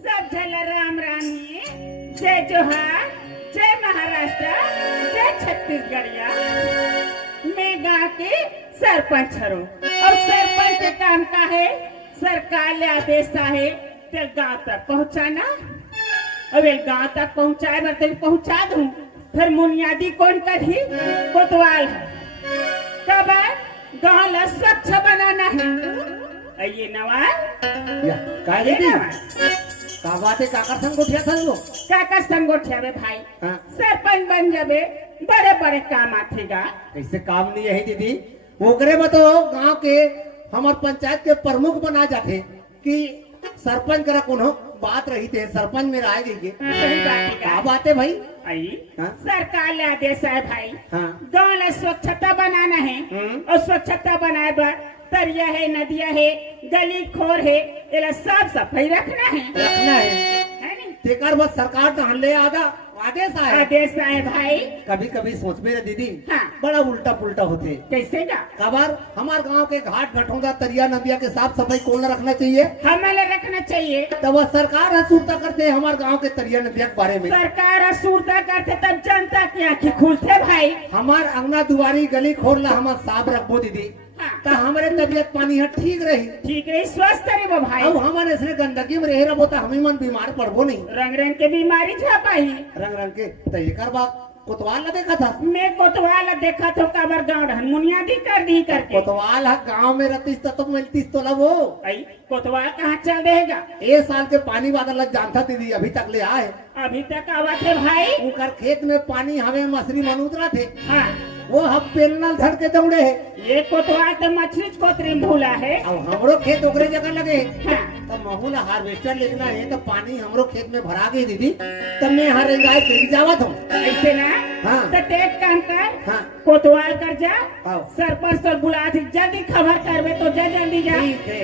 सब झल राम रानी, जय जोहार, जय महाराष्ट्र, जय छत्तीसगढ़िया। मैं गांव के सरपंच हूँ और सरपंच के काम का है सरकार ले आदेश है ते गांव तक पहुँचाना। अब ये गांव तक पहुँचाए बर तेल पहुँचा दूँ, फिर बुनियादी कौन करी कोतवाल है। कब गांव ला स्वच्छ बनाना है। ये नवाल या काय ये दीदी नवाल का बात है काकर संग गोठिया था वो काका संगोठिया रे भाई। हाँ। सरपंच बन जाबे बड़े बड़े काम आथेगा। कैसे काम नहीं है दीदी ओकरे बताओ गांव के हमार पंचायत के प्रमुख बना जाते कि सरपंच करा कोनो बात रही थे सरपंच में आए गई के सही बात है क्या का? बात है भाई आई हाँ? सरकार ले आदेश है भाई। हाँ। गाँव ला स्वच्छता बनाना है और स्वच्छता बनाए बर तरिया है, नदिया है, गली खोर है, इला साफ सफाई रखना है। रखना है नहीं? तेकर बस सरकार तो हल्ले आधा आदेश आए आदेश है भाई। कभी कभी सोच में रे दीदी हाँ। बड़ा उल्टा पुल्टा होते कैसे का? खबर हमारे गांव के घाट घटोंदा तरिया नदिया के साफ सफाई कौन रखना चाहिए हमें रखना चाहिए। तब वह सरकार हसूरता करते हैं हमारे गांव के तरिया नदिया के बारे में। सरकार असूरता करते तब जनता की आंखें खुलते भाई। हमार अंगना दुआरी गली खोरला हमार साफ रखबो दीदी हाँ। तो हमारे तबियत पानी है ठीक रही। ठीक है, स्वस्थ रहे वो भाई। अब हमारे इसने गंदगी में रह रहा तो हमें मन बीमार पड़बो नहीं रंग रंग के बीमारी झापाई। रंग रंग के तो ये कर बात कोतवाल ने देखा था मैं कोतवाल देखा तो काबर गाँव रहन बुनियादी कर दी करके। कोतवाल गांव में रहतीस तो मिलतीस तो वो आई कोतवाल कहाँ चल देगा? ए साल के पानी वादा लग जानता दीदी अभी तक ले आए अभी तक आवा थे भाई। उनकर खेत में पानी हमें मछली मनुदरा थे हाँ। वो हम पेलनल धर के दौड़े है ये कोतवाल तो मछली कोतरी में भूला है। अब हमरो खेत ओकरे जगह लगे हाँ। तो महूला हार्वेस्टर लेना है तो पानी हमरो खेत में भरा गई दीदी तब मैं हर गाय से जावत हूँ ऐसे ना हाँ। तो एक काम कर हाँ। कोतवाल कर जा आओ। सरपंच तो बुला दी जल्दी खबर करवे तो जा जल्दी जा। ठीक है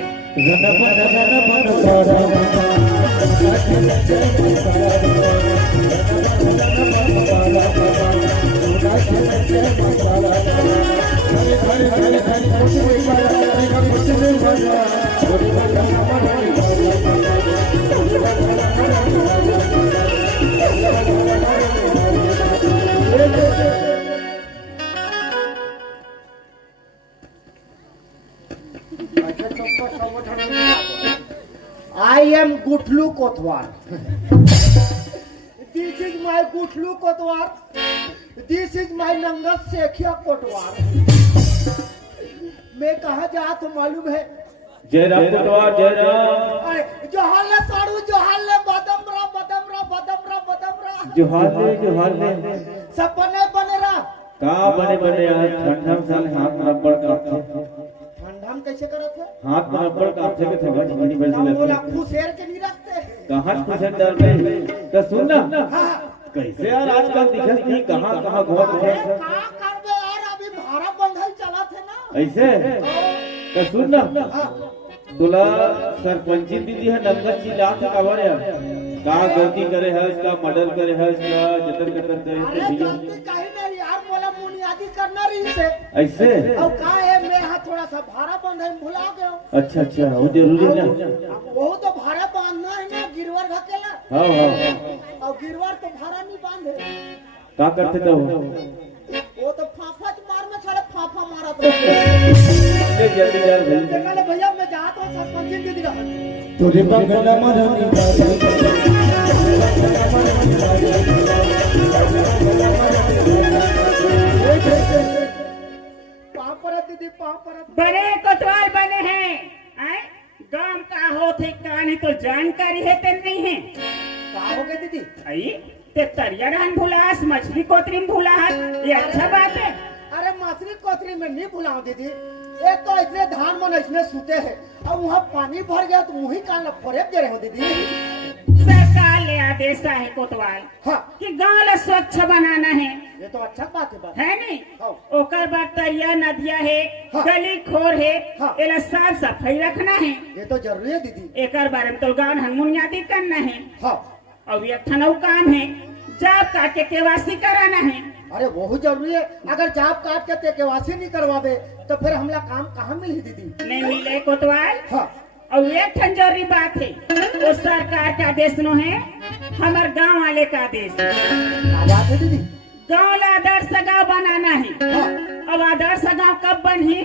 I am Gutlu Kotwar. This is my Gutlu Kotwar. This is my Nangas Sekhia Kotwar. मैं कहाँ जा तो मालूम है जय राम कोतवाल जय राम। अरे जोहार ले साड़ू जोहार ले बदमरा बदमरा बदमरा बदमरा जोहार ले सब बने बने रहा का बने बने आज ठंडा साल हाथ में रबड़ काटते ठंडा में कैसे करत है हाथ में रबड़ काटते के थे गज बड़ी बड़ी बोला लगती खुशेर के नहीं रखते कहां खुशे डालते तो सुन ना हाँ कैसे यार आजकल दिखत नहीं कहां घुमत अरे है का करबे यार अभी भाड़ा बंधल चला थे ना ऐसे तो सुन ना हाँ तुला सरपंची दीदी है नंबर चिल्लात है काबर यार का गलती करे है इसका मर्डर करे है इसका जतर कतर करे अरे तो भैया गलती कहीं नहीं यार बोला बुनियादी करना रही से ऐसे अब का है मैं यहाँ थोड़ा सा भाड़ा बंधे भुला गया हूँ। अच्छा वो जरूरी ना अब वो तो भाड़ा बांधना है ना गिरवर धकेला हाँ हाँ और गिरवर तो भाड़ा नहीं बांधे का करते तो वो तो फाफा मार में साले फाफा मारा तो जल्दी यार भाई देखा भैया मैं जाता हूँ सरपंच जी दीदी रहा तुझे बंगला मरनी पाँव पर दीदी पाँव पर बने कोतवाल बने हैं आए गांव का हो थे कहानी तो जानकारी है ते नहीं है। कहा हो गए दीदी आई ते तरिया रहन भूलास मछली कोतरी में भूलास ये अच्छा बात है। अरे मछली कोतरी में नहीं भुलाओ दीदी एक तो इतने धान मन इसमें सूते है अब वहाँ पानी भर गया तो मुँह कान फरेब दे रहे हो दीदी सरकार ले आदेश है कोतवाल हाँ कि गांव ला स्वच्छ बनाना है। ये तो अच्छा बात है बात है नहीं हाँ। ओकर बाद तरिया नदिया है हाँ। गली खोर है हाँ। इला साफ सफाई रखना है। ये तो जरूरी है दीदी एकर बारे में तो गाँव बुनियादी करना है हाँ और ये ठनऊ काम है जाब काट के केवासी कराना है। अरे बहुत जरूरी है अगर जाप काट के ते केवासी नहीं करवावे तो फिर हमला काम कहाँ मिली दीदी नहीं मिले कोतवाल हाँ और एक ठन जरूरी बात है, वो सरकार का आदेश नो है, हमारे गांव वाले का आदेश। क्या बात है दीदी? गांव ला आदर्श गांव बनाना है। हाँ। अब आदर्श गांव कब बनी?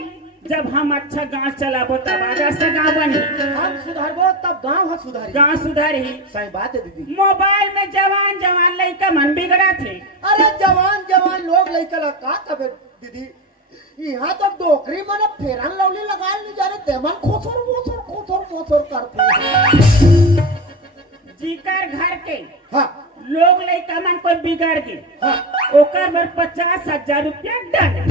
जब हम अच्छा गांव चलाबो तब आदर्श गांव बनी। हम सुधारबो तब गांव सुधारी। गांव सुधारी। सही बात है दीदी। मोबाइल में जवान जवान लड़का मन बिगड़ा थे। अरे जवान जवान लोग लइका का तबे दीदी यहाँ तो डोकरी मन फेरन लवली लगा नहीं जा रहे तेमन खोसर करते। जीकर घर के हाँ लोग लड़का मन कोई बिगड़ गए, हाँ ओकर बर 50,000 रुपया दंड।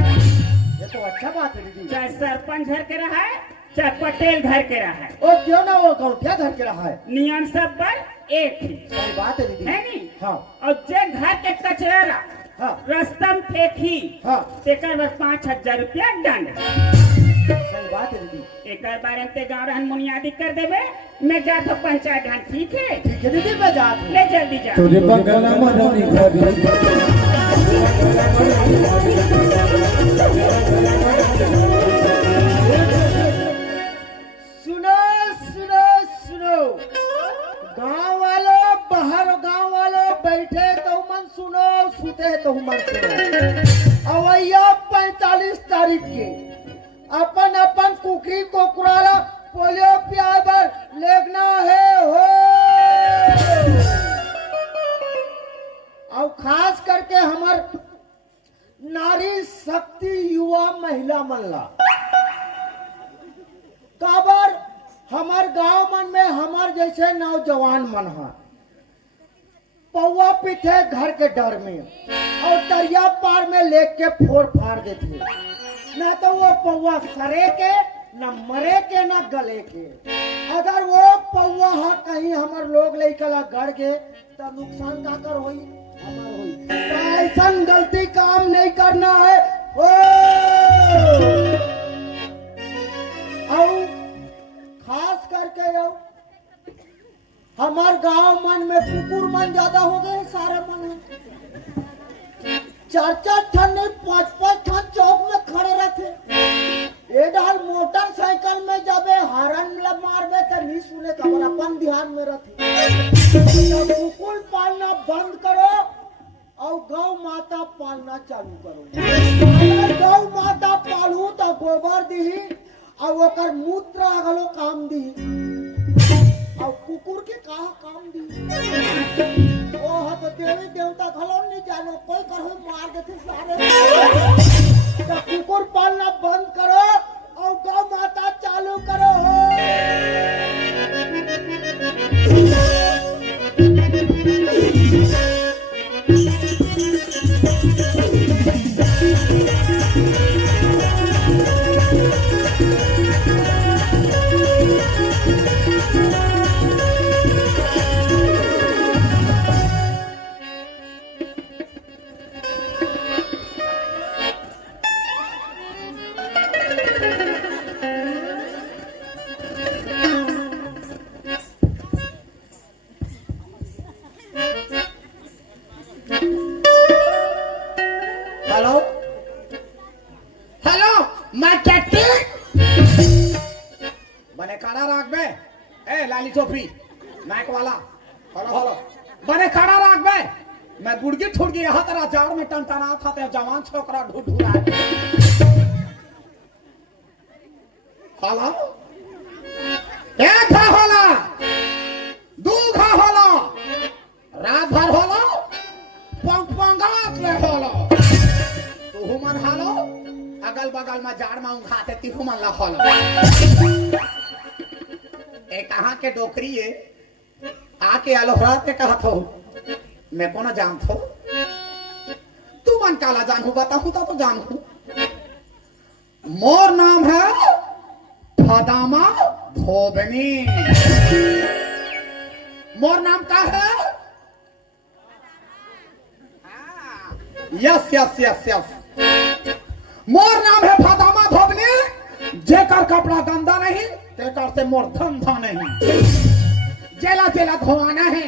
ये तो अच्छा बात है दीदी। चाहे सरपंच घर के रहा है चाहे पटेल घर के रहा है, ओ क्यों ना वो गौठिया घर के रहा है। नियम सब पर एक ही सही बात है दीदी। है नी। हाँ और जे घर के कचरा ला हाँ रस्तम फेंकी हाँ तेकर बर 5,000 रुपया दंड। सही बात है दीदी। एक बार अंते गाँव रहन मुनियादी कर देवे। मैं जात हूँ पंचायत ढान, ठीक है? ठीक है दीदी मैं जात हूँ। ले जल्दी जा। तोरे बंगला मरनी घरी सुनो सुनो सुनो गांव वालों बाहर गांव वालों बैठे तो मन सुनो सुते तो मन सुनो। अवैया 45 तारीख के अपन अपन कुकरी को कुराला पोलियो पियाबर लेगना है हो। और खास करके हमार नारी शक्ति युवा महिला मनला काबर हमार गांव मन में हमार जैसे नौजवान मन है पौवा पीछे घर के डर में और दरिया पार में लेक के फोड़ फाड़ देते, न तो वो पौवा सरे के न मरे के न गले के। अगर वो पौवा हा कहीं हमार लोग लेकला गड़ के तो नुकसान का कर होई हमार होई। तो ऐसा गलती काम नहीं करना है ओ। और खास करके यो हमार गांव मन में कुकुर मन ज्यादा हो गए सारे मन में 4-4 ठन नहीं 5-5 ठन चौक में खड़े रहते। ये डाल मोटरसाइकिल में जाबे हॉर्न मारबे तो नहीं सुने खबर अपन ध्यान में रहती। तो कुकुर पालना बंद करो और गौ माता पालना चालू करो। अगर गौ माता पालू तो गोबर दी और ओकर मूत्र अगलो काम दी और कुकुर के कहा काम दी। ओ तो देवी देवता घलो नहीं जानो कोई कहो मार देते सारे। तो कुकुर पालना बंद करो और गौ माता चालू करो। हेलो हेलो मैं कहती बने खड़ा राख बे ए लाली चोपड़ी नायक वाला हेलो हेलो बने खड़ा राख बे मैं गुड़गी ठुड़गी यहाँ तरह जाड़ में टनटना था ते जवान छोकरा ढूंढ रहा है। हेलो एक घा होला दू घा होला रात भर होला पंगात ले होला तू मन हालो अगल बगल में जाड़ में खाते तिहु मन ला होला। ए कहाँ के डोकरी है आके अलोहरा ते कहत हो मैं कौन जानत हो तू मन काला जानू बताहू तो जानू। मोर नाम है फदामा धोबनी। मोर नाम का है यस यस यस यस मोर नाम है फदामा धोबनी। जेकर कपड़ा गंदा नहीं तेकर से मोर धंधा नहीं। जेला जेला धोआना है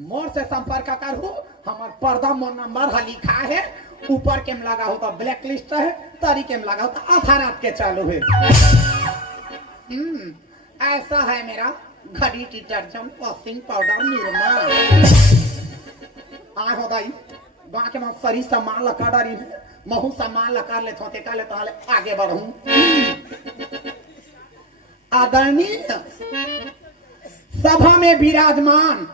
मोर से संपर्क करू। हमार पर्दा मोर नंबर हा लिखा है ऊपर के में लगा होता ब्लैक लिस्ट है तारीख में लगा होता आधा रात के चालू है। ऐसा है मेरा घड़ी डिटर्जेंट वॉशिंग पाउडर निरमा आए हो दाई गाँव के सरी सामान लगा डारी महू सामान लगा ले छोटे का ले ताले आगे बढ़ूं आदरणीय सभा में विराजमान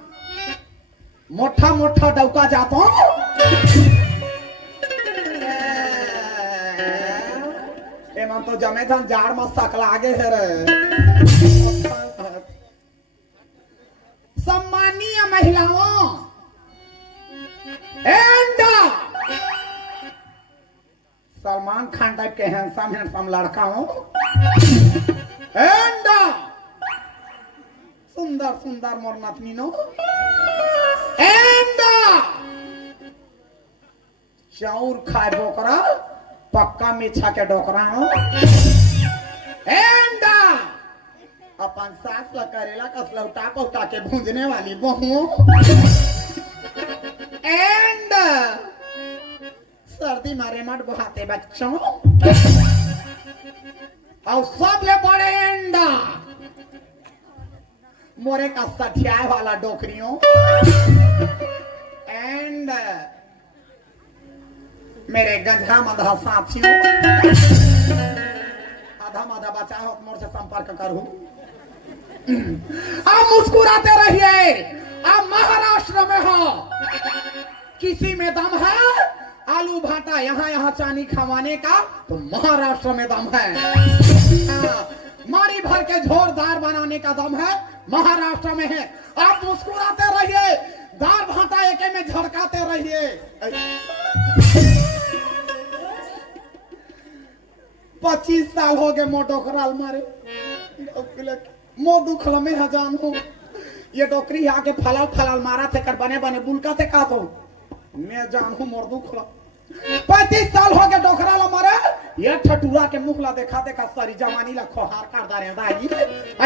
मोटा मोटा डौका जातो एमन तो जमे धन जाड़ में सकला आगे है रे सम्मानीय महिलाओं एंड सलमान खान टाइप के हैंडसम लड़का हूं एंड सुंदर सुंदर मोर नथनीनो एंड चाउर खाए बोकरा पक्का मिछा के डोकरा हो एंड अपन सास ला करेला कसलौटा पौटा के भूंजने वाली बहू एंड सर्दी मारे मत बहाते बच्चों और सब ले बड़े एंड मोरे का सठियाए वाला डोकरियों एंड मेरे गंजा मधा साथियों आधा माधा बचाए हो मोर से संपर्क करूं आप मुस्कुराते रहिए आप महाराष्ट्र में हो किसी में दम है आलू भाटा यहाँ चानी खवाने का तो महाराष्ट्र में दम है मारी भर के जोरदार बनाने का दम है महाराष्ट्र में है आप मुस्कुराते रहिए दार भाटा एके में झड़काते रहिए 25 साल हो गए मोटो खराल मारे मो दुखल में हजान हो ये डोकरी आके फलाल फलाल मारा थे कर बने बने बुलका थे का तो मैं जान हूं मोर दुखला 35 साल हो गए डोकरा ला मारे ये ठटुरा के मुखला देखा देखा सारी जवानी ला खोहार कर दारे दाई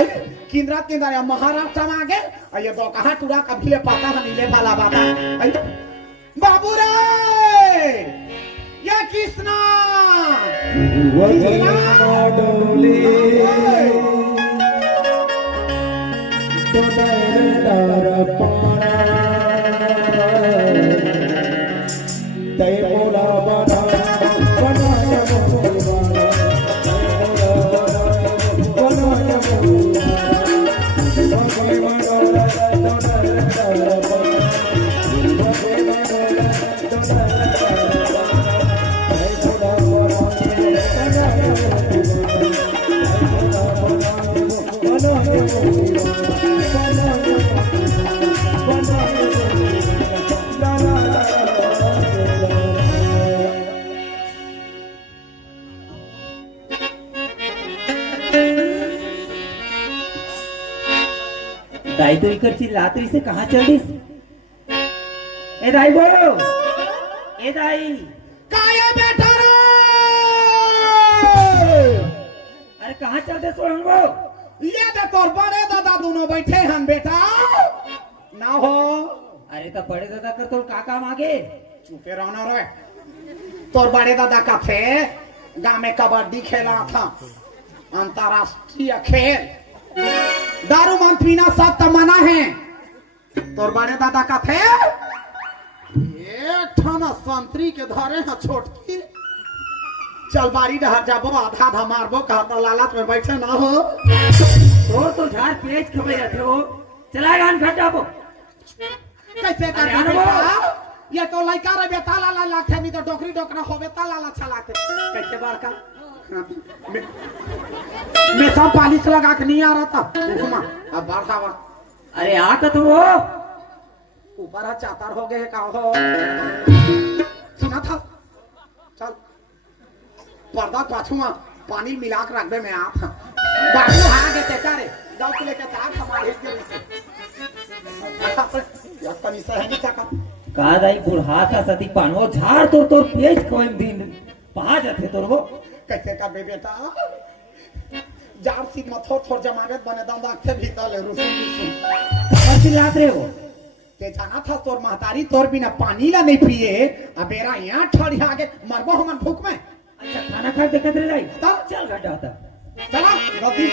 आई किंद्रा किंद्रा महाराष्ट्र में आगे ये दो कहा टुरा कभी ले पाता है नीले वाला बाबा आई बाबू रे ये किसना डोले तो डर पारा तय बोला बना बनाया बनाया दाई तो इकडची रात्री से कहाँ चल रही? ए दाई बोलो, ए दाई, काया बैठा रे? अरे कहाँ चलते सोहन वो? ये तो तोर बड़े दादा दोनों बैठे हैं बेटा ना हो अरे तो बड़े दादा कर तो का काम आगे चुपे रहना रे तोर बड़े दादा का थे गांव में कबड्डी खेला था अंतरराष्ट्रीय खेल दारू मंत पीना सब तमना है तोर बड़े दादा का थे एक ठना संतरी के धरे हैं छोटकी चल बारी डहर जाबो आधा आधा मारबो कहता लालच में बैठे ना हो तो झाड़ पेज खबे जाते हो चला गान खट जाबो कैसे कर ये तो लड़का रे बेटा लाला लाखे मी तो डोकरी डोकरा होवे ता लाला चलाते कैसे बार का मैं सब पालिश लगा के नहीं आ रहा था घुमा अब बार खावा अरे आका तो वो ऊपर चातर हो गए का हो सुना था चल पर्दा पाछुआ पानी मिला के रख दे मैं आप बाबू हां के तेका रे जाओ के लेके ताक हमारे के या पानी से है नहीं चाका का दाई बुढ़ा था सती पानो झाड़ तो पेज कोई दिन पहा जाते तोर वो कैसे कर बे बेटा जार सी मथो थोर जमानत बने दम आखे भीतर ले रुसुम और चिल्लात रहे हो ते जाना था तोर महतारी तोर बिना पानी ला नहीं पिए अब मेरा यहाँ ठड़ी आगे मरबो हमन भूख में अच्छा खाना खा देखत रह जाई चल गड्ढा होता चला गलती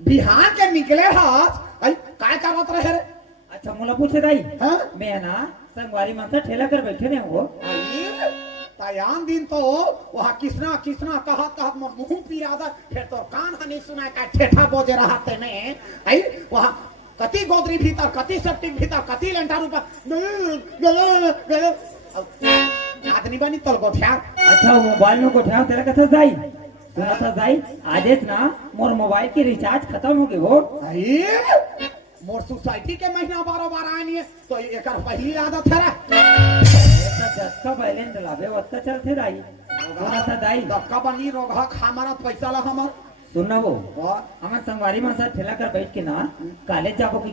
बिहार के निकले हाथ अरे काय करत रहे रे अच्छा मोला पूछे दाई हाँ? मैं ना संगवारी मानसा ठेला कर बैठे ने वो अरे तयान दिन तो वहाँ किसना किसना कहत कहत मोर मुंह पीरा दा फिर तो कान हनी सुना का ठेठा बजे रहा ते में आई वहाँ कति गोदरी भीतर कति सेप्टिक भीतर कति लेंटर ऊपर आदमी बनी तल गोठ्या अच्छा वो मोबाइल में कोठा तेरा कथा दाई सुना था दाई आजेच ना मोर मोबाइल की रिचार्ज खत्म हो गई वो आई मोर सोसाइटी के महीना बारो बार आनी है तो एक पहली आदत है जसका बैलेंस लावे वत्ता चलते दाई सुना था दाई दक्का बनी रोगा हमारा पैसा ला हमार सुनना वो वाह हमारे संगवारी मानसा ठेला कर बैठ के ना कॉलेज जाबो की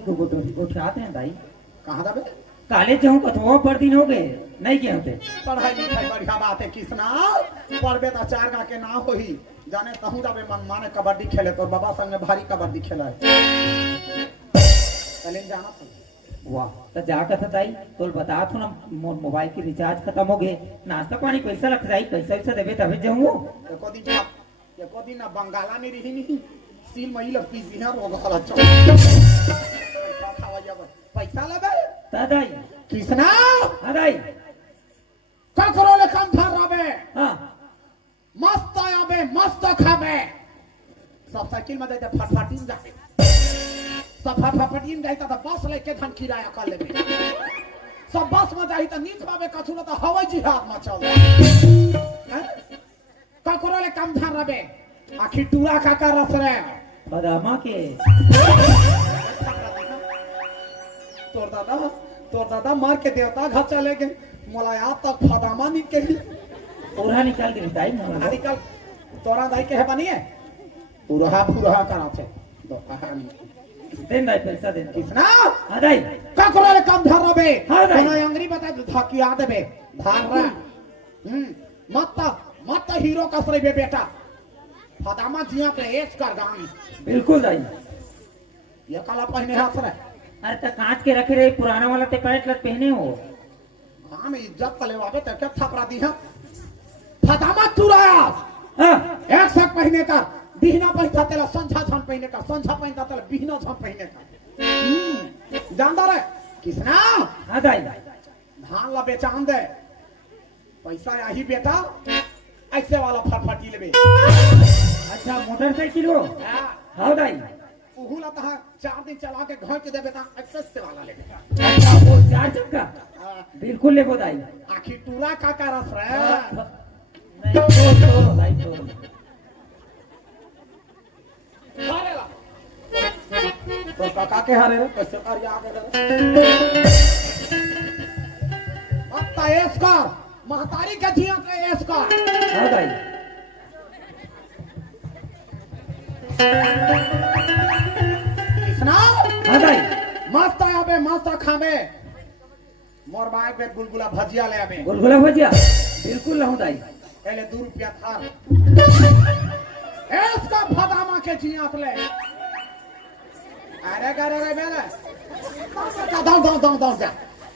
उठाते हैं दाई कहाँ दबे कॉलेज जाऊँ कथवा पर दिन हो गए नहीं गए होते पढ़ाई लिखाई बढ़िया बात है किसना पढ़बे तो चार गा के ना होही जाने तहु जाबे मन माने कबड्डी खेले तो बाबा संग में भारी कबड्डी खेला है चलें जाना तो वाह तो जा कथा दाई तो बता तू ना मोबाइल की रिचार्ज खत्म हो गए नाश्ता पानी पैसा लग जाई पैसा वैसा देवे तभी जाऊँ एको दिन ना बंगाला में रही नहीं सील मई लग पीस बिहार वो गला चौ पैसा खावा पैसा लगे दादाई किसना दादाई का करो ले काम था रबे हाँ मस्त आबे मस्त खाबे सब साइकिल में जाते फटफटीन जाते सब फटफटीन जाता तो बस लेके धन किराया कर लेबे सब बस में जाई तो नींद पावे कछु ना तो हवाई जहाज में चल हैं का करो ले काम था रबे आखिर टूरा का रस रे बदामा के तोर दादा मार के देवता घर चले गए मोला यहाँ तक फदामा निकली पूरा निकाल के दाई मोला निकल तोरा दाई के है बनी है पूरा पूरा करा छे दो कहानी देन दाई पैसा देन किसना हाँ दाई का करो रे काम धर रबे हाँ दाई कोनो अंगरी बता धकिया देबे धार रा मत हीरो कसरेबे बेटा फदामा जिया पे एस कर गानी बिल्कुल दाई ये काला पहने हाथ रे अरे तो कांच के रखे रहे पुराना वाला ते पैंट लत पहने हो हां में इज्जत तलेवाबे तो क्या थपरा दी है फदामा तुराया हाँ एक सक पहने का बिहना पहनता तेला संझा छन पहने का संझा पहनता तेला बिहना छन पहने का जानदा रे किसना हाँ दाई धान ला बेचान दे पैसा यही बेटा ऐसे वाला फटफटी लेबे अच्छा मोटरसाइकिल हो हाँ दाई उहुला तहा 4 दिन चला के घर के देबे ता एक्सेस से वाला लेबे अच्छा वो 4 चक्का बिल्कुल ले दाई आखिर टूरा का रस रे नहीं तो दाई तो अरे ला तो काका के हारे रे कैसे कर आ गए अब ता एस कर महतारी के जिया के एस कर हाँ दाई किसना हाँ दाई मस्त आबे मस्त खाबे मोर बाइक पे गुलगुला भजिया ले आबे गुलगुला भजिया बिल्कुल लाऊं दाई पहले 2 रुपया था इसका फदामा के जियात ले अरे करे रे बेले दाओ जा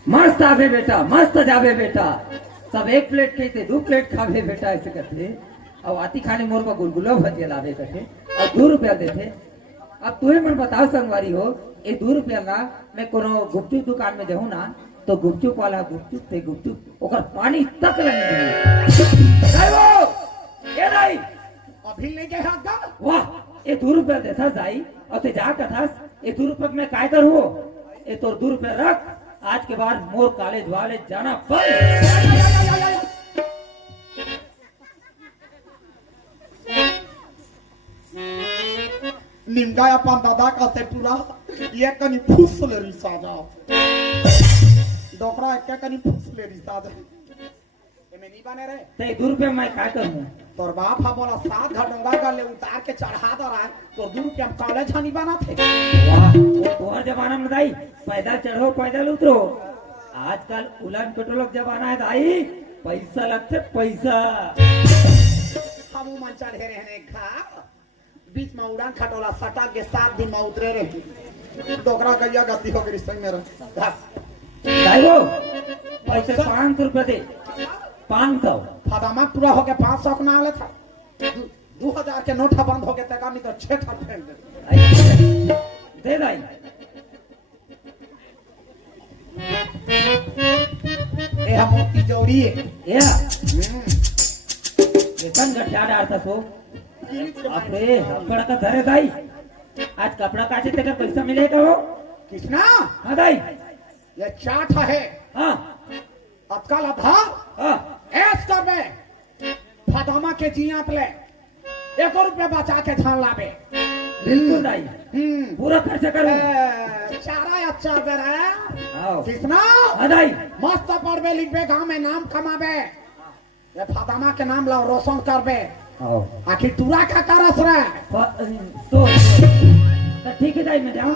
मस्त आवे बेटा मस्त जावे बेटा सब 1 प्लेट खेते 2 प्लेट खावे बेटा ऐसे करते और आती खाने मोर का गुलगुला भजिया लावे करते और 2 रुपया देते अब तुम्हें मन बताओ संगवारी हो ये 2 रुपया ना मैं कोनो गुपचुप दुकान में जाऊँ ना तो गुपचुप वाला गुपचुप से गुपचुप ओकर पानी तक नहीं ये नहीं अभी नहीं के हाथ का वाह ये 2 रुपया देता जाई और ते जा कथा ये 2 रुपया में काय करूँ ये तो 2 रुपया रख आज के बाद मोर कॉलेज वाले जाना बंद निमगा अपन दादा का से पूरा ये कनी फुस ले रिसा जा डोकरा क्या कनी फुस ले रिसा जा एमे नहीं बने रे ते 2 रुपया मैं काय करूँ तोर बाप हा बोला 7 घटोंगा कर ले उतार के चढ़ा दो रहा तो 2 रुपया में कॉलेज हानि बना थे वाह वो तुम्हार जमाना में दाई पैदल चढ़ो पैदल उतरो आजकल उलट पेट्रोल जमाना है दाई पैसा लगते पैसा हम मन चढ़े रहने खा बीच में उड़ान खटोला सटा के 7 दिन में उतरे रही डोकरा गैया गति हो गई सही मेरा जाइबो पैसे 500 रुपए दे 500 फदामा पूरा हो गया 500 ना आले था 2000 के नोट बंद हो गए तक नहीं तो 6 था फेंक दे दे दाई ए हम तिजोरी है या वेतन गठिया डालता सो आपरे कपड़ा का धरे दाई आज कपड़ा काटे तेरा पैसा मिलेगा वो किसना हाँ दाई ये चाट है हाँ अतकाल आधा हाँ ऐस कर बे फदामा के जिया ले 1 रुपया बचा के धान लाबे बिल्कुल दाई हम्म पूरा खर्चा करो चारा अच्छा दे रहा आओ किसना हाँ दाई मस्त पढ़बे लिखबे गांव में नाम कमाबे ये फदामा के नाम ला रोशन करबे आओ आखिर तुरा का करस रे तो ठीक है दाई मैं जाऊँ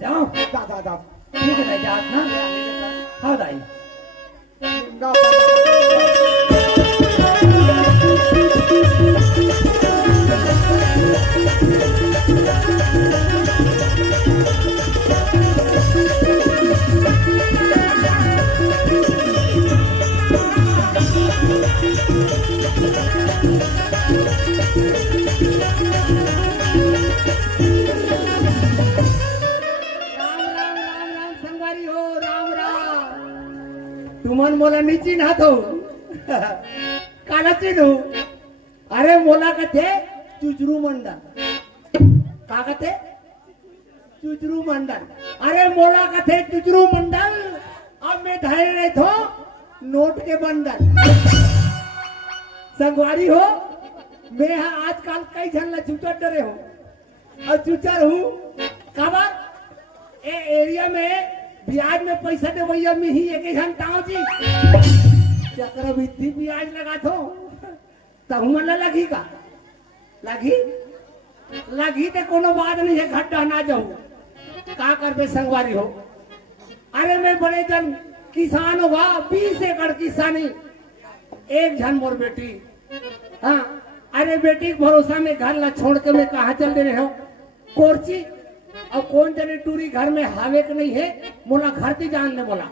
जाऊँ दा दा दा ठीक है दाई जा ना हाँ दाई संगवारी हो राम राम तुमन मोला नीची ना तो काला चिन्हू अरे मोला कथे चुचरू मंडल का कथे चुचरू मंडल अरे मोला कथे चुचरू मंडल अब मैं धारे रहे थो नोट के बंडल संगवारी हो मैं आजकल कई जन ला चुचर डरे हो और चुचर हूँ काबर ए एरिया में ब्याज में पैसा दे भैया में ही एक घंटा हो जी चक्रवृद्धि ब्याज लगा थो तब मन लगी का लगी लगी तो कोनो बात नहीं है घट्टा ना जाऊ का करबे संगवारी हो अरे मैं बड़े जन किसान होगा 20 एकड़ किसानी एक जन मोर बेटी हाँ अरे बेटी के भरोसा में घर ला छोड़ के मैं कहा चल दे रहे हो कोरची और कौन जने टूरी घर में हावे के नहीं है मोला घर की जान ने बोला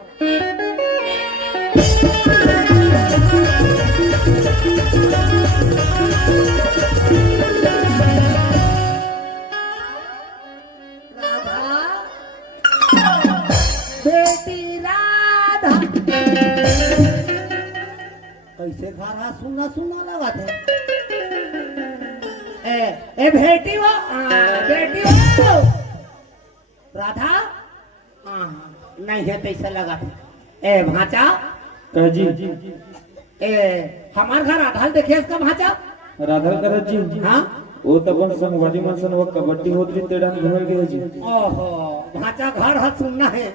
राधा बेटी राधा कैसे घर हा सुना सुना लगा थे ए बेटी वो बेटी वो राधा नहीं है तैसा लगा था ए भाचा कह जी ए हमार घर आधार देखिए इसका भाचा राधा करत जी हाँ वो तबन संगवारी मनसन वो कबड्डी होत रही तेरा घर गए जी ओहो भाचा घर हाथ सुनना है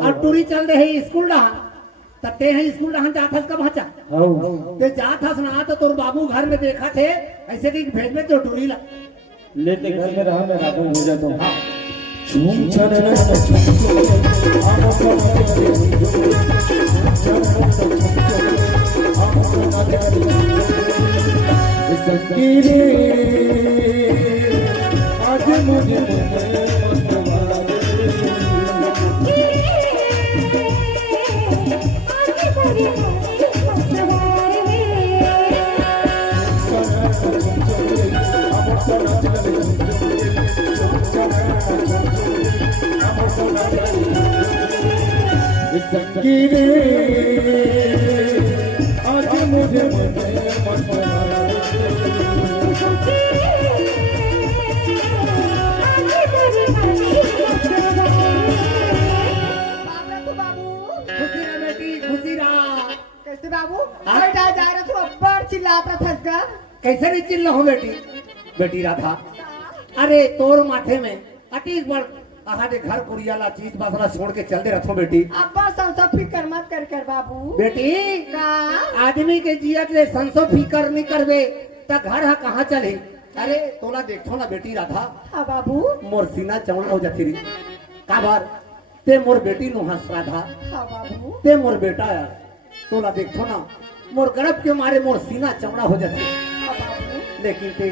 और टूरी चल रही स्कूल रहा तते हैं स्कूल रहा जात हस का भाचा हां ते जात हस ना तो तोर बाबू घर में देखा थे ऐसे कि भेज में तो टूरी ला लेते घर में रहा मैं राधा हो जाता हूं झूम चरण संगीरे आज मुझे संगीरे आज मुझे खुशी रहा बेटी खुशी रहा कैसे बाबू हाँ? बेटा जा रहा तू अब्बर चिल्लाता फंस गया कैसे नहीं चिल्ला हो बेटी बेटी राधा अरे तोर माथे में अतीत बड़ आहादे घर कुरियाला चीज बसरा छोड़ के चल दे रथो बेटी अब्बा संसो फिकर मत कर बाबू बेटी का आदमी के जियत ले संसो फिकर नहीं करबे त घर हा कहाँ चले अरे तोला देखो ना बेटी राधा हाँ बाबू मोर सीना चौड़ा हो जाती रही काबर ते मोर बेटी नु हंस राधा हाँ बाबू ते मोर बेटा है तोला देखो ना मोर गर्भ के मारे मोर सीना चौड़ा हो जाती हाँ बाबू लेकिन ते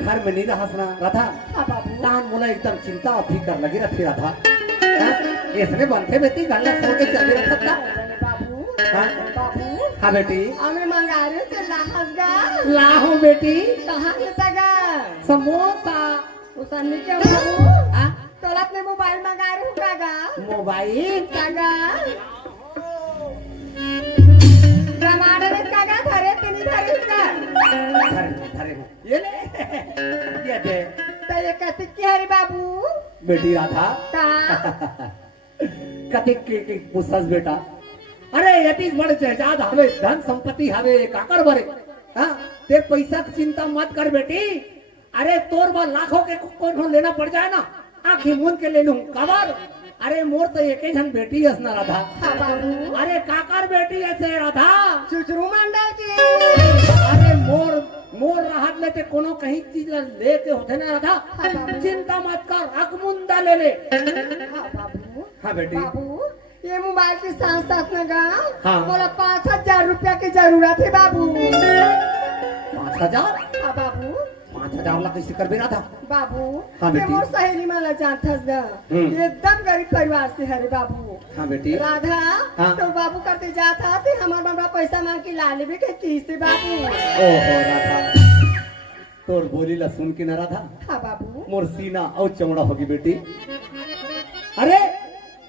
घर में नहीं हंसना राधा हाँ बाबू तान मोला एकदम चिंता और फिकर लगी रखी राधा हाँ? इसने बनते बेटी गन्ना छोड़ के चले रखा था बाबू हाँ? बाबू हाँ बेटी हमें मंगा रहे थे लाहगा लाहो बेटी कहाँ लेता गा समोसा उस अन्नी के बाबू हाँ? तोला अपने मोबाइल मंगा रहे हो कागा मोबाइल कागा टमाटर कागा धरे तेनी धरे का धरे ये ले ये दे तो ये कहते कि हरी बाबू बेटी राधा का कति के पुसस बेटा अरे यति बड़ जायदाद हवे धन संपत्ति हवे काकर बरे हाँ ते पैसा की चिंता मत कर बेटी अरे तोर बा लाखों के कौन लेना पड़ जाए ना आखिर मूंद के ले लूं कबर अरे मोर तो एक ही जन बेटी है ना राधा हाँ बाबू अरे काकर बेटी है से राधा चुचरू मंडल की अरे मोर मोर राहत लेते कोनो कहीं चीज लेके होते ना राधा हाँ बाबू। चिंता मत कर अकमुंदा ले ले हाँ बाबू हाँ बेटी बाबू ये मोबाइल के साथ साथ में गा हाँ। बोला 5,000 रुपया की जरूरत है बाबू 5,000 हाँ बाबू 5,000 ला कैसे कर बेरा था बाबू हाँ ये बेटी। मोर सहेली माला जानता गा एकदम गरीब परिवार से है रे बाबू हाँ बेटी राधा हाँ। तो बाबू करते जाता थे हमारे बाबा पैसा मांग के ला लेवे के की से बाबू ओहो राधा तोर बोली ला सुन के ना राधा हाँ बाबू मोर सीना और चमड़ा होगी बेटी अरे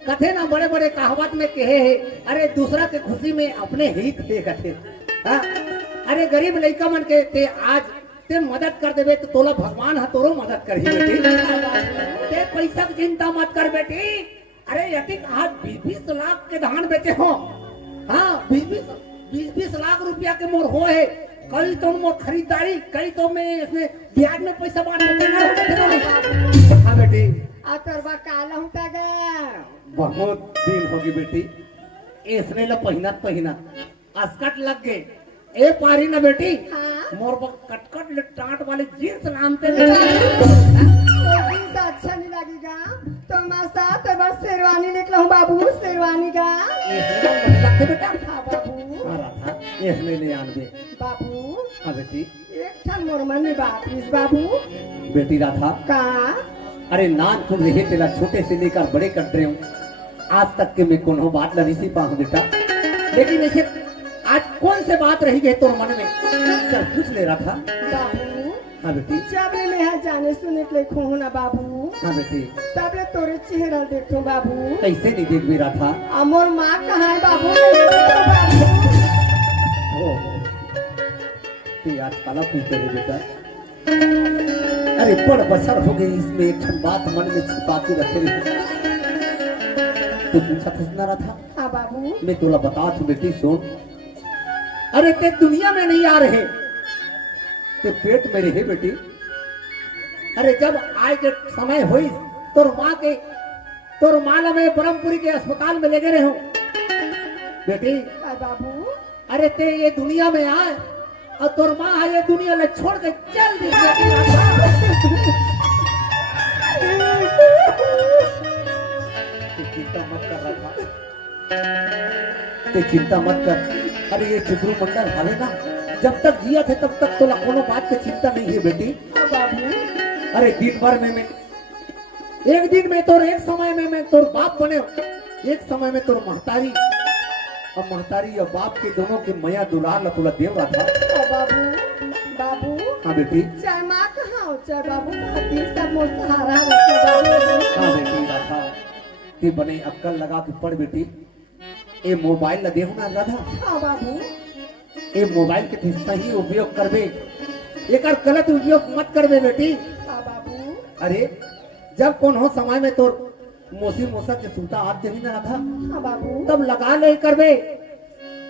कथे ना बड़े बड़े कहावत में कहे है अरे दूसरा के खुशी में अपने हित थे कथे हाँ? अरे गरीब लड़का मन के ते आज ते मदद कर देवे तो तोला भगवान है तोरो मदद करही बेटी ते पैसा की चिंता मत कर बेटी अरे यदि आज 20-20 लाख के धान बेचे हो हाँ 20-20 लाख रुपया के मोर हो है कल तो मोर खरीदारी कल तो मैं इसमें ब्याज में पैसा बांट देना हाँ बेटी आ तोरबा काला होता गा बहुत दिन होगी बेटी इसने ला पहिना अस्कट लग गए ए पारी ना बेटी हाँ। मोर कटकट ले टाट वाले जींस नामते तो जींस अच्छा नहीं लगेगा तो मस्ता तो बस शेरवानी निकला हूँ बाबू शेरवानी का लगते बेटा हाँ बाबू हाँ राधा इसने ले आन दे बाबू हाँ बेटी एक ठन मोर मन में बात इस बाबू बेटी राधा का अरे नानपुर रहे तेला छोटे से लेकर बड़े कर रहे हूँ आज तक के मैं कोनो बात ला नहीं सी पाऊँ बेटा लेकिन ऐसे आज कौन से बात रही गई तोर मन में चल पूछ ले रहा था बाबू हाँ बेटी जब ले मैं जाने सुने के लिए खो ना बाबू हाँ बेटी तब ले तोरे चेहरा देखो बाबू कैसे नहीं देख भी रहा था अमोर माँ कहाँ है बाबू मैं देखो बाबू ओ ते आज काला पूछते रहे बेटा अरे बड़ बसर हो गई इसमें एक ठन बात मन में छिपा के रखे रही तो पूछा था रहा था हाँ बाबू मैं तोला बता तू बेटी सुन अरे ते दुनिया में नहीं आ रहे ते पेट में रहे बेटी अरे जब आए के समय हुई तोर माँ ला मैं ब्रह्मपुरी के अस्पताल में ले गए रहे हूँ बेटी हाँ बाबू अरे ते ये दुनिया में आए और तोर माँ है ये दुनिया में छोड़ के चल दी चिंता मत कर रहा था ते चिंता मत कर अरे ये चित्रू मंडल हावे ना जब तक जिया थे तब तक तो कोनो बात की चिंता नहीं है बेटी हाँ बाबू अरे दिन भर में मैं एक दिन में तोर एक समय में मैं तोर बाप बने एक समय में तोर महतारी और महतारी और बाप के दोनों के मया दुलार तोला देव रहा था हाँ बाबू बाबू हाँ बेटी चाय माँ कहाँ हो चाय बाबू खाती सब मोर सहारा रखे बाबू हाँ बेटी राधा ते बने अक्कल लगा के पढ़ बेटी ए मोबाइल ला देहु ना राधा हाँ बाबू ए मोबाइल के थे सही उपयोग करबे एकर गलत उपयोग मत करबे बेटी हाँ बाबू अरे जब कौन हो समय में तो मोसी मोसा के सूता आप देवी ना था हाँ बाबू तब लगा ले करबे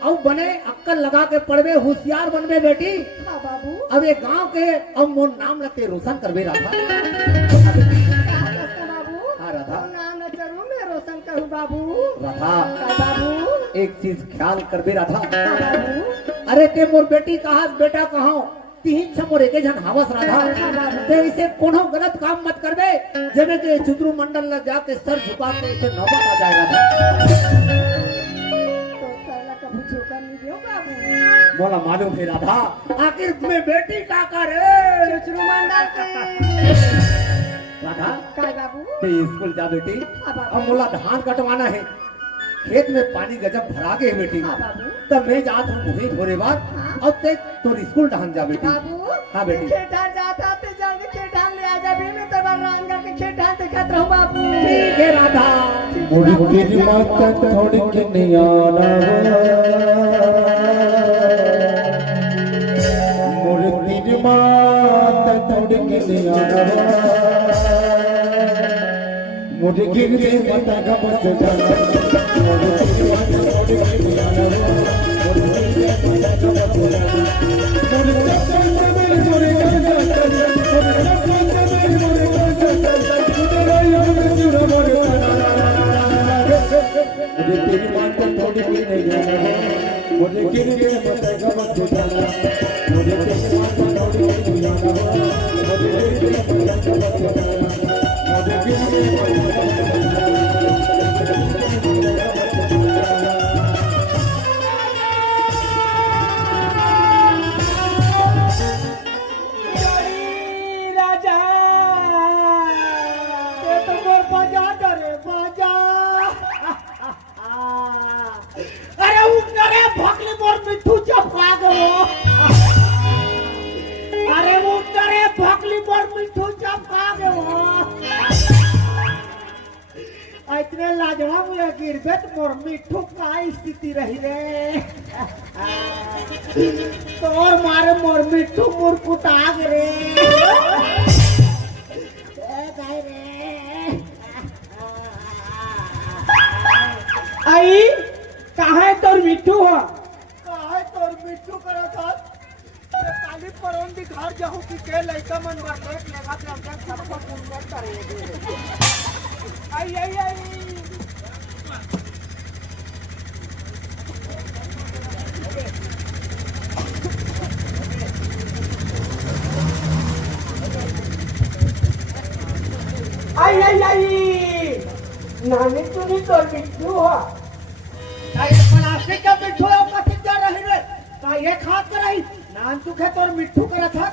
अब बने अक्कल लगा के पढ़बे होशियार बनबे बेटी हाँ बाबू अब ये गांव के अब मोर नाम लते रोशन करबे राधा कहाँ करता बाबू हाँ राधा तो नाम न जरूर मैं रोशन करूँ बाबू राधा हाँ बाबू एक चीज ख्याल करबे राधा हाँ बाबू अरे ते मोर बेटी कहा बेटा कहा तीन छमोर एक जन हावस राधा ते इसे कोनो गलत काम मत करबे जब के चुद्रू मंडल ला जाके सर झुका के इसे नौबत आ जाए राधा तो साला कभी झोंका नहीं दियो बाबू बोला मालूम है राधा आखिर तुम्हें बेटी का करे चुचरू मंडल के राधा काय बाबू ते स्कूल जा बेटी हाँ बाबू। अब मोला धान कटवाना है खेत में पानी गजब भरा गए बेटी हाँ बाबू। तब मैं जात हूँ वही थोड़े बाद हाँ। अब ते तो स्कूल धान जा बेटी बाबू हाँ बेटी खेठान जाता ते जल्दी खेठान ले आ जा भी मैं तब रांगा के खेठान देखत रहूं बाबू ठीक है राधा मुड़ी तेरी माता थोड़ी के नियाना मुड़ी तेरी माता थोड़ी के नियाना मुड़ी गिरते माता का बस जाना मुड़ी तेरी माता थोड़ी के नियाना मुड़ी गिरते माता का बस जाना मुड़ी चप्पल में मुड़ी मुड़ी मुझे तेरी माता थोड़ी की नहीं जाना मुझे गिर के बताएगा मत जाना मुझे तेरी माता थोड़ी की नहीं जाना मुझे गिर के बताएगा मत जाना मुझे गिर के राजा ते तो मोर बाजा डरे बाजा अरे उतरे भगली मोर मिठू चपका गो अरे उतरे भगली मोर मिठू चपका गो इतने लाजवाब मुझे गिरबे तो मोर मिठू का स्थिति रही रे तोर मारे मोर मिठू मुरकुटा रे आई कहाँ है तोर मिठू हो कहाँ है तोर मिठू करो था काली परोन दी घर जाऊं कि के लइका मन बर लेट लेगा जब सबको पूर्ण करे आई आई आई आई आई आई नानी तुनी तोर मिठू हो ये प्लास्टिक का मिठू है पति जा रही रे का ये खा कर रही नान चुके तोर मिठू कर था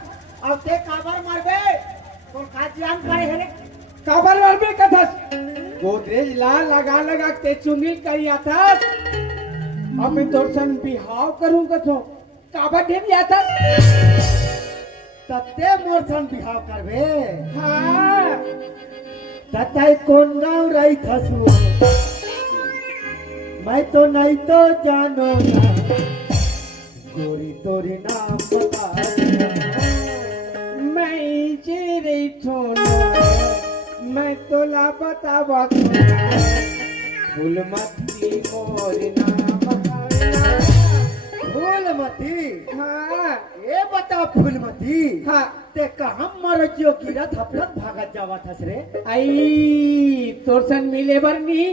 अब ते काबर मार गए तोर का जान करे है रे काबर मार गए कथा गोदरेज ला लगा लगा ते चुनी करिया था अब मैं तोर संग बिहाव करूं कथो काबर ढेरिया था तते मोर संग बिहाव करबे हां तताई कौन गाँव रही थसू मैं तो नहीं तो जानो ना गोरी तोरी नाम बता मैं चिरी छोनो मैं तो लापता फूलमती मोरी नाम बताना फूलमती हाँ ये बता फूलमती हाँ ते कहाँ मर जो गिरा थपलत भागत जावा थस रे आई तोर सन मिले बरनी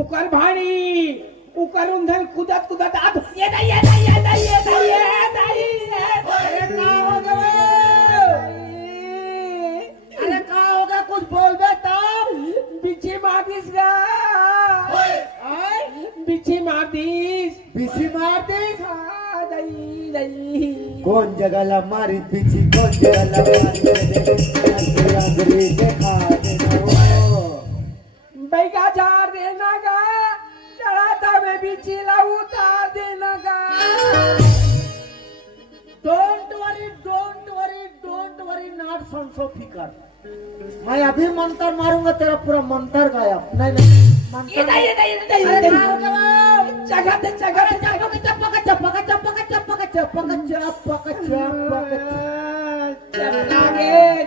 उकर भाड़ी उकर उंधल कुदत कुदत आत ये दाई अरे का हो गया अरे का होगा कुछ बोल बे तब बिछी मार दिस गा बिछी मार दिस हाँ दाई कौन जगह ला मारी बिछी कौन जगह ला मारी देखा बैगा झाड़ देना का चढ़ाता में बिछी ला उतार देना का डोंट वरी नॉट सो फिकर मैं अभी मंत्र मारूंगा तेरा पूरा मंत्र गायब नहीं मंत्र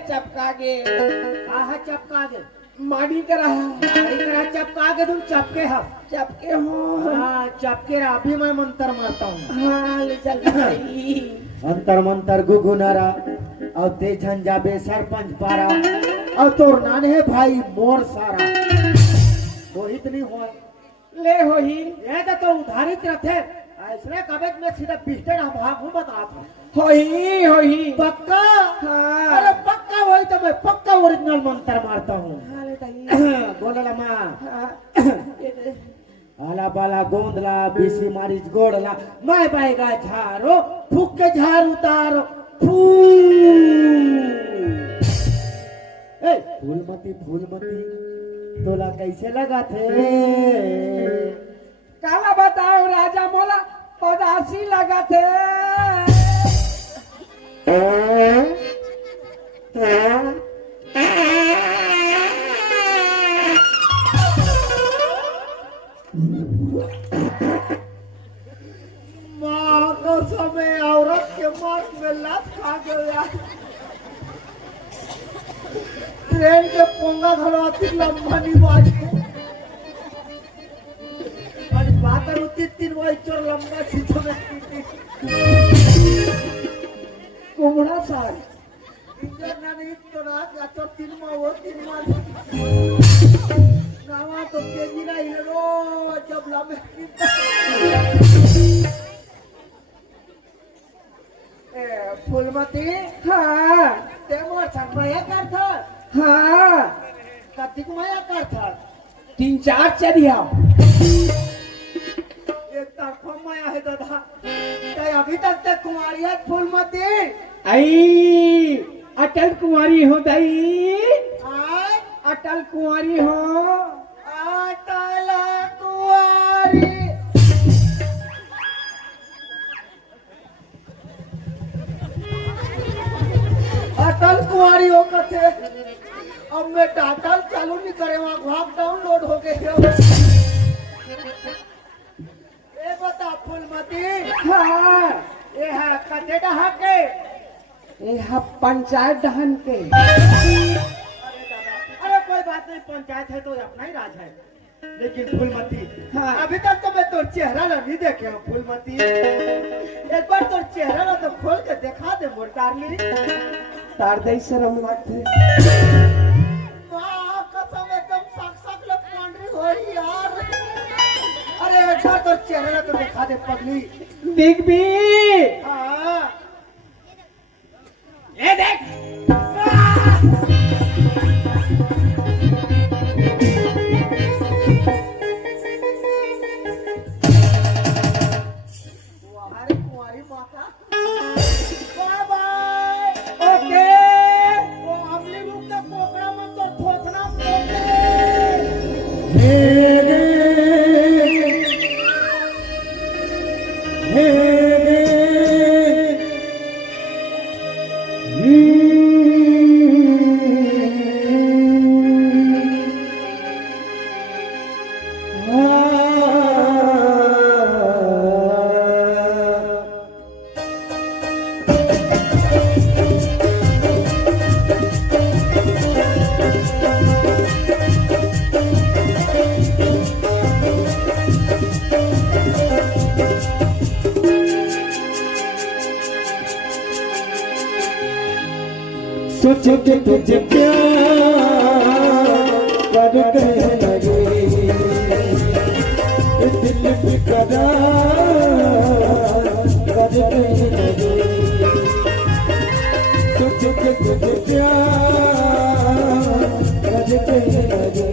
चपका गे माड़ी करा चपका के तुम चपके हो हाँ चपके रहा अभी मैं मंत्र मारता हूँ हाँ अंतर मंतर गुगुनारा और ते झंझाबे सरपंच पारा और तोर नाने भाई मोर सारा मोहित नहीं हो ले हो ही ये तो उधारित रथे ऐसने कबज में सीधा पिस्टन हम भागू बता हो ही पक्का हाँ। अरे पक्का वही तो मैं पक्का ओरिजिनल मंत्र मारता हूँ बोला माँ आला बाला गोंदला बीसी मारिच गोड़ला मैं बाएगा झारो फूक के झार उतारो फू फूलमती तोला कैसे लगा थे? काला बताओ राजा मोला पदासी लगा थे। माँ को समय औरत के मार्ग में लात खा गया। ट्रेन के पोंगा घरवाती लंबा नहीं बाजी। और बात होती 3 वही चोर लंबा चीजों में कुमड़ा सारी इंजन ना नहीं तो रात या तो 3 माह वो 3 माह नावा तो केजी ना हीरो जब लंबे फूलमती हाँ ते मोर सरमया कर था हाँ कतिक माया कर था 3-4 चढ़िया। एक तरफा माया है दादा ते अभी तक ते कुमारी है फूलमती आई अटल कुंवारी हो दाई, आय अटल कुंवारी हो। अटल कुंवारी अटल कुंवारी हो कथे अब मैं डाटा चालू नहीं करे वहाँ भाग डाउनलोड हो गए ए बता फूलमती हाँ ये है कथे डहा के यह पंचायत दहन के। अरे दादा अरे कोई बात नहीं पंचायत है तो अपना ही राज है लेकिन फूलमती हाँ। अभी तक तो मैं तो चेहरा नहीं देखे हूँ फूलमती एक बार तो चेहरा ना तो खोल के दिखा दे मोर डार्लिंग तारदई शर्म माथे वाह कसम एकदम साक्षात लोग पांडरी हो यार अरे एक बार तो चेहरा ना तो दिखा दे पगली दिख भी हाँ ये देख हमारी कुंवारी माता बाय बाय ओके वो अमली रूप का कोकड़ा मत तो ठोकना सोच के तुझे प्यार करने लगे दिल में करार करने लगे सोच के तुझे प्यार करने लगे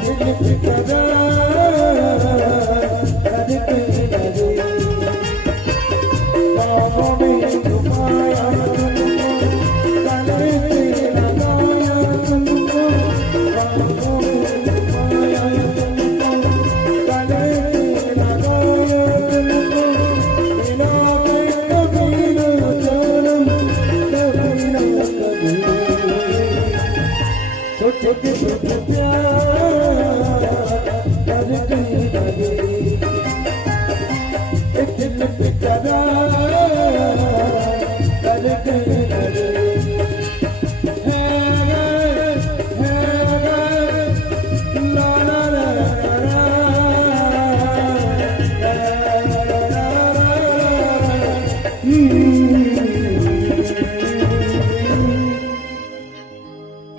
दिल में करार करने लगे बाहों में घुमाया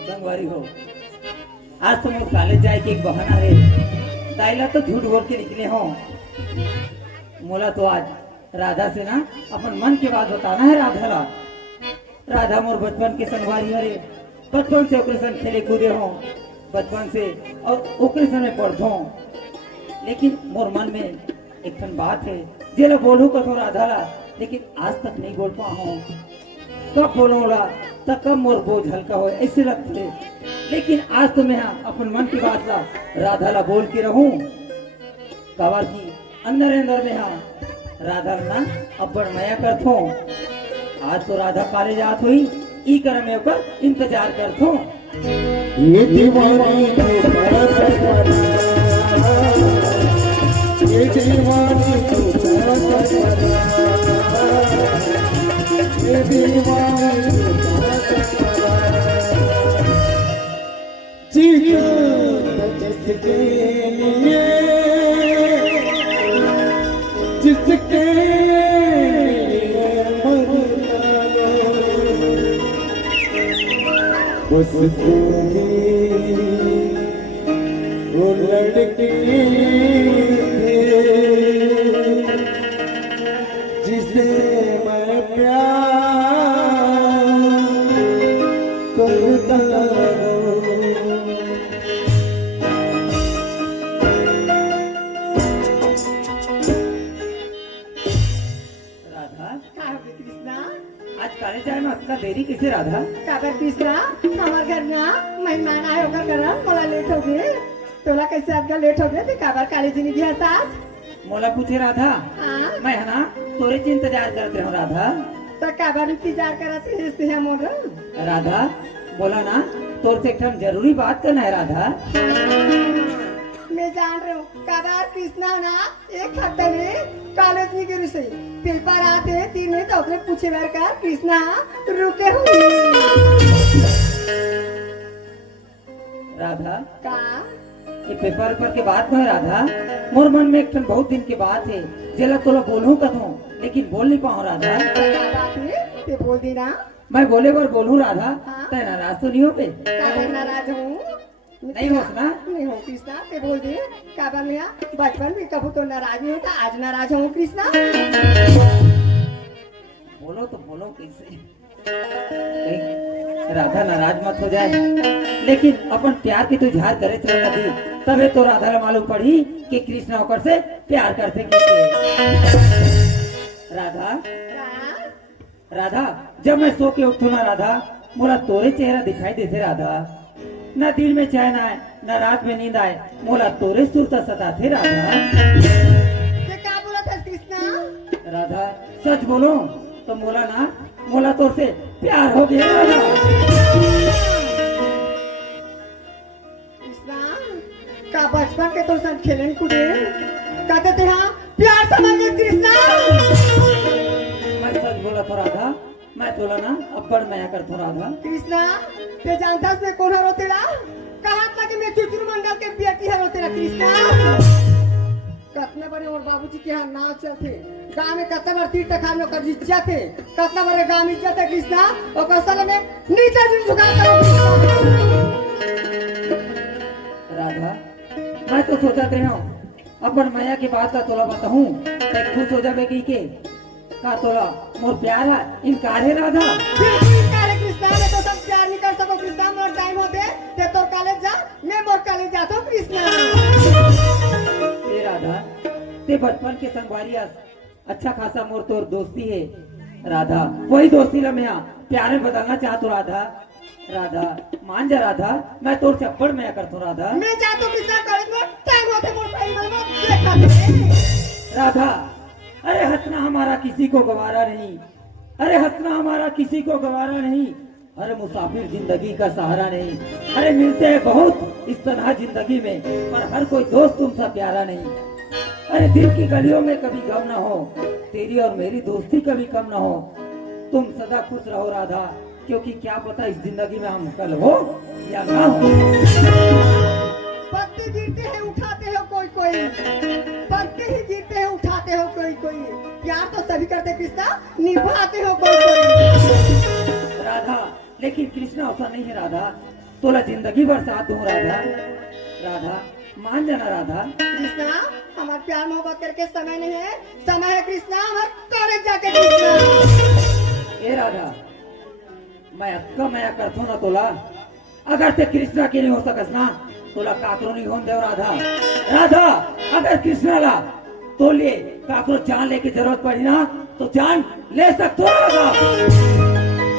संगवारी हो आज तो मोर कॉलेज जाए के एक बहाना है दाइला तो झूठ बोल के निकले हो मोला तो आज राधा से ना अपन मन की बात बताना है राधा ला राधा मोर बचपन के संगवारी हरे बचपन से ओकरे संग खेले कूदे हो बचपन से और ओकरे संग में पढ़ो लेकिन मोर मन में एक ठन बात है जेला बोलू कथो राधा ला लेकिन आज तक नहीं बोल पा हूँ कब बोलोला तो कब मोर बोझ हल्का हो ऐसे लगते। लेकिन आज तो मैं अपन मन की बात ला राधा ला बोल के रहूं कावा की अंदर अंदर में राधा ना अब्बड़ मया करथो। आज तो राधा काले जात हुई ई कर मैं ओकर इंतजार करथो। ये दीवानी तो बरस पड़ा, ये दीवानी तो बरस पड़ा, ये दीवानी तो बरस पड़ा। जिसके लिए जिसके बस तू ही वो लड़की जिसे मैं प्यार करता राधा का हो गए कृष्णा? आज काले जाए में आपका देरी कैसे राधा? काबर कृष्णा हमार घर ना मेहमान आए होकर घर मोला लेट हो गए। तोला कैसे आज लेट हो गए? ते काबर काली जी ने दिया था आज? मोला पूछे राधा हाँ मैं है ना तोरे से इंतजार करते हूँ राधा। तो काबर इंतजार कराते हैं इससे हम मोर? राधा बोला ना तोर से एक ठन जरूरी बात करना है राधा। मैं जान रही हूँ काबर कृष्णा ना एक हफ्ते में कॉलेज में गिरी से पेपर आते हैं 3 में तो अपने पूछे बार का कृष्णा रुके हुए राधा का ये पेपर पर के बात में राधा मोर मन में एक ठन बहुत दिन के बात है जेला तोला बोलूं कथूं लेकिन बोल नहीं पाऊं राधा। क्या बात है ते बोल दी ना। मैं बोले बार बोलूं राधा हाँ। तय नाराज तो नहीं हो पे? काबर नाराज हूँ? नहीं हो ना? नहीं हो कृष्णा ते बोल दे काबर में बचपन में कभी तो नाराज नहीं होता आज नाराज हूँ कृष्णा। बोलो तो बोलो कैसे कहीं राधा नाराज मत हो जाए। लेकिन अपन प्यार की तो इजहार करे चल दी तबे तो राधा ला मालूम पड़ी कि कृष्णा होकर से प्यार करते किसे। राधा का? राधा जब मैं सो के उठू ना राधा मोला तोरे चेहरा दिखाई देते राधा। न दिल में चैन आए न रात में नींद आए मोला तोरे सुरता सताते राधा। ते का बोला था कृष्णा? राधा सच बोलो तो मोला तोर से प्यार हो गया राधा। कृष्णा का बचपन के तो सब खेलन कूदे कहते थे हाँ प्यार समझ गए कृष्णा। मैं सच बोला तो राधा मैं तोला ना अब्बड़ माया करतो राधा। कृष्णा ते जानता से कौन हरो तेरा? कहा था कि मैं चुचुर मंडल के बेटी हरो तेरा कृष्णा। कतने बड़े और बाबूजी के यहाँ नाव चलते गांव में कतने बार तीर्थ खाने का इज्जत है कतने बड़े गांव में इज्जत है कृष्णा और कसल में नीचे दिन झुका राधा मैं तो सोचा थे हूँ अपन माया की बात का तोला बताऊं तो खुश हो जावे की के का तोला मोर प्यार है इनकार है राधा। कृष्णा मैं तो सब प्यार नहीं कर सको कृष्णा मोर टाइम होते ते तो कॉलेज जा मैं मोर कॉलेज जाता हूँ कृष्णा। ए राधा ते बचपन के संगवारी अच्छा खासा मोर तोर दोस्ती है राधा वही दोस्ती ला मैं प्यार में बदलना चाहता हूँ राधा। राधा मान जा राधा मैं तोर से अब्बड़ माया करता हूँ राधा। मैं जाता हूँ कृष्णा कॉलेज में टाइम होते मोर टाइम में देखा राधा अरे हंसना हमारा किसी को गवारा नहीं, अरे हंसना हमारा किसी को गवारा नहीं, अरे मुसाफिर जिंदगी का सहारा नहीं, अरे मिलते हैं बहुत इस तरह जिंदगी में पर हर कोई दोस्त तुमसा प्यारा नहीं। अरे दिल की गलियों में कभी गम ना हो तेरी और मेरी दोस्ती कभी कम ना हो। तुम सदा खुश रहो राधा क्योंकि क्या पता इस जिंदगी में हम कल हो या ना हो। पत्ते गिरते हैं उठाते हो कोई कोई पत्ते ही गिरते हैं उठाते हो कोई कोई प्यार तो सभी करते कृष्णा निभाते हो कोई कोई। राधा लेकिन कृष्णा ऐसा नहीं है राधा तोला जिंदगी भर साथ दूं राधा। राधा मान जाना राधा। कृष्णा हमारा प्यार मोहब्बत करके समय नहीं है समय है कृष्णा हमारे कॉलेज जाके कृष्णा। ए राधा मैं अक्का माया करथू ना तोला अगर ते कृष्णा के नहीं हो सकस ना तोला काकरो नहीं होन देव राधा। राधा अगर कृष्णा ला तो ले काकरो जान लेके जरूरत पड़ी ना तो जान ले सकतो राधा।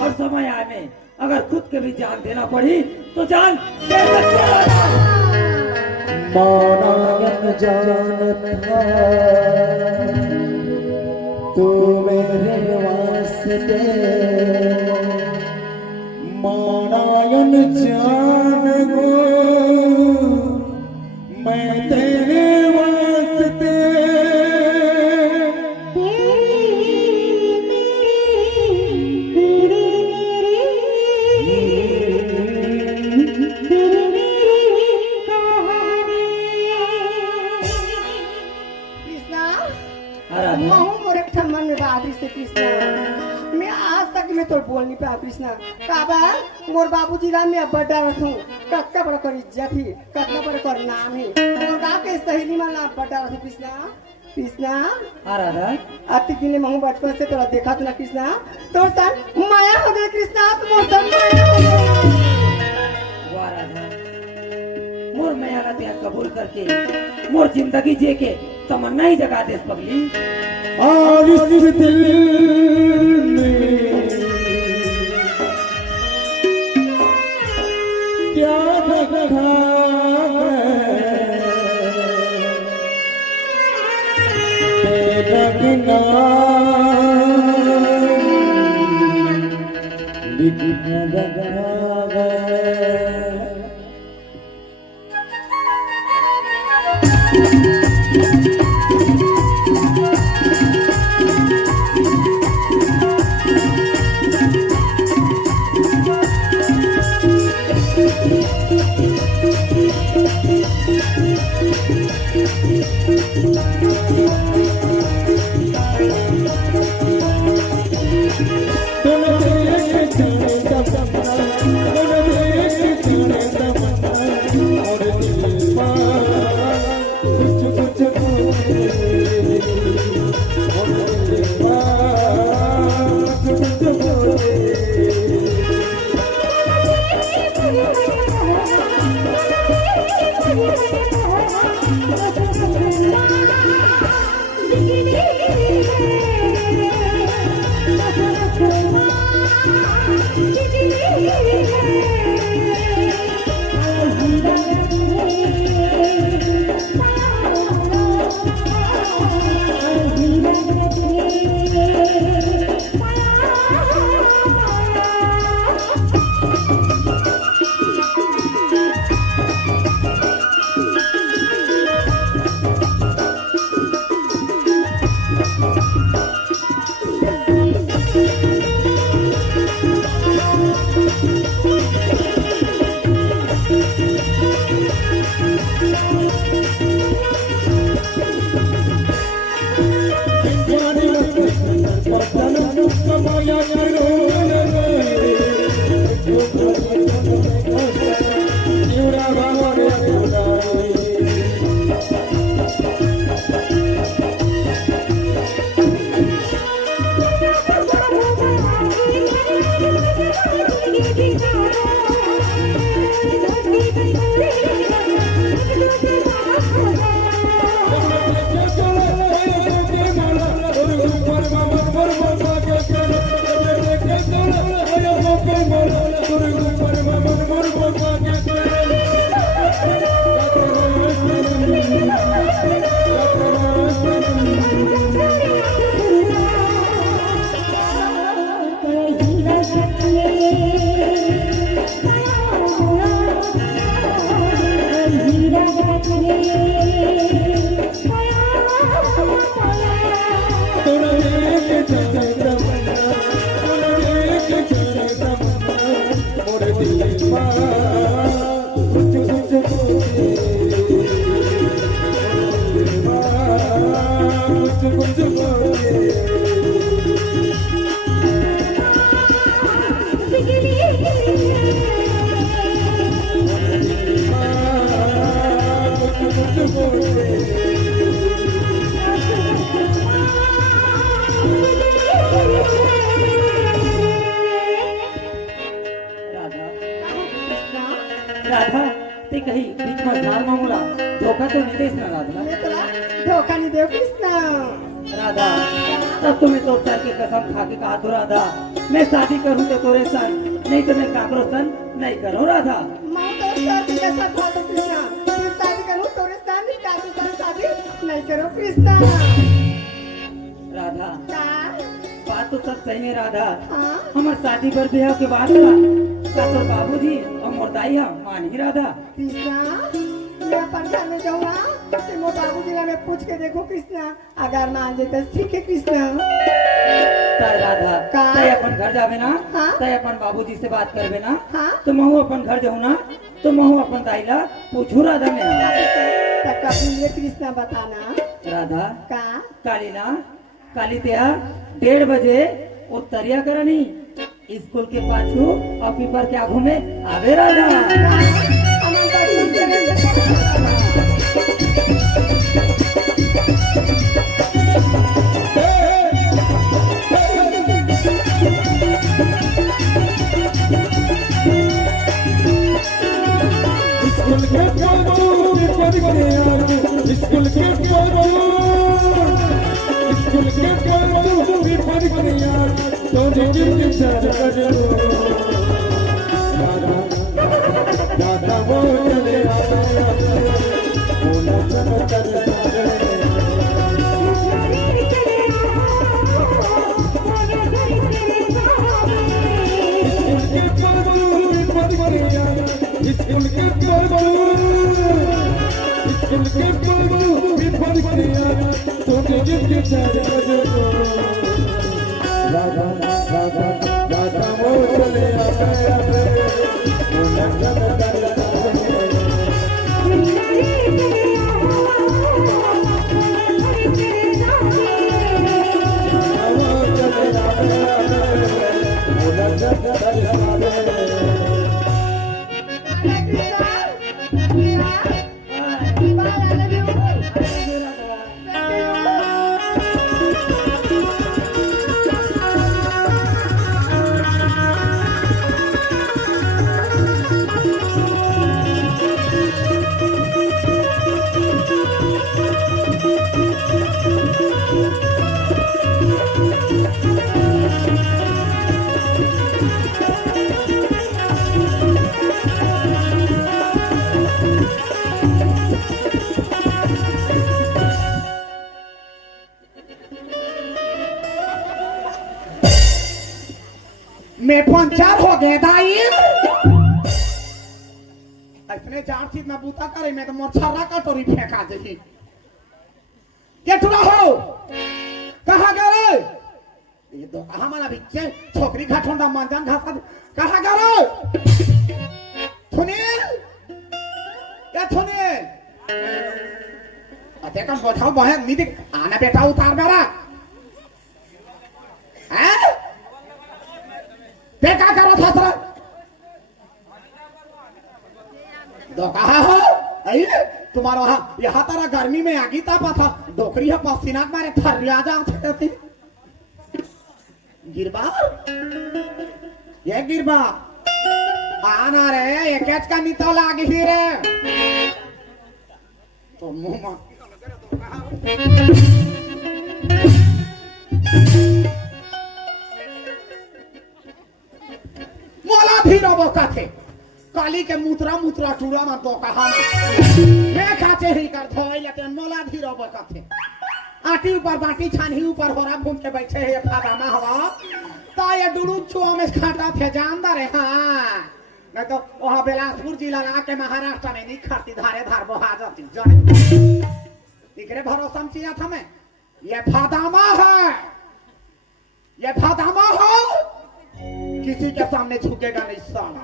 और और समय आए में अगर खुद के भी जान देना पड़ी तो जान दे सकते हो राधा। माना जान था तू मेरे वास्ते, मानायन जान गो मैं तेरे वास्ते। कृष्णा राधा महू मोरे ठम्मन में बाबरी से कृष्णा मैं आज तक मैं तो बोल नहीं पाया कृष्णा काबा मोर बाबूजी राम में बड़ा रखूं कत्ता बड़ा कर इज्जत ही कतना बड़ा कर नाम ही मोर गांव के सहेली में नाम बड़ा रखूं कृष्णा कृष्णा राधा आती दिन महू बचपन से तोरा देखा तो ना कृष्णा तो सन माया हो गई कृष्णा तो मोर सन माया हो गई। वाह राधा मोर मैं आला ते कबूल करके मोर जिंदगी जी के तमन्ना ही जगा दे पगली। और इस दिल में क्या रखा है तेरा नाम लिखा रखा है। राधा ते कही बीच में झार मामूला धोखा तो नहीं देस ना राधा। मैं तोरा धोखा नहीं देव कृष्णा। राधा तब तुम्हें तो सर की कसम खा के कहा तो राधा मैं शादी करूँ तो तोरे संग, नहीं तो मैं काकरो संग नहीं करूँ राधा। मैं तो सर के साथ बात कृष्णा फिर शादी करूं तोरे साथ काजू साथ शादी नहीं करो कृष्णा। राधा का बात तो सब सही है राधा। हाँ हमार शादी पर ब्याह के बाद का तोर बाबूजी और मोर दाई मान ही राधा। कृष्णा मैं अपन घर में जाऊंगा तो मोर बाबूजी ला मैं पूछ के देखो कृष्णा अगर मान जाए तो ठीक है कृष्णा। तय राधा का? तय अपन घर जावे ना, हाँ? तय अपन बाबूजी से बात करबे ना, हाँ? तो महू अपन घर जाऊँ ना, तो महू अपन दाई ला पूछू राधा में। तब कभी ये कृष्णा बताना राधा का काली ना काली तेरा 1:30 बजे उत्तरिया करनी स्कूल के पाछू और पीपर के आगू में आवे राधा। अमन दर्शन स्कूल के बाबू पेपर के यारो स्कूल के बाबू पेपर के यारो तो जिंदगी के साथ करो दादा वो चले आते बोला चल चल स्कूल के बाबू पेपर के यारो तो जिंदगी के साथ करो दादा वो चले आते बोला चल चल मैं पंचर हो गए दाई ऐसने चार चीज में बूता करे मैं तो मोर छर्रा का टोरी फेंका देगी। ये टुला हो कहाँ गए रे? ये दो कहाँ माना बिच्चे छोकरी घाटोंडा मांजान घासा कहाँ गए रे? थुनील या थुनील अते कम बताओ बाहर नीति आना बेटा उतार मेरा हैं? क्या करो था तेरा? दो कहा हो? अरे तुम्हारा वहाँ यहाँ तारा गर्मी में आगी तापा था डोकरी है पसीना मारे थर्रिया जाते थे। गिरबा ये गिरबा आना रे ये कैच का नीतो लागी ही रे तो मुंह में मोला धीरो बोका थे काली के मुतरा मुतरा टूरा में तो कहा मैं खाते ही कर धोए लेते मोला धीरो बोका थे आटी ऊपर बाटी छानी ऊपर होरा घूम के बैठे है खादा में हवा ता ये डुडू चुआ में खाटा थे जानदार है। हाँ मैं तो वहाँ बिलासपुर जिला ला के महाराष्ट्र में नहीं खाती धारे धार बहा जाती जाने दिखरे भरोसा चिया था मैं ये फादामा है ये फादामा हो किसी के सामने झुकेगा नहीं साला।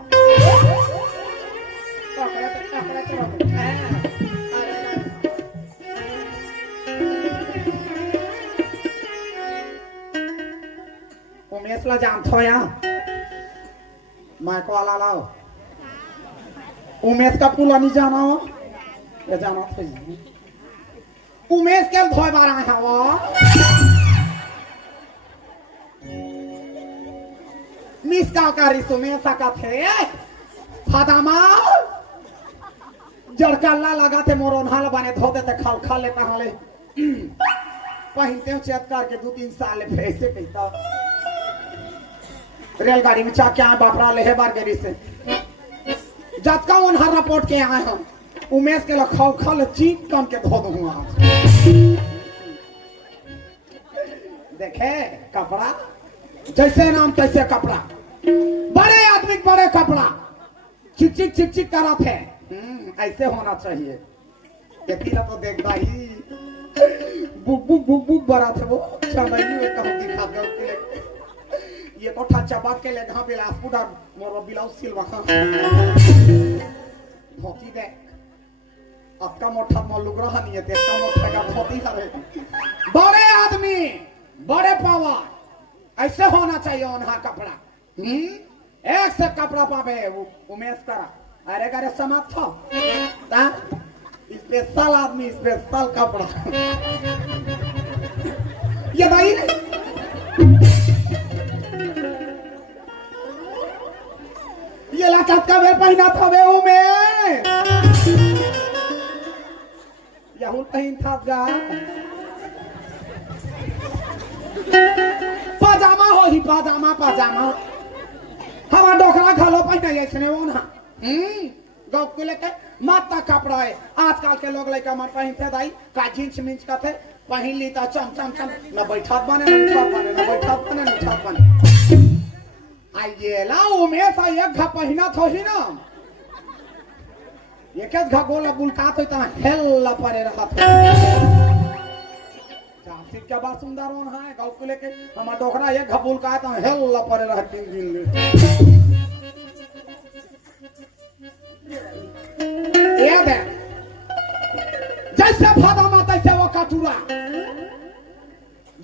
उमेश ला जानतो या मैं को आला लाओ उमेश का पुला नहीं जाना हो ये जाना था उमेश के धोए बारा है वो मिस का रिसो में सका थे फादामा जड़कल्ला लगा थे मोरन हाल बने धो देते खाल खा लेता हाले पहनते हो चेत करके 2-3 साल ऐसे कहता रेलगाड़ी में चाह के आए बापरा लेहे बार गेरी से जतका उन्हार रिपोर्ट के आए हम उमेश के लखाव खल चीक कम के धो दूंगा देखे कपड़ा जैसे नाम तैसे कपड़ा बड़े आदमी बड़े कपड़ा चिक चिक चिक चिक करा थे ऐसे होना चाहिए देखिए तो देखता ही बुक बुक बुक बुक बड़ा थे वो अच्छा नहीं है कहूँ दिखा दो के लिए ये तो ठा चबा के ले घा बिलासपुर और मोरो बिलाउस सिलवा का धोती दे आपका मोटा मल्लुक रहा नहीं है देखता मोटा का धोती करे बड़े आदमी बड़े पावर ऐसे होना चाहिए उनका कपड़ा एक से कपड़ा पावे उमेश करा अरे करे समाप्त था स्पेशल आदमी स्पेशल कपड़ा ये भाई ये लाकत का वेर पहना था वे उमेश यहूं पहन था गा पाजामा हो ही पाजामा पाजामा हमारा डोकरा खालो पहना ऐसे वो ना गाँव को लेकर माता कपड़ा है आजकल के लोग लेकर मत पहनते दाई का जींस मिंच का थे पहन ली तो चम चम चम न बैठा बने न उठा बने न बैठा बने न उठा बने आइए ला उमेश एक घा पहना थो ही ना एक घा गोला बुलका तो इतना हेल परे रहा था जासिक क्या बात सुंदर होना है गाँव को लेके हमारा डोकरा एक घा बुलका तो हेल परे रहा तीन दिन जैसे भादामा तैसे वो कटुरा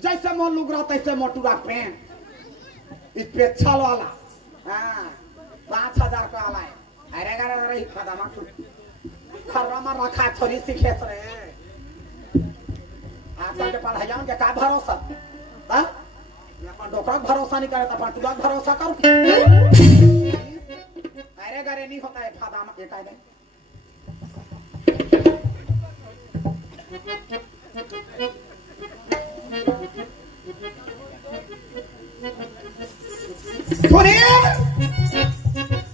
जैसे मल्लुगरा तैसे मोटुरा पेन इस पे छल वाला हाँ 5,000 का आला है अरे गरे गरे ही भादामा खर्रा में रखा थोड़ी सीखे सरे आजकल के पढ़ाइयों के का भरोसा हाँ अपन डॉक्टर भरोसा नहीं करे तो अपन तुला भरोसा करो अरे गरे नहीं होता है भादामा ये कायदे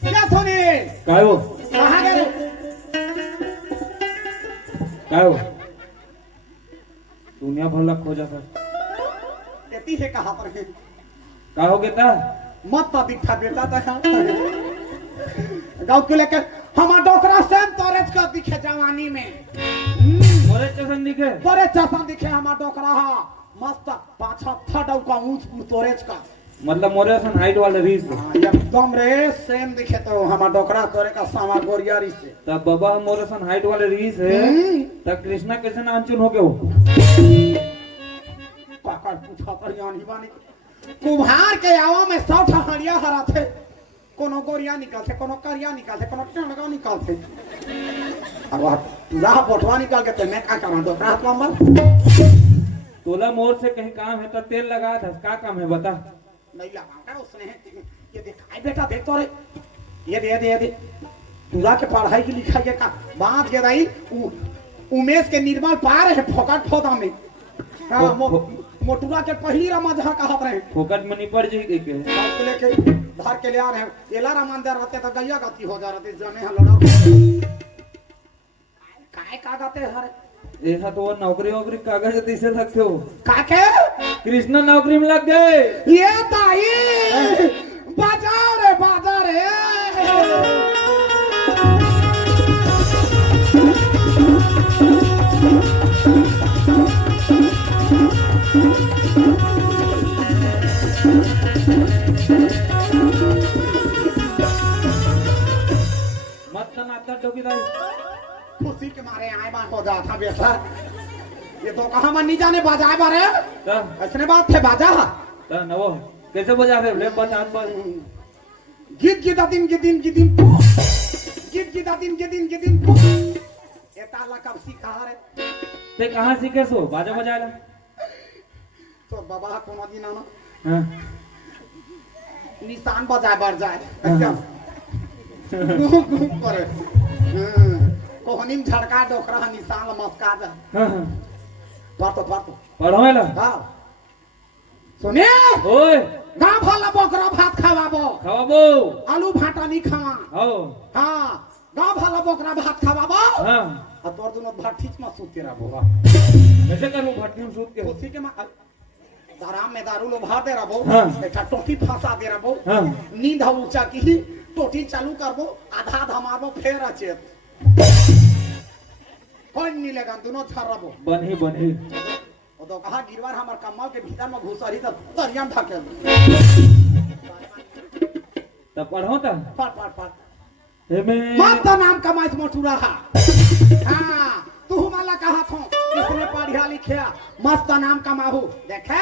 क्या काय हो कहाँ गए काय हो दुनिया भर ला खोजा सर कहती है कहाँ पर है का हो गया मत तो दिखा बेटा था गाँव को लेकर हमारा डोकरा सेम तोरेज का दिखे जवानी में मोरे चसन दिखे बड़े चसन दिखे हमारा डोकरा हा मस्त 5-6 का ऊंच तोरेज का मतलब मोरे सन हाइट वाले रीस एकदम रे सेम दिखे तो हमारा डोकरा तोरे का सामा गोरियारी से तब बाबा मोरे सन हाइट वाले रीस है तब कृष्णा कैसे ना अंचुन हो गए हो काका पूछा पर यानी बानी कुम्हार के आवा में 100 ठहरिया हरा थे कोनो गोरिया निकालते कोनो करिया निकालते कोनो टंगा निकालते अब पूरा बोटवा निकाल के तो मैं क्या करूं डोकरा हाथ में तोला मोर से कहीं काम है तो तेल लगा था का काम है बता नहीं लगाता उसने ये दिखाई बेटा देख तो रे ये दे पूरा के पढ़ाई की लिखाई के का बात के रही उमेश के निर्मल पार है फोकट फोदा में मोटुरा के पहली रमा जहां कहत रहे फोकट में नहीं पड़ जाएगी के के लेके धर के ले आ रहे हैं एला रमान दे रहते तो गैया गति हो जा रहते जने है लड़ा काय का गाते हरे ऐसा तो वो नौकरी कागज तीसरे रखे हो काके कृष्णा नौकरी में लग गए ये ताई बाजार रे मत ना नाता डोबीदारी खुशी के मारे आए बात हो जाता बेटा ये तो कहा मन नहीं जाने बाजा बारे ऐसने बात थे बाजा नवो कैसे बजा रहे ले बता पर गीत गिदादिन ये ताला कब सीखा रे ते कहां सीखे सो बाजा बजाला तो बाबा कोनो दिन ना हां निशान बजा बार जाए अच्छा करे कोहनीम झड़का डोकरा निशान मस्का जा हां पातो पढ़ोला हां सुने ओए गाँव भला बकरा भात खावाबो खावाबो आलू भाटा नहीं खावा आओ हाँ गाँव भला बकरा भात खावाबो हाँ और तोर दोनों भात ठीक में सूते रहो कैसे करूं भट्टी में सूत के उसी के मां आराम में दारू लो भात दे रहो हाँ। बेटा टोटी फंसा दे रहो हाँ। नींद हम ऊंचा की टोटी चालू करबो आधा आधा मारबो फेर अचेत कोई नहीं लेगा दोनों छरबो बन्ही बन्ही ओ तो कहा गिरवार हमर कमल के भीतर में घुसरी त तरिया ढके तब पढ़ो ता पट पट पट एमे मत नाम कमाइस मोटूरा हां तू माला कहा थो किसने पढ़िया लिखिया मस्त नाम कमाहू देखे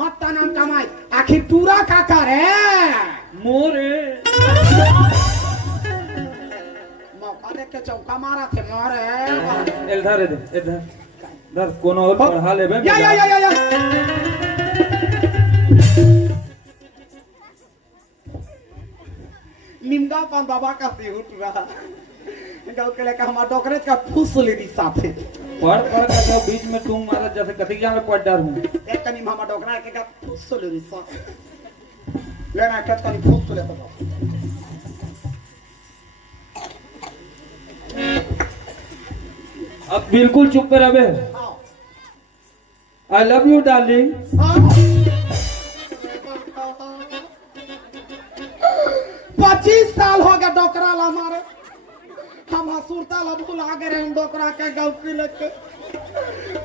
मत नाम कमाई आखिर टूरा का करे मोरे मौका देख के चौका मारा थे मोरे इधर दे इधर इधर कोनो और पढ़ा लेबे या निमगा पान बाबा का सेहू टूरा गाँव के लेकर हमारा डॉक्टरेट का फूस ले दी साथे पढ़ पढ़ के जब बीच में तू मारा जैसे कतिया में पढ़ डाल हूं एक कनी हमारा डॉक्टरेट के का फूस ले दी साथे लेना कत कनी फूस ले पता अब बिल्कुल चुप पे रहे हां आई लव यू डार्लिंग 25 साल हो गया डॉक्टरा ला मारे हम हसूरता ला भूला गए रहे डॉक्टरा के गाँव के लेके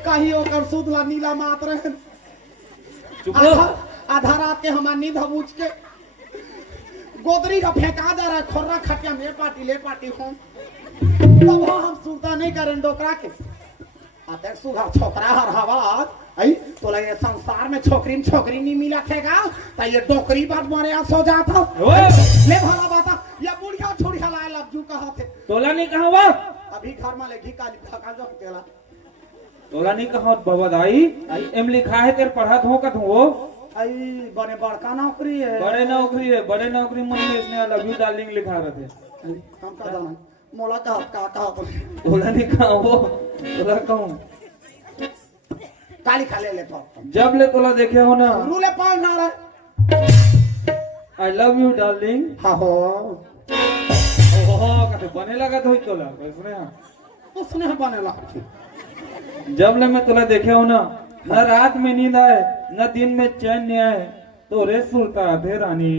कहीं ओकर सूद ला नीला मात रहे चुप रहो आधा रात के हमार नींद हम उठ के गोदरी का फेंका जा रहा है खोर्रा खटिया में ले पार्टी हो तब हम सूता नहीं करें डॉक्टरा के आते सुधा छोकरा हर हवा आई तो ये संसार में छोकरी नहीं मिला थेगा तो ये डोकरी बात मारे यहाँ सो जाता ले भला बाता ये बुढ़िया छुड़िया लाए लब्जू कहा थे तोला नहीं कहा वो अभी घर में लेगी काली धक्का जो तेला तोला नहीं कहा बाबा दाई एम लिखा है तेरे पढ़ा हो का तू वो आई बने बड़का नौकरी है बड़े नौकरी मन में इसने आई लव यू डार्लिंग लिखा रहे थे हम का जाना मोला का तोला नहीं कहा वो तोला कहूं काली खा ले तो जब ले तोला देखे हो ना रूले पाल ना रहे आई लव यू डार्लिंग हाँ हो ओहो कते बने लगा तो तोला उसने बने लगा जब ले मैं तोला देखे हो ना न रात में नींद आए न दिन में चैन नहीं आए तो रे सुरता थे रानी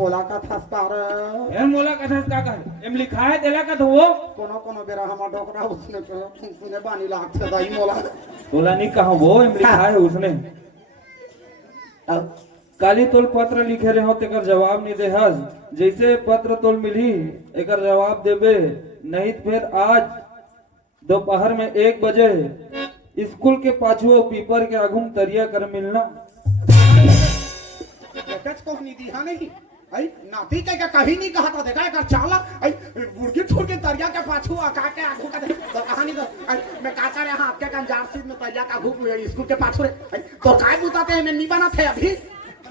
मुलाकात हस्तार ए मोला कथा का कह एम लिखा है देला का तो वो कोनो बेरा हमार डॉक्टर उसने बानी लाग से दाई मोला तोला नहीं कहा वो एम लिखा है उसने काली तोल पत्र लिखे रहे हो तेकर जवाब नहीं दे हस जैसे पत्र तोल मिली एकर जवाब देबे नहीं फिर आज दोपहर में 1 बजे स्कूल के पाछुओ पीपर के आगुम तरिया कर मिलना कच को नहीं दी हां नहीं आई नाती के कहीं नहीं कहा था देखा कर चाला आई बुड़की छोड़ के तरिया के पाछू आका के आगू का तो कहानी तो मैं का करे हां आपके कंजार सीध में तरिया का घूम स्कूल के पाछू रे तो काय बुताते हैं मैं नहीं बना थे अभी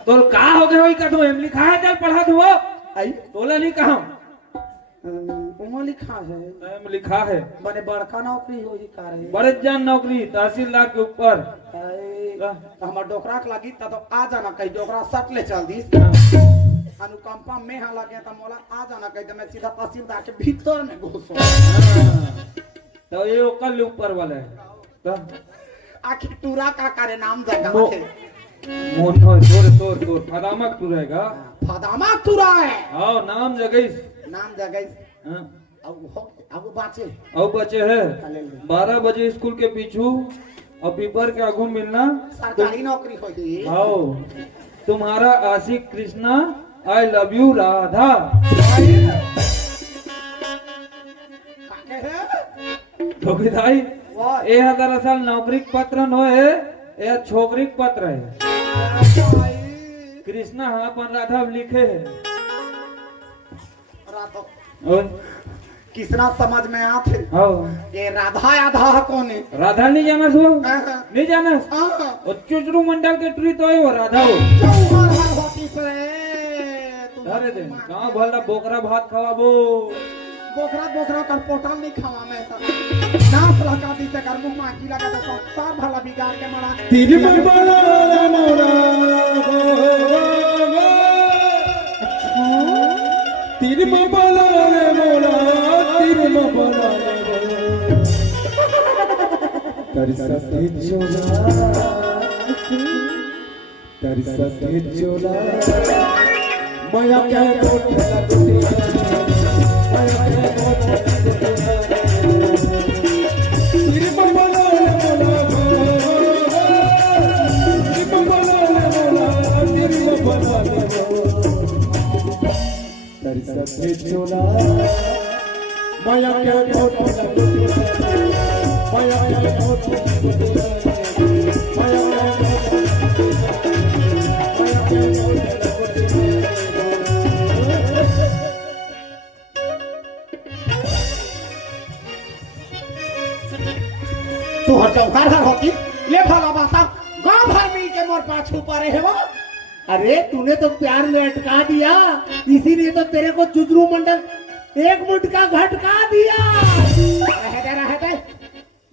तो का हो गए होई का तो एम लिखा है चल पढ़ा दो आई तोला नहीं कहा उमा लिखा है एम लिखा है बड़े बड़का नौकरी होई का रहे बड़े जान नौकरी तहसीलदार के ऊपर हमार डोकरा के लगी तो आ जाना कहीं डोकरा सट ले चल दी अनुकंपा में हाँ लगे तो मोला आ जाना कहीं मैं सीधा तहसीलदार के भीतर में घुसो तो ये ओकल ऊपर वाला है आखिर टूरा का करे नाम जगह नो। है मोन हो तोर फदामक तू रहेगा फदामा टूरा है आओ नाम जगह नाम जगह अब बाचे अब बचे है 12 बजे स्कूल के पीछू और पीपर के आगू मिलना सरकारी नौकरी हो गई आओ तुम्हारा आशिक Krishna I love you Radha धोखेधाई ए दरअसल नौकरी पत्र नो है या छोकरी पत्र है कृष्णा हाँ पर राधा लिखे है और किसना समझ में आते आओ ये राधा आधा कौन है राधा नहीं जाना सो नहीं जाना और चुचरू मंडल के ट्री तो है वो राधा हो अरे दे गाँव भला बोकरा भात खवाबो बोकरा कर पोटल नहीं खावा मैं नाम लगा दी से कर मुंह में की लगा तो संसार भला बिगाड़ के मरा तेरी बड़ा तेरी सत्य चोला माया क्या कोट लगुटिया माया क्या कोट लगुटिया तेरी बंबला मोला तेरी बंबला मोला तेरी बंबला तेरी सत्य चोला माया क्या कोट लगुटिया माया क्या कोट लगुटिया माया तू हर चौकार हर होती ले भागा बाता गांव भर मिल के मोर पास छुपा रहे हो। अरे तूने तो प्यार में अटका दिया, इसीलिए तो तेरे को चुचरू मंडल एक मुटका घटका दिया। रह दे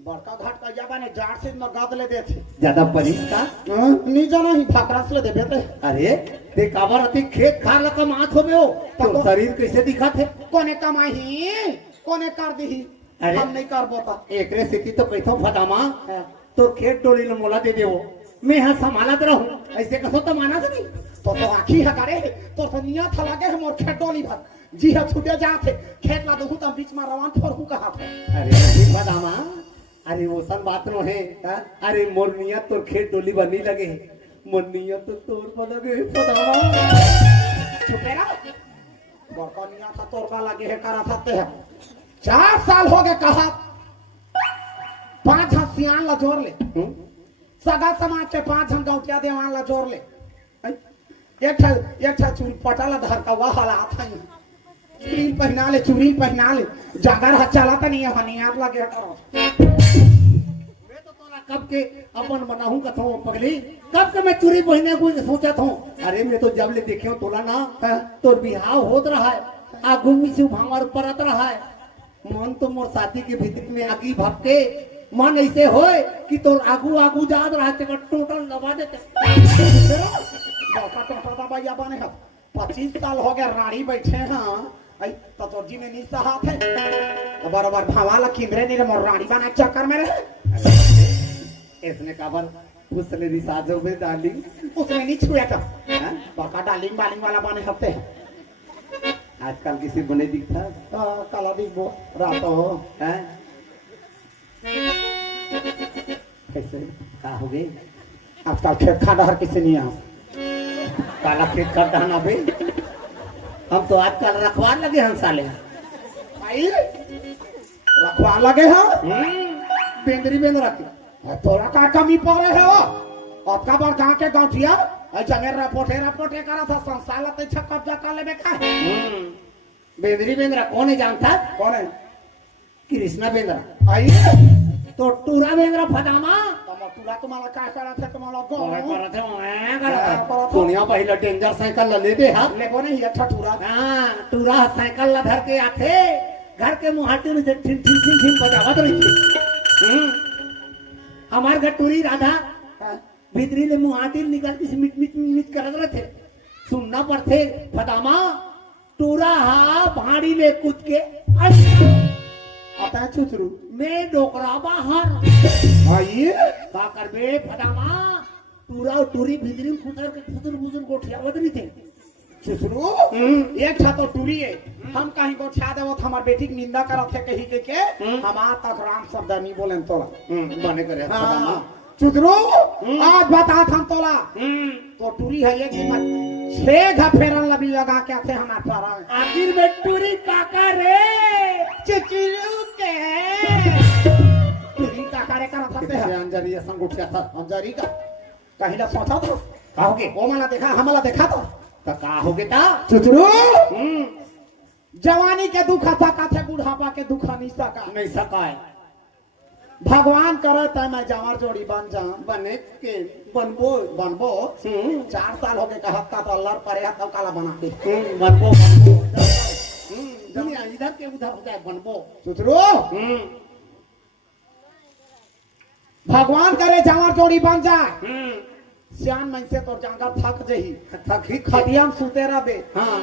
बड़का घटका जाबा ने जाड़ से में गाद ले देथे ज्यादा परिस्ता नहीं जाना ही भाकरास ले देबे ते। अरे ते काबर अति खेत खार ल कमात होबे हो तो शरीर कैसे दिखा थे? कोने कमाही कोने कर दही हम नहीं कर बोता एकरे स्थिति तो कैथो फटामा तो खेत डोली ल मोला दे देवो मैं यहां संभालत रहूं ऐसे कसो तो माना नहीं तो आखी है करे तो सनिया था लागे हम और खेत डोली भर जी हा छूटे जाते खेत ला दहु त बीच में रवान थोरहु कहा थे। अरे नहीं फटामा अरे वो सन बात नो है अरे मोर नियत तो खेत डोली बनी लगे मोर नियत तो तोर पर लगे फटामा चुप रह बड़का नियत था तोर का लगे है करा सकते हैं 4 साल हो गए कहा 5 हसियान ला जोड़ ले सगा समाज के 5 हम गौटिया देवान ला जोड़ ले एक चूरी पटाला धर का वह हालात है चूरी पहना ले जागर हाथ चला तो नहीं है हनियात लगे करो मैं तो तोला कब के अपन बनाऊं कथो पगली कब के मैं चूरी पहने को सोचा था। अरे मैं तो जब ले देखे तोला ना तो बिहाव होत रहा है आगू में से भांगर परत रहा है मन तो मोर साथी के भीतर में आगी भपके मन ऐसे होए कि तोर आगू जात रहा ते टोटल दबा देते टोटल दबा या बने 25 साल हो गया रानी बैठे हां आई तो जी में नहीं सहात है तो बराबर भावाला किमरे नहीं रे मोर रानी बना चक्कर में रहे इसने काबर उसने रिसाजो में डार्लिंग उसने नहीं छुआ था बाका डार्लिंग बालिंग वाला बने हफ्ते आजकल किसी बने दिखता काला दिखो रात हो हैं कैसे का हो गए आजकल खेत खा हर किसी नहीं आ काला खेत का दाना बे हम तो आजकल रखवार लगे हम साले भाई रखवार लगे हैं बेंदरी बेंद रखी तोरा का कमी पड़ रहे हो आपका बार गांव के गांठिया जगह रपोटे करा था संसाला ते कब्जा कर लेबे का बेंदरी बेंद्रा कौन है जानता कौन है? कृष्णा बेंद्रा आई तो टूरा बेंद्रा फटामा टूरा तुम्हारा का करा था तुम्हारा गो करा था मैं करा दुनिया पहले डेंजर साइकिल ले दे हां लेबो नहीं अच्छा टूरा हां टूरा साइकिल ला धर के आथे घर के मुहाटी में ठिन ठिन ठिन ठिन बजावत रही थी हमार घर टूरी राधा भीतरी ले मुहाटी निकल के मिट मिट मिट करत रहे थे सुनना पड़ते फटामा टूरा हा भाड़ी ले कूद के आता चुचरू मैं डोकरा बाहर आइए का करबे फटामा टूरा टूरी भीतरी में खुसर के खुसर गोठिया बदली थे चुचरू एक छा तो टूरी है हम कहीं गोठिया देवो तो हमार बेटी की निंदा करत है कहीं के हमार तक राम शब्द नहीं बोलें तोला बने करे फटामा चुचरू आज बता हम तोला तो टूरी है एक मत 6 घफेरन लबी लगा के थे हमार पारा आखिर में टूरी काका रे चुचरू के टूरी काका रे करा सकते हैं अंजरी संग उठया था अंजरी का कहीं ना सोचा था कहोगे वो माला देखा हमला देखा तो का होगे ता चुचरू जवानी के दुख था थे बुढ़ापा के दुख नहीं सका है भगवान करे तो मैं जवार जोड़ी बन जा बने के बनबो 4 साल हो गए का हक्का तो अल्लाह परे हाथ काला बना के बनबो दुनिया इधर के उधर हो जाए बनबो सुतरो भगवान करे जवार जोड़ी बन जा सियान मन से तो जांगा थक जही थकी खटिया में सुते रहबे हां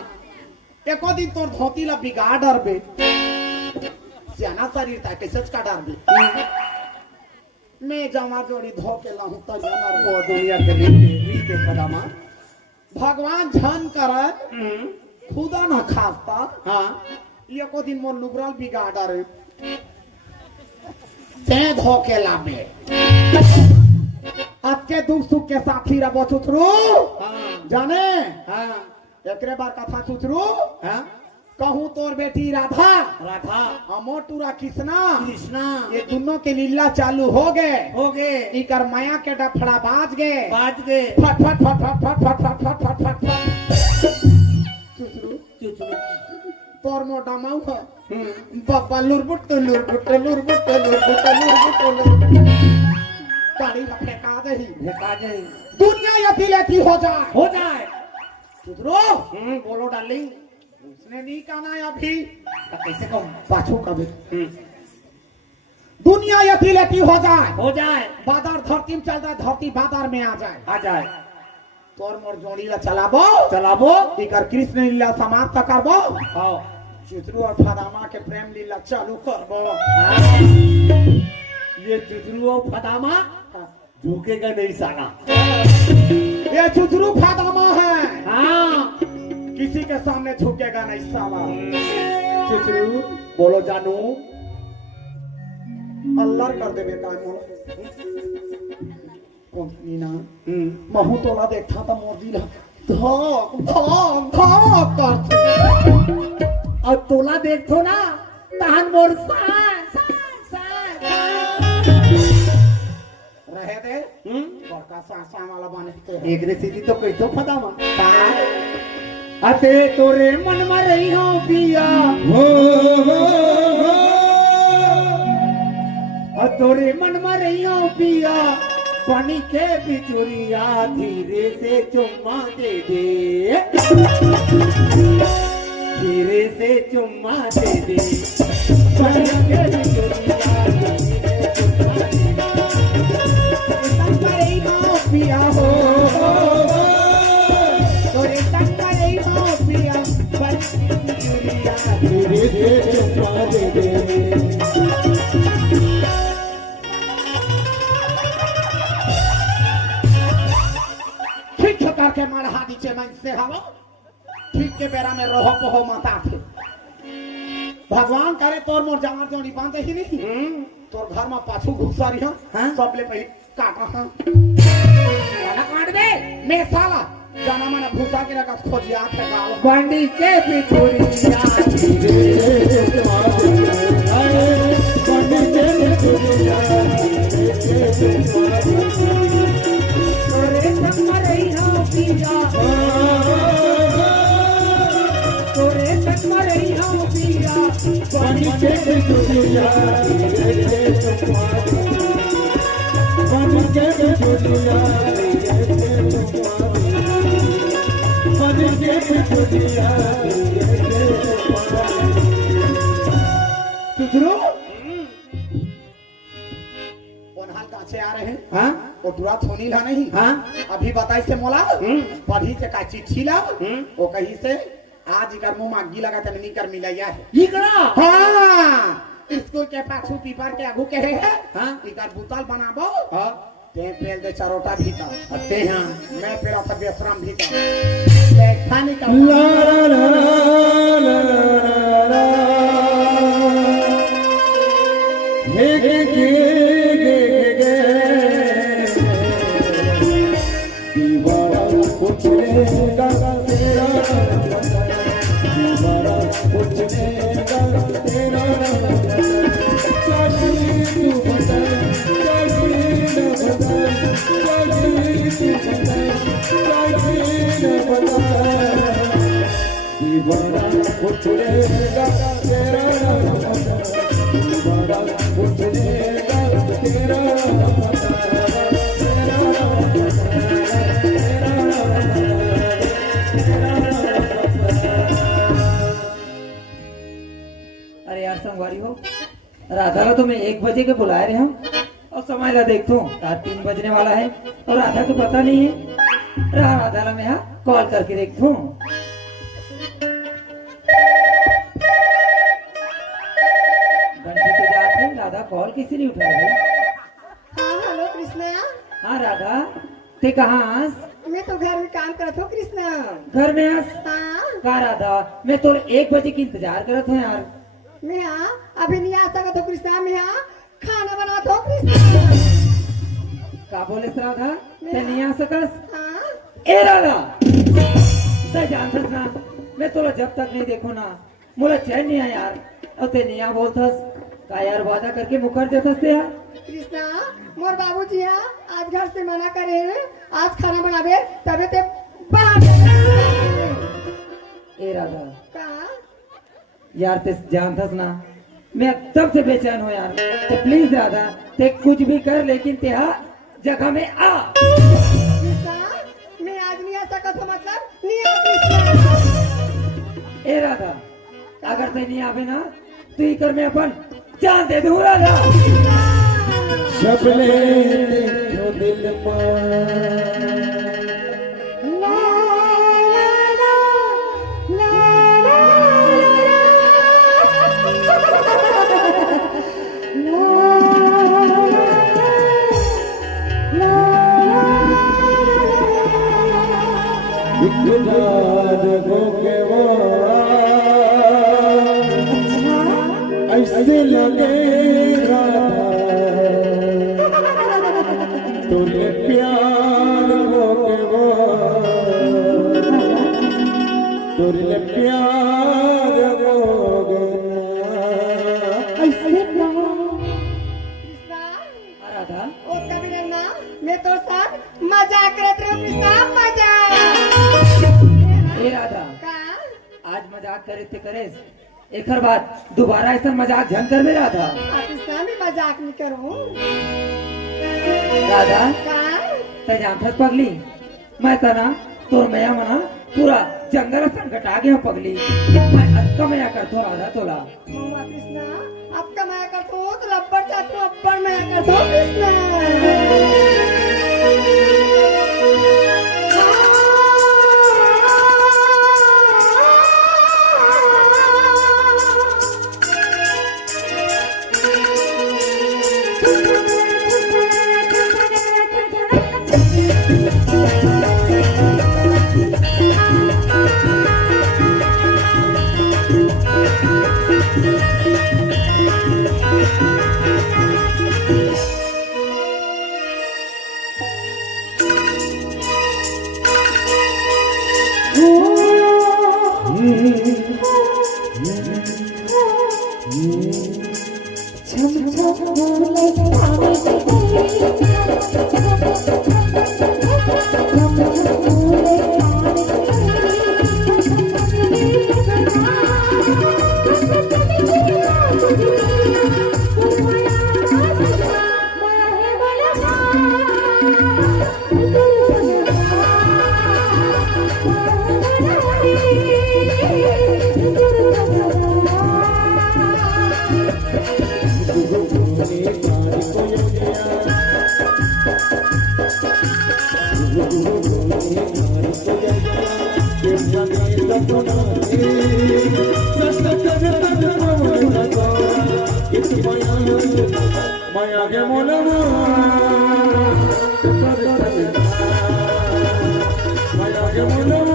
एको दिन तोर धोती ला बिगाड़ डरबे सियाना शरीर था कैसे का डरबे मैं जमा जोड़ी धो के लाहूं तो जाना वो दुनिया के रीत के कदम भगवान झन करे खुदा ना खास्ता हाँ ये को दिन मोर लुगराल बिगाड़ रे ते धो के लामे आपके दुख सुख के साथी रबो चुचरू जाने हाँ एकरे बार कथा चुचरू हाँ कहूँ तोर बेटी राधा राधा अमोर टूरा कृष्णा कृष्णा ये दोनों के लीला चालू हो गए इकर माया के डफड़ा बाज गए फट फट फट फट फट फट फट फट फट फट फट चुचरू चुचरू तोर मो डमाऊ है बाबा लुरबुट लुरबुट लुरबुट लुरबुट लुरबुट गाड़ी का फेंका दे दुनिया यति लेती हो जाए चुचरू बोलो डार्लिंग उसने नहीं कहना है अभी कैसे कहूं पाछू कभी दुनिया यति लेती हो जाए बादर धरती में चल रहा धरती बादर में आ जाए तोर मोर जोड़ी ला चलाबो इकर कृष्ण लीला समाप्त करबो हां चुचरू और फदामा के प्रेम लीला चालू करबो ये चुचरू और फदामा झुकेगा नहीं साला। ये चुचरू फदामा है हाँ किसी के सामने झुकेगा नहीं साला। चुचरू बोलो जानू अल्लाह कर दे बेटा कौन नीना महू तोला देखा था मोर दिल धक धक धक कर और तोला देखो ना तहन मोर रहे दे बड़का सा वाला बने एक रे सीधी तो कई तो फदामा अते तोरे मन में रही हूं पिया तोरे मन में रही हूं पिया पानी के बिचुरिया धीरे से चुम्मा दे धीरे से चुम्मा दे पानी के बिचुरिया पिया हो तोरे तक रही हो पिया धीरे से चुम्मा दे के मरहा नीचे मन से हवा ठीक के बेरा में रोहो पोहो माता थे भगवान करे तोर मोर जमार जोड़ी बांधे ही नहीं तोर घर में पाछू घुसा रही हां सब ले पही काटा हां वाला काट दे मैं साला जाना माना भूसा के रखा खोजिया थे गाल बंडी के बिछुरिया बंडी के बिछुरिया तोरे संग रही हो पिया तोरे संग रही हो पिया बंडी के बिछुरिया बंडी के बिछुरिया बंडी के बिछुरिया चुचरू हाल काचे आ रहे हैं हाँ वो दुरा थोनी ला नहीं हाँ अभी बताई से मोला पढ़ी से का चिट्ठी ला वो कहीं से आज इकर मुंह मागी लगा तमनी कर मिलाया है इकरा हाँ स्कूल के पाछू पीपर के आगू कहे है हाँ इकर बुतल बनाबो हाँ ते पेल दे चरोटा भीतर अते हां मैं पेला सब बेशरम भीतर ले खाने का ला ला ला ला हे गे पूछेगा तेरा दीवारा पूछेगा तेरा चली तू बता चली न बता चली तू बता चली न बता दीवारा पूछेगा तेरा दीवारा पूछेगा तेरा संगवारी हो राधा को तो मैं 1 बजे के बुलाए रहे हम और समय ला देखतो 3 बजने वाला है और राधा को पता नहीं है राधा ला मैं यहाँ कॉल करके देखतो घंटी तो जाते राधा कॉल किसी नहीं उठा रही कृष्णा हाँ राधा ते कहाँ हंस? मैं तो घर में काम करत हूँ कृष्णा। घर में हंस? हाँ का राधा मैं तो 1 बजे की इंतजार करत हूँ यार। मैं यहाँ अभी नहीं आ सकता हूँ कृष्णा। मैं यहाँ खाना बनाता हूँ कृष्णा। का बोले राधा ते नहीं आ सकस? हाँ ए राधा ते जानथस ना मैं तोला जब तक नहीं देखो ना मोला चैन नहीं आया यार। और ते नहीं आ बोलथस का यार वादा करके मुकर जाथस ते यार। कृष्णा मोर बाबूजी है आज घर से मना करे आज खाना बनावे तबे ते बाहर ए राधा का यार ते जानथस ना मैं तब से बेचैन हूँ यार। तो प्लीज राधा ते कुछ भी कर लेकिन ते जगह में आ। कृष्णा मैं आज नहीं आ सकता हूँ मतलब नहीं आ कृष्णा। ए राधा अगर ते नहीं आवे ना तो ही कर मैं अपन जान दे दूँ राधा। सबले देखो दिल में इकरार हो के वो ऐसे लगे राधा तुझे प्यार हो के वो तुझे प्यार हो कृष्णा राधा ओ कबीर ना मैं तो साथ मजाक करत रही हूँ कृष्णा मजाक। ए राधा का आज मजाक करे ते करे एक बाद दोबारा ऐसा मजाक झन कर में राधा। कृष्णा मैं मजाक नहीं करूँ राधा का ते जानथस पगली मैं तना तोर मया मना पूरा जंगल संकट आ गया पगली। मैं अक्का मया करतो राधा तोला। मम्मा कृष्णा अब कमाया करता हूँ तो लब्बर चाहती हूँ अब्बर मैं करता हूँ कृष्णा। माया के मोलमा माया के मोलमा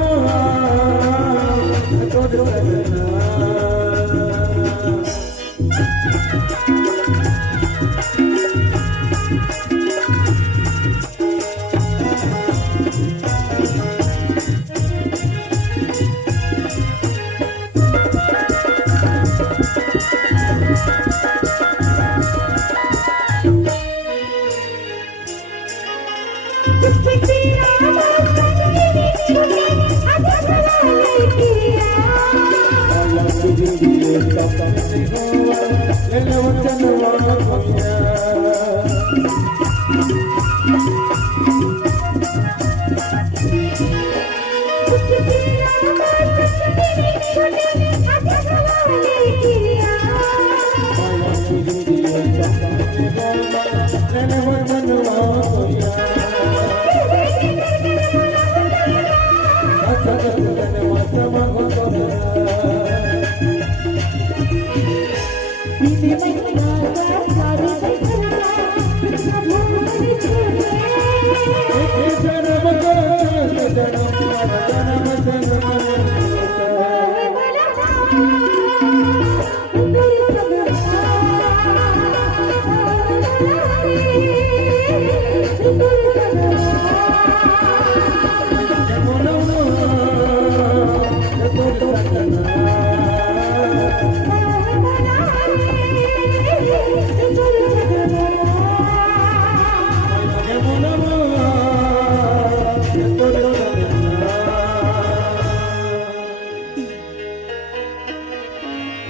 Thank you.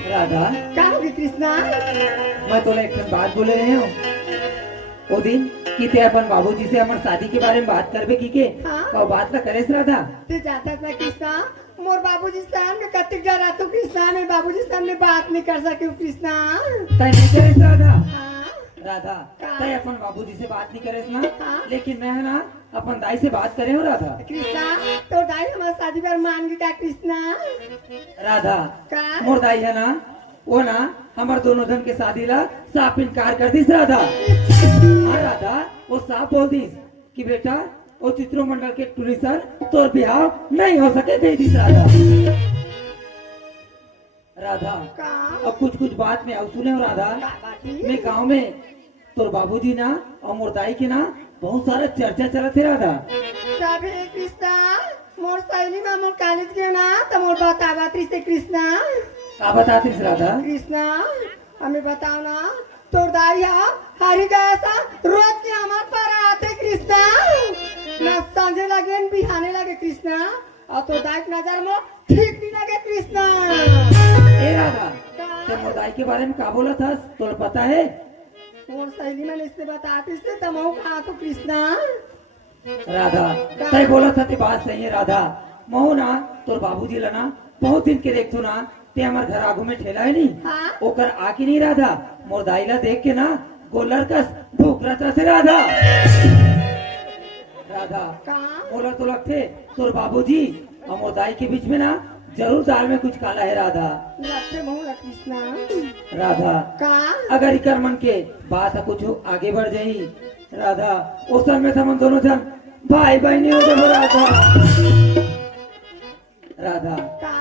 राधा, क्या होगी कृष्णा? मैं तोला एक ठन बात बोले रहे हूँ वो दिन कि ते अपन बाबूजी से हमार शादी के बारे में बात करबे की के हाँ। और बात ना करेस राधा। ते जाता था कृष्णा, मोर बाबूजी सामने कतिक डरा तो कृष्णा में बाबूजी सामने बात नहीं कर सके कृष्णा। तय नहीं करेस राधा। हाँ, राधा, का? तय अपन बाबूजी से बात नहीं करेस ना, हाँ। लेकिन मैं है ना अपन दाई से बात करे हूँ राधा। कृष्णा तो दाई हमारा शादी पर मान गया कृष्णा। राधा, का? मोर दाई है ना वो ना हमार दोनों जन के शादी ला साफ इनकार कर दीस राधा। हाँ राधा, वो साफ बोल दीस कि बेटा वो चित्रो मंडल के टूरिस्टर तोर बिहाव नहीं हो सके कह दीस राधा। राधा, का? अब कुछ बात में अब सुने हो राधा। का बाती? मैं गांव में तोर बाबूजी ना और मोर दाई के ना बहुत सारा चर्चा चलत है राधा। तबे कृष्णा मोर सहेली में मोर कॉलेज के ना तो मोर बतावा से कृष्णा। का बताती राधा? कृष्णा हमें बताओ ना, तोर दाई हरी जैसा रोज के हमार पर आते कृष्णा, न संजे लगे न बिहाने लगे कृष्णा, और तो दाई की नजर में ठीक नहीं लगे कृष्णा। ए राधा, ते मोर दाई के बारे में का बोला था तोर पता है? मोर सहेली में इसने बताती से तमहु कहा तो कृष्णा। राधा, तय बोला था ते बात सही है राधा। महू ना तोर बाबूजी ला ना बहुत दिन के देख तू ना ते हमार घर आगू में ठेला है नहीं, हाँ? ओकर आके नहीं राधा, मोर दाई ला देख के ना गोलर कस भूख रहा थे राधा। राधा, का? बोला तो लगते तोर बाबूजी और मोर दाई के बीच में ना जरूर दाल में कुछ काला है राधा। लगते महु ला कृष्णा। राधा, का? अगर इकर मन के बात कुछ आगे बढ़ जाई राधा, उस समय में हम दोनों जन भाई बहनी हो जाओ राधा। राधा, का?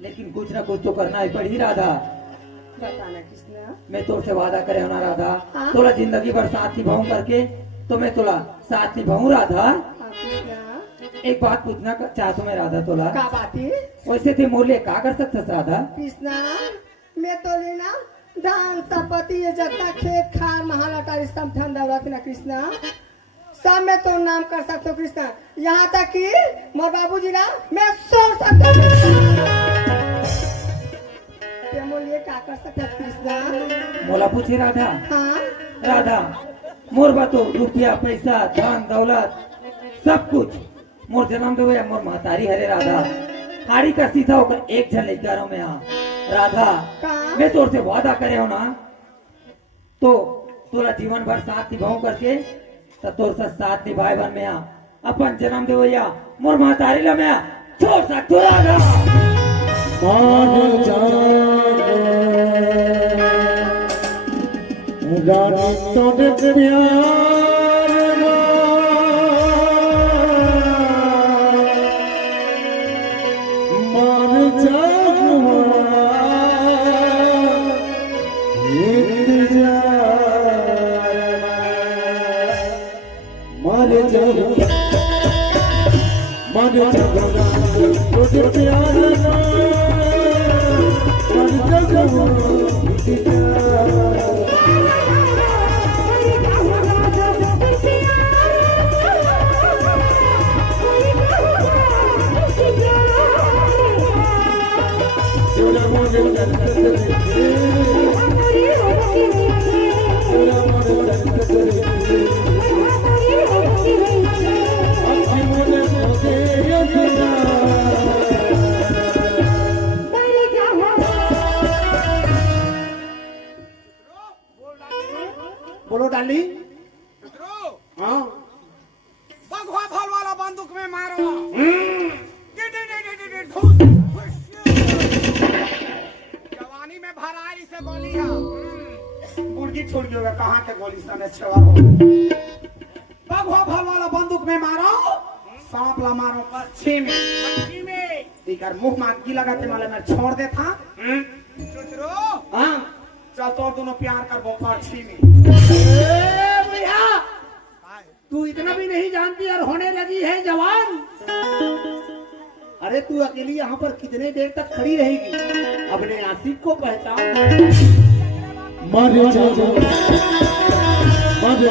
लेकिन कुछ ना कुछ तो करना ही पड़ी राधा। बताना कृष्णा। मैं तोर से वादा करे हो ना राधा, हाँ? तोला जिंदगी भर साथ निभाऊं करके तो मैं तोला साथ निभाऊं राधा। हाँ कृष्णा। एक बात पूछना चाहता हूँ मैं राधा तोला, का बाती? वैसे थे मोर लिए का कर सकता राधा? कृष्णा मैं तो लेना धान संपत्ति ये जितना खेत खार महल अटारी समथन दौलत ना कृष्णा, सब में तो नाम कर सकते हो कृष्णा, यहाँ तक कि मोर बाबूजी ना मैं सोच सकता हूँ ये क्या कर सकते हो कृष्णा। मोला पूछे राधा। हाँ राधा, मोर बातो रुपया पैसा धन दौलत सब कुछ मोर जन्म देवे मोर महतारी हरे राधा, हाड़ी का सीधा होकर एक जन लेकर आओ मैं यहाँ राधा। का? मैं तोर से वादा करे हो ना तो तोरा जीवन भर साथ निभाऊं करके तो तोर से साथ निभाए बन में यहाँ अपन जन्म देवे या मोर महतारी ला मैं छोड़ सकतो राधा। मान जाने तोरे प्यार मान जानो मान जानो तोरे प्यार मान जानो बोलो डाली। हाँ बघवा फल वाला बंदूक में मारो। धूस। जवानी में भराई से गोली है। मुर्गी छोड़ गया कहाँ के गोली सने छवा हो। बघवा फल वाला बंदूक में मारो सांप ला मारो पश्चिम में इकर मुंह में की लगाते माले मैं छोड़ दे था चुचरो हाँ चल तो दोनों प्यार कर वो पश्चिम भैया तू इतना भी नहीं जानती और होने लगी है जवान। अरे तू अकेली यहाँ पर कितने देर तक खड़ी रहेगी? अपने आशिक को पहचान। मारे जाओ मारे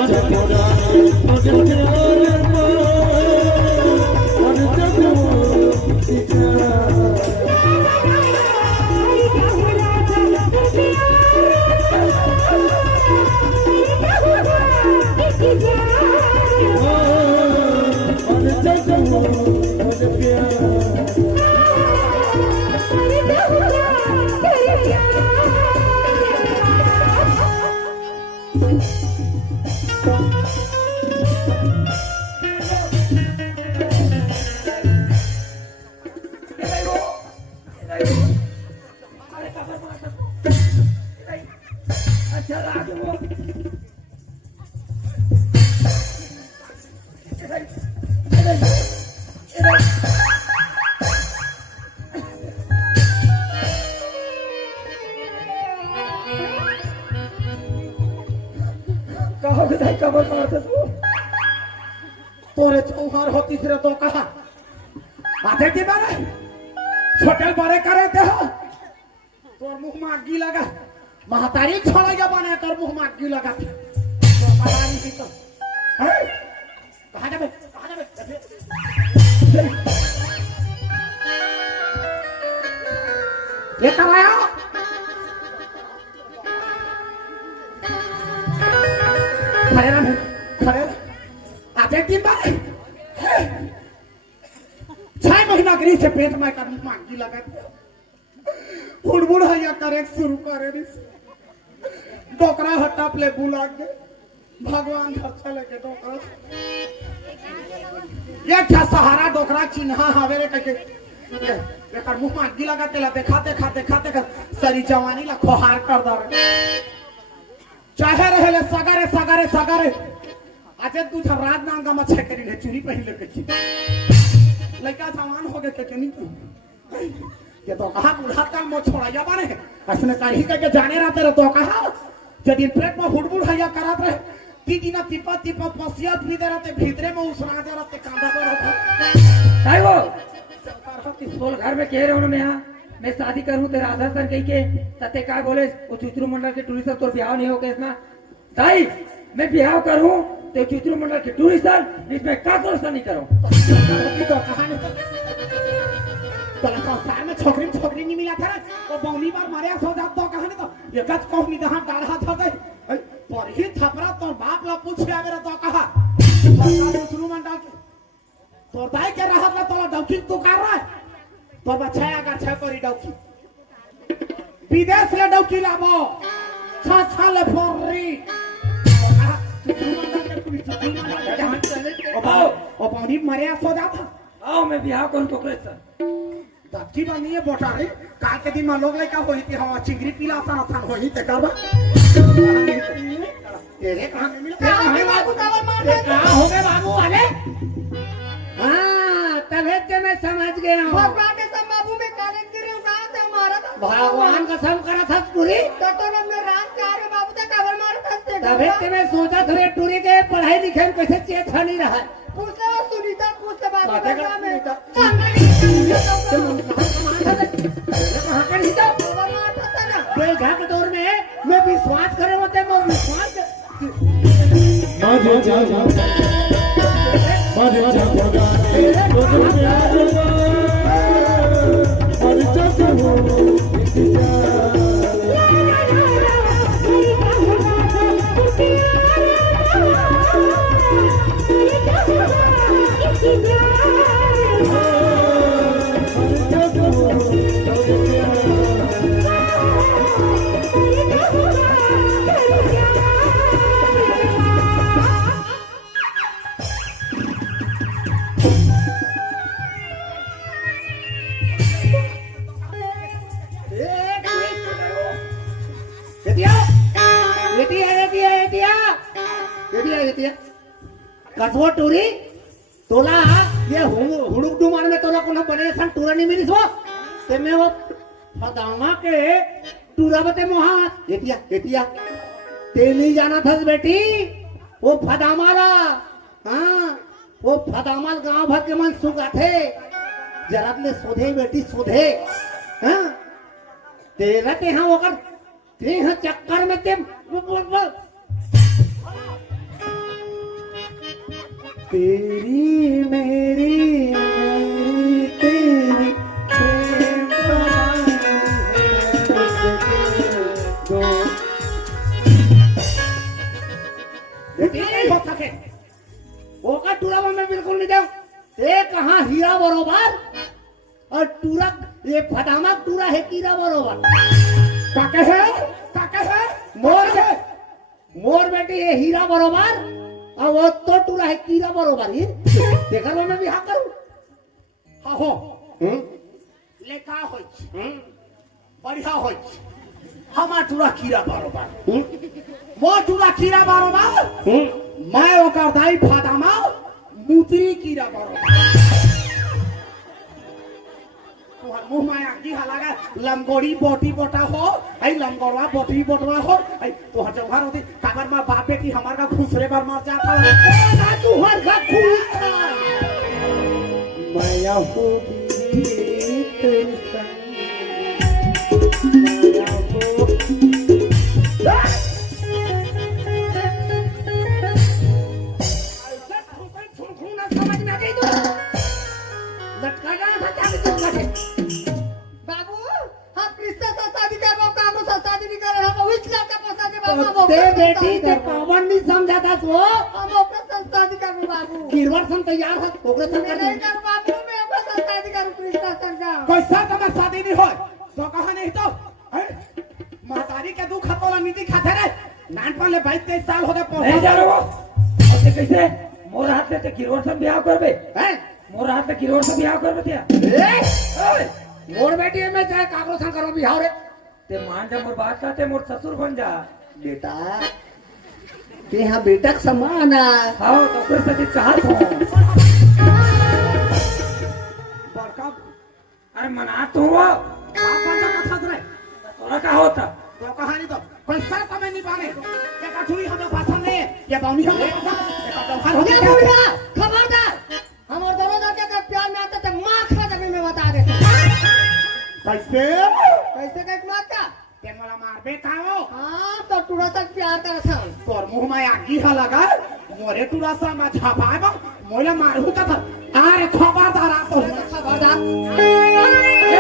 तोरे चौहार हो तीसरे तो कहा आधे के बारे छोटे बड़े करे थे तोर मुंह में आगी लगा महतारी छोड़ेगा बने तोर मुंह में आगी लगा तो पता नहीं तो कहाँ जाबे ये कब आया खड़े आधे दिन बाद 6 महीना गरी से पेट में कर मांगी लगा बुड़बुड़ हैया करे शुरू करे डोकरा हट्टा प्ले बुला के भगवान धरछा लेके डोकरा ये क्या सहारा डोकरा चिन्हा हवेरे कह के एकर मुंह में आगी लगा तेला देखा सरी जवानी ला खोहार कर दे चाहे रहे सगारे आज तू रात नांगा में छे करी ले चूड़ी पहन ले के लड़का जवान हो गए के नहीं तू ये तो कहा बुढ़ा का मो छोड़ा या बाने असने काही के जाने रहते रह तो कहा जब पेट में हुड़बुड़ हैया करत रहे तीना तिपा पसिया भी दे रहते भीतरे में उसना दे रहते कांदा पर रहता काय वो सोल घर में कह रहे हो मैं मैं शादी करूं तेरा आधार सन कही के तते काय बोले वो चुचरू मंडल के टूरिस्ट तो ब्याह नहीं हो के इसमें दाई मैं ब्याह करूं तो चुचरू मंडल के टूरिस्ट इसमें का कोर्स नहीं करूं तो कहानी तो संसार में छोकरी नहीं मिला था वो बौनी बार मारे सो जात तो कहानी तो एक कच को मी दहा डाल हाथ हो गई पर ही थपरा तो बाप ला पूछ के आवे तो कहा चुचरू मंडल के तोर दाई के रहत ला तोला डौकी तू कर रहा है तोर बछाया का छ करी डौकी विदेश ले डौकी लाबो छ ले फोरी ओ पानी मरे सो जाता आओ मैं ब्याह करूं तो कैसे तब बनी है बोटारी काल के दिन में लोग लेका होई कि हम चिंगरी पीला आसान होई ते करबा तेरे कहां हो गए बाबू वाले हाँ तभी से मैं समझ गया हूँ भगवान के सब बाबू में कॉलेज गिरे हूँ कहाँ से मारा था भगवान कसम करा था पूरी तो हमने रात के आ रहे बाबू से काबर मारा था तभी से मैं सोचा थोड़े टूरी के पढ़ाई लिखाई में कैसे चेत नहीं रहा है पूछते हो सुनीता पूछते बाबू बातें का कर नाम है कहाँ कर ही जाओ कोई घाट दौर में मैं विश्वास करे होते मैं विश्वास मारे जाओ कसवो टूरी तोला ये हुड़ुक डुमान में तोला कोनो बने सन टूरा नहीं मिली सो ते में वो फदामा के टूरा बते मोहा एतिया ते नहीं जाना था बेटी वो फदामाला हाँ वो फदामाल गांव भर के मन सुगा थे जरा ने सोधे बेटी सोधे हाँ तेरा ते हाँ वकर ते हाँ चक्कर में ते तेरी मेरी तेरी प्रेम कहानी है दो नहीं हो सके वो का टूरा में बिल्कुल नहीं जाऊं ये कहाँ हीरा बरोबर और टूरा ये फटामा टूरा है कीरा बरोबर काके है मोर बेटी ये हीरा बरोबर और वो तो टूरा है कीरा बरोबर ही देखा मैं भी हाँ करूं हाँ हो लेका होई बढ़िया होई हमार टूरा कीड़ा बरोबर वो टूरा कीड़ा बरोबर मैं ओकर दाई फादामा मुतरी कीड़ा बरोबर तोहर मुंह में आगी हलागा लंगोड़ी बोटी बोटा हो आई लंगोड़वा बोटी बोटवा हो आई तोहर जौहर होती कागर में बाप बेटी हमार का खुसरे बार मर जाता ना तुहर का खुश माया होगी तेरे संग माया बाबू हम कृष्ण से शादी कर रहे हो कामों से शादी नहीं कर रहे हम उस लड़का को शादी बाबू ते बेटी ते कौन नहीं समझाता वो हम ओकरे से शादी कर रहे बाबू गिरवर सन तैयार है ओकरे सन मैं नहीं कर बाबू मैं ओकरे से शादी करूं कृष्ण से का कैसा तुम्हार शादी नहीं हो तो कहा नहीं तो महतारी के दुख हतोला नीति खाते रे नानपन ले 22-23 साल हो गए नहीं जा रहे हो और ते कैसे मोर हाथ से किरोड़ से ब्याह करबे हैं मोर हाथ से किरोड़ से ब्याह करबे त्या ए मोर बेटी में चाहे काकरो सन करो बिहाव रे ते मान जा मोर बात कहते मोर ससुर बन जा बेटा ते यहाँ बेटा के समान है हाँ तो फिर से चाहत हो बड़का अरे मना तो हुआ आप बंदा का खत रे तोरा का होता तो कहानी तो पैसा समय नहीं पाने ये कठुरी हमें भाषण नहीं है ये बाउनी हमें भाषण ये बुढ़िया खबरदार हमारे दोनों लड़के का प्यार में आता तो माँ खा जमीन में बता देता कैसे कैसे कैसे माँ का तेन वाला मारबे खाओ हाँ तो टूरा तक प्यार कर था तोर मुंह में आगी हा लगा मोरे टूरा सा मैं छापाएगा मोला मारू का था अरे खबरदार आप तो खबरदार आओ आओ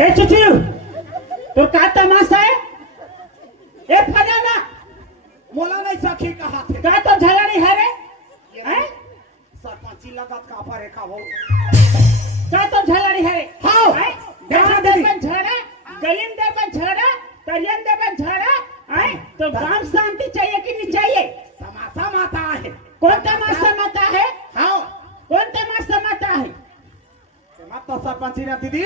ए चुचू तो का तमाशा है ए फजाना मोला नहीं सखी कहा थे का तो झगड़ी है रे हैं सरपंची लगत का पर रेखा हो का तो झगड़ी है रे हाँ। हैं? देखा गाँव दीदी। देवन झगड़ा गलीम देवन झगड़ा तरियन देवन झगड़ा हैं तो गांव शांति चाहिए कि नहीं चाहिए तमाशा माता है कौन तमाशा मता है हाँ कौन तमाशा मता है मत तो सरपंची ना दीदी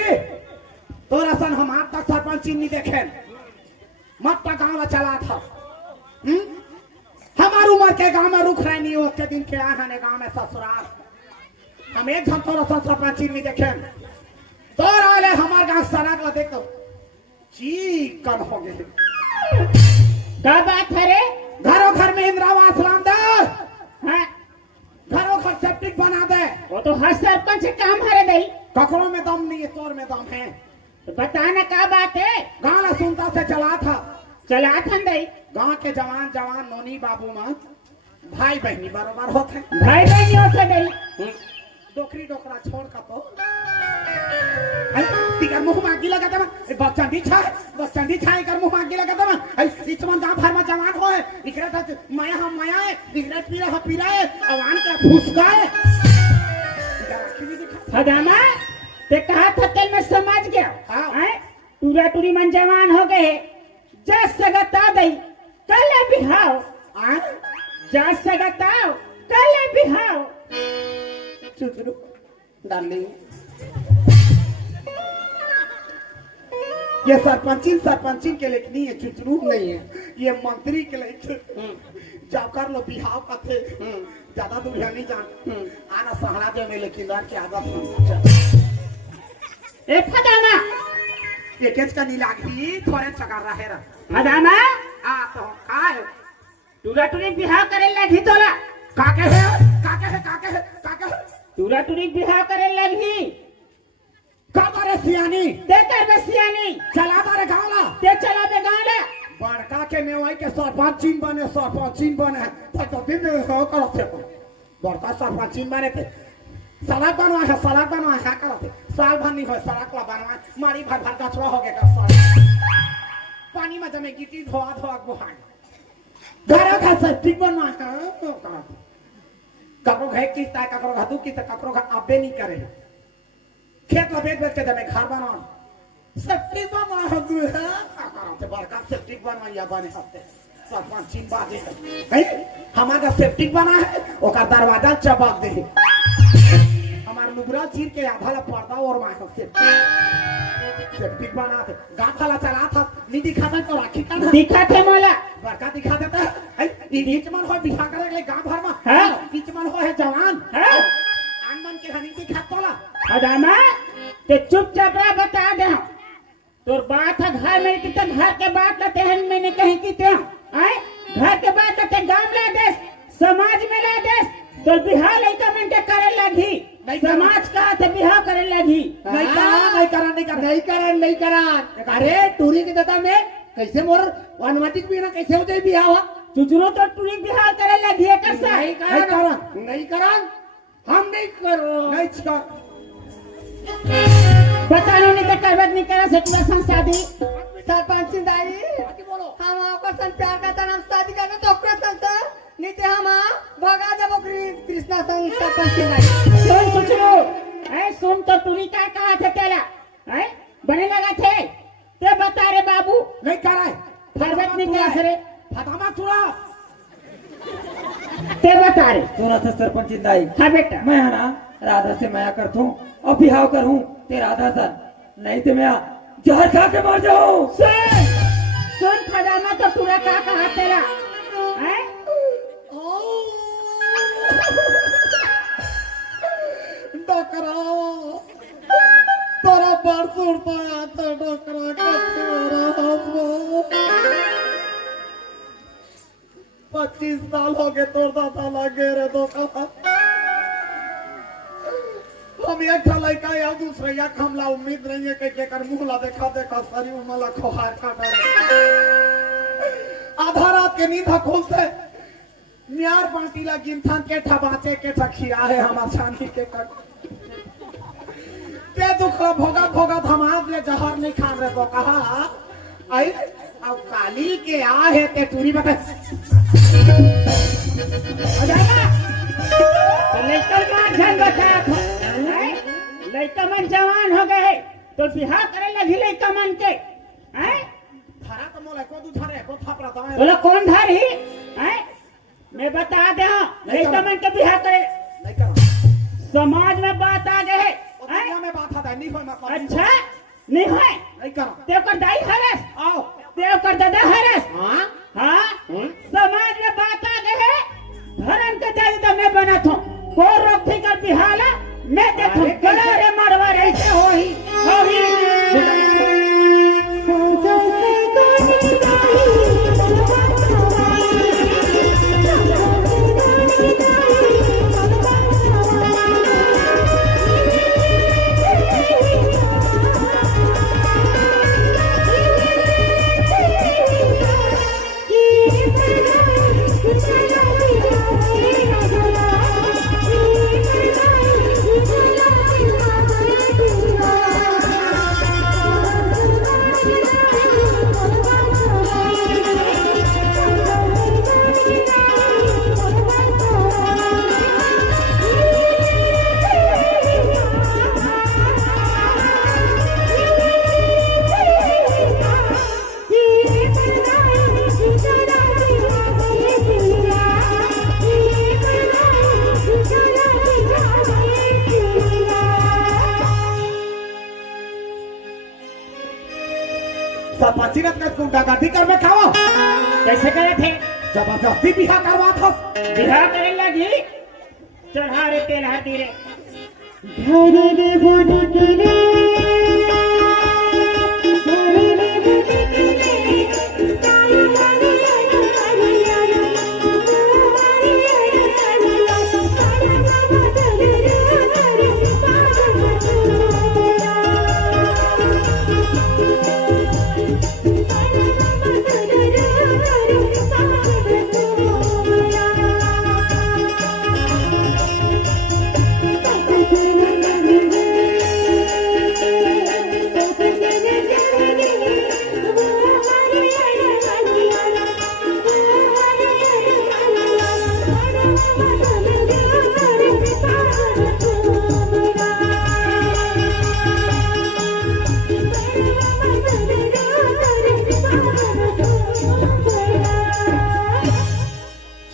तोरा सन हम आज तक सरपंची नहीं देखे मत तो गाँव चला था हमार उम्र के गांव में रुक रहे नहीं उसके दिन के आने गांव में ससुराल हम एक झन तोरा सन सरपंची नहीं देखे तोरा वाले हमार गांव सड़क ला देखो चिकन हो गए का बात है रे घरों घर में इंदिरा आवास लान दे हाँ घरों घर सेप्टिक बना दे वो तो हर सरपंच काम है रे दई ककरों में दम नहीं है तोर में दम है तो बताना का बात है गाना सुनता से चला था चला था दई गांव के जवान जवान नोनी बाबू माँ भाई बहनी बराबर होते भाई बहनियों से दई डोकरी डोकरा छोड़ का तो आई तिकर मुंह में आगी लगा दमा ए बच्चंडी छाए कर मुंह में आगी लगा दमा आई सिचमन गांव भर में जवान हो है इकरा त माया हम माया है इकरा पीरा है अवान का फुसकाए फदामा ते कहा था तेल में समझ गया हाँ। हैं टूरा टूरी मन जवान हो गए जा सगता दई कल बिहाव आ जा सगताओ कल बिहाव चुचरू डार्लिंग ये सरपंची के लिए नहीं है चुचरू नहीं है ये मंत्री के लिए जब कर लो बिहाव का थे ज्यादा दूर नहीं जान आना सहला दे में लेकिन रात के आदत ए फदामा ये केच का नीलागी थोड़े चकार रहे रा फदामा आ तो का है टूरा टूरी बिहाव करे लगी तोला काके है टूरा टूरी बिहाव करे लगी का बारे सियानी ते कर बसियानी चला बारे गावला ते चला दे गाना बड़का के नेवाई के सरपंच बने तो दिन हो करते बड़का सरपंच बने थे सड़क बनवा है करते साल भर नहीं हो सड़क ला बनवा मारी भर भर कचरा हो गया सड़क पानी में जमे गिट्टी धोआ बुहाई घर का सेफ्टी बनवा है ककरो घे किस्ता ककरो घदू किस्ता ककरो घर अबे नहीं करे खेत ला बेच के जमे घर बनवा सेफ्टी बनवा है दू है करते बड़का सेफ्टी बनवा या बने हफ्ते सरपंच बाजे है हमारा सेफ्टी बना है ओका दरवाजा चबक दे हमार लुगरा चीर के आधा ला पर्दा और मार सेफ्टी बना थे गांव वाला चला था नहीं दिखाता तो राखी का दिखा थे मोला बड़का दिखा देता है बीच मन हो बिठा कर ले गांव भर में हां बीच मन हो है जवान हां आनमन के हनी दिखा तोला फदामा ते चुपचाप रह बता दे तोर बात है घर में कि ते घर के बात लाते हैं मैंने कहीं की ते आए घर के बात लाते गांव ला देश समाज में ला देश तो बिहार लइका मंटे करे लगी समाज का ते बिहार करे लगी नहीं करा अरे टूरी के दादा में कैसे मोर अनुमति बिना कैसे हो जाए बिहाव चुचुरो तो टूरी बिहार करे लगी एकर सा नहीं करा हम नहीं करो नहीं कर पता नहीं ते करबत नहीं करे सेटुआ संग शादी सरपंच दाई हम आपका सन प्यार का तनम शादी करना तो ओकरा संग नहीं ते हम भगा देबो कृष्णा संग सरपंच दाई सुन चुचुरो ऐ सुन तो टूरी का कहा थे तेला हैं बने लगा थे ते बता रे बाबू नहीं कराए करबत नहीं करे रे फटामा चुरा ते बता रे सुना था सरपंच दाई हां बेटा मैं है ना राधा से माया करता हूँ और बिहाव करूँ ते राधा सन नहीं तो मैं जहर खा के मर जाऊँ सुन फदामा तो टूरा का कहा तेरा हैं डोकरा तोरा पर सुरता आता डोकरा का तेरा हंसो 25 साल हो गए तोर दादा लगे रे डोकरा हम एक लड़का या दूसरे या हमला उम्मीद नहीं है कि कर मुंह ला देखा शरीर मला खोहार काटा आधा रात के नींद खोलते न्यार पार्टी ला गिनथन के ठबाचे के ठखिया है हमार छानी के कर ते दुखला भोगा धमाद ले जहर नहीं खान रे तो कहा आई अब काली के आ है ते टूरी बता लड़का मार झन बता लड़का मन जवान हो गए तो बिहार करे लगी लड़का मन के हैं धारा तो मोले को दू धारे को थापरा दवा बोला कौन धारी हैं मैं बता दे लड़का मन के बिहार करे नहीं करो समाज में बात आ गए दुनिया में बात आता नहीं होय मतलब अच्छा नहीं है नहीं करो ते कर दाई हरस आओ ते कर दादा हरस हां हाँ समाज में बात आ गए धर्म के दाई तो मैं बना था को रोक थी कर बिहाला मैं देखूं गला रे मरवा ऐसे होही सरपंची ने तू डकाती कर में खाओ कैसे करे थे जबरदस्ती बिहा करवा था बिहार करे लगी चढ़ा रे तेल हाथी रे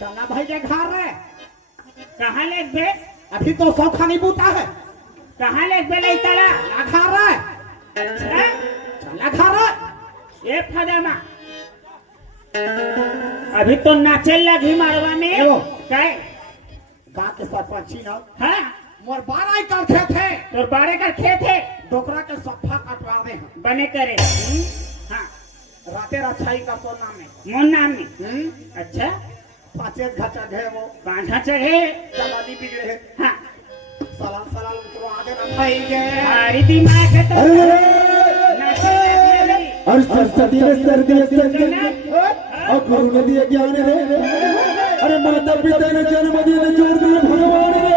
चला भाई के घर रे कहाँ ले बे अभी तो सौखा नहीं बूता है कहाँ ले बे नहीं तला चला घर रे अच्छा चला घर रे ये फदामा अभी तो नाचे लगी मारवा में एवो। काय गाँव के सरपंची ना हाँ मोर 12 करते थे तो बारे का खेत है डोकरा के सफा कटवा दे हम बने करे हाँ राते रछाई का तो नाम है मोन नाम में अच्छा 5 घाचा घे वो बांधा चढ़े चलानी बिगड़े है हाँ सलाल सलाल उतरवा दे रखाई गे हमारी दिमाग है तो नाचे लगी अरे सरस्वती ने सर दिए संग और गुरु ने दिए ज्ञान रे अरे माता पिता ने जन्म दिए जोर दिए भगवान रे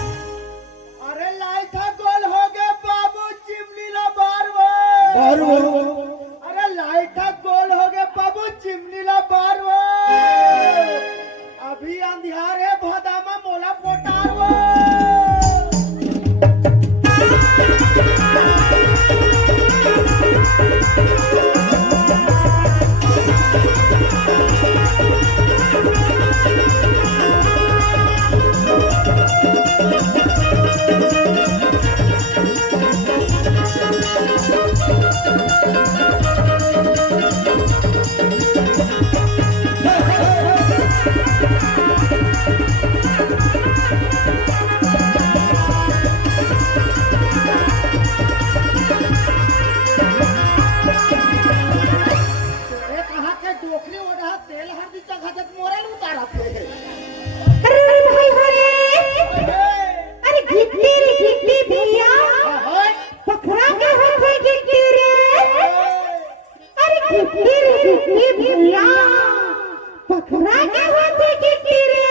अरे लाइटा गोल हो गए बाबू चिमनी ला बार अरे लाइटा गोल हो गए बाबू चिमनी ला बार अभी अंधियार है भदामा मोला पोटार तेरे कहा के डोकरी हो रहा तेल हर जगह तक मोरल उतारा थे अरे गिट्टी रे गिट्टी भैया पखरा के होते गिट्टी रे अरे गिट्टी रे गिट्टी भैया पखरा के होते गिट्टी रे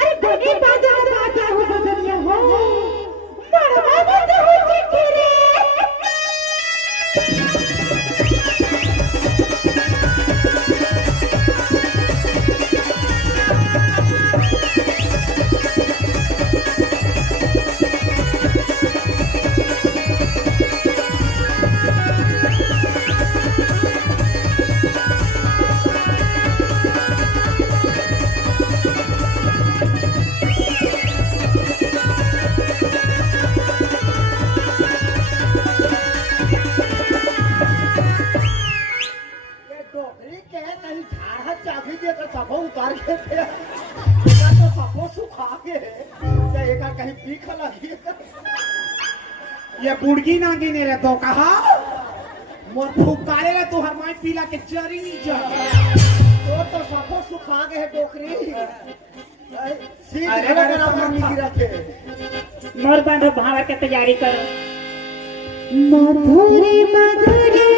अरे बड़ी बाजार राजा हो बदलिया हो मरवा बंद हो गिट्टी रे ये डोकरी के कहीं झाड़ चाबी दे तो सबो उतार के थे एका तो सबो सुखा के तो एका कहीं पीख लगी ये बुड़गी ना गिने रे तो कहा मोर फुकारे रे तू हर माई पीला के जरी नहीं जा तो सबो सुखा के है डोकरी सीध अरे घरे अरे बराबर नहीं गिरा थे मोर बांधो भावा के तैयारी करो मधुरी मधुरी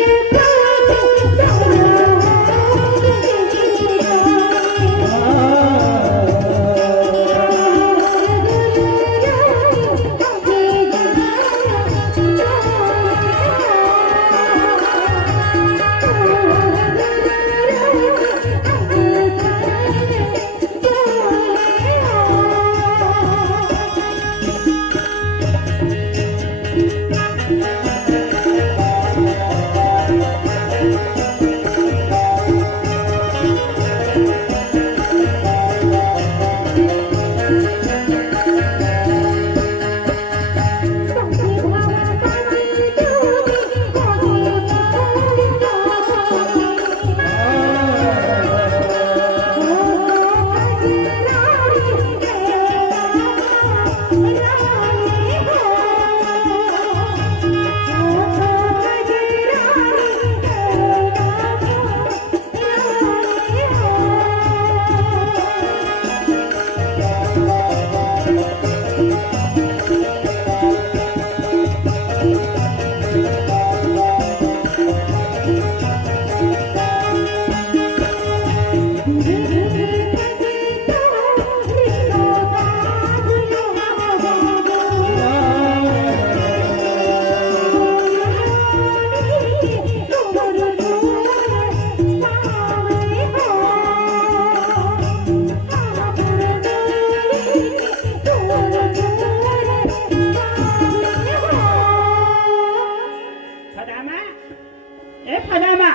ए फदामा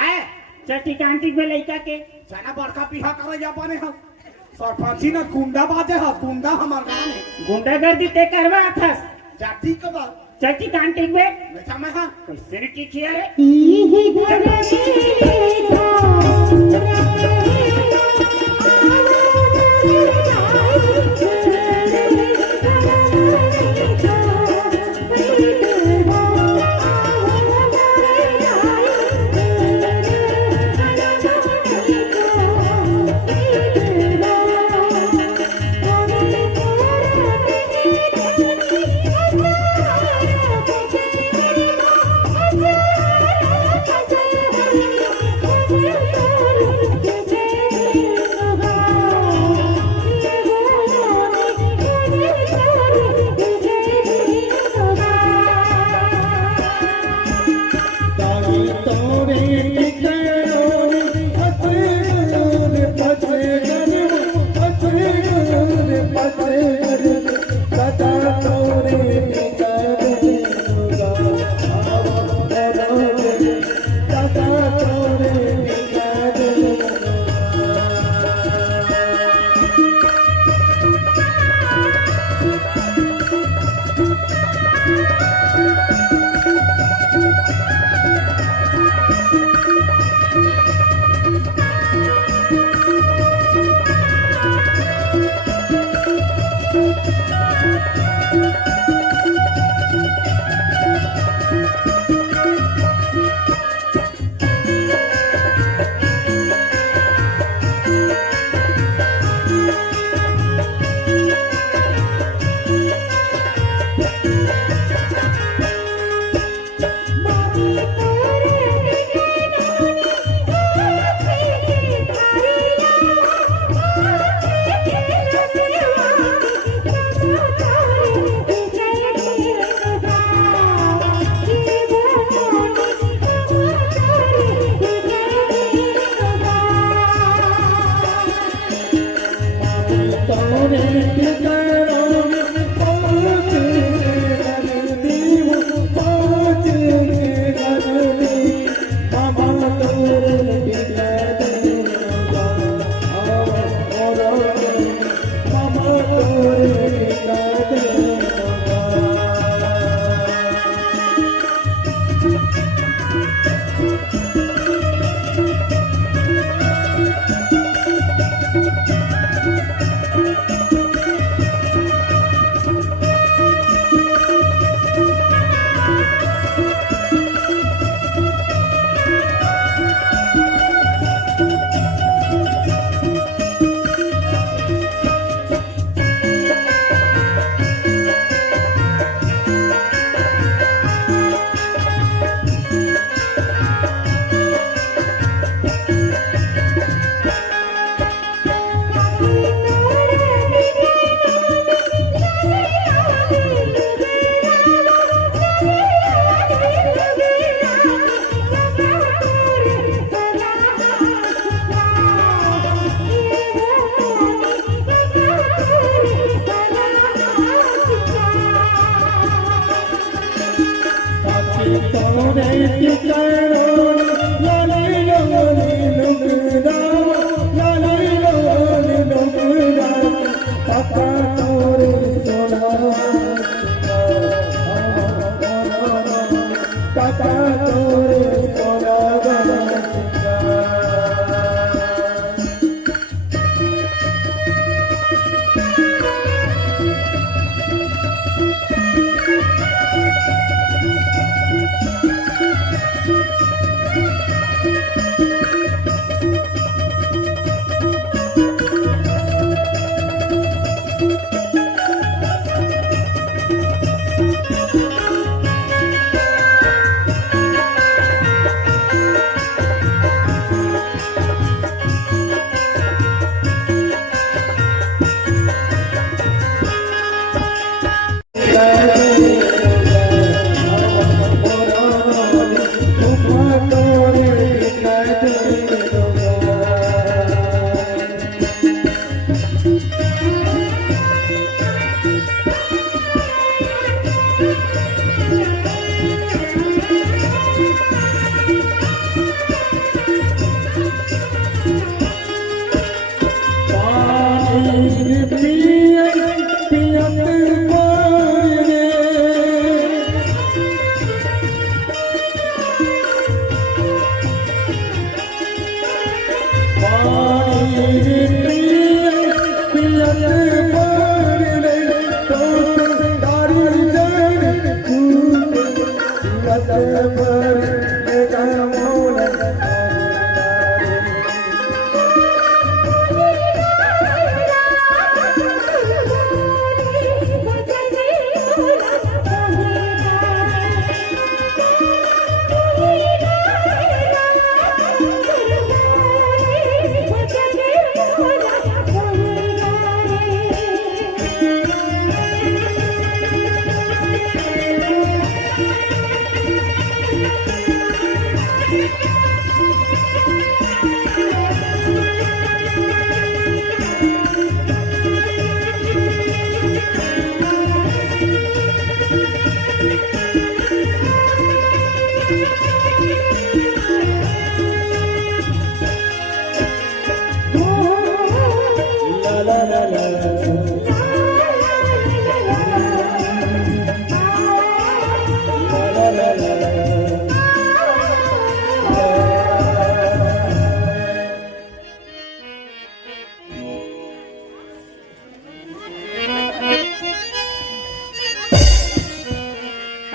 आए चटी कांटी में लइका के जाना बड़का पीहा करे जा पाने हम सरपंची न कुंडा बाजे ह कुंडा हमार गांव में गुंडागर्दी ते करवा थस जाति के बाद चटी कांटी में बेटा मैं हां कैसे रे टिकिया रे इही घर में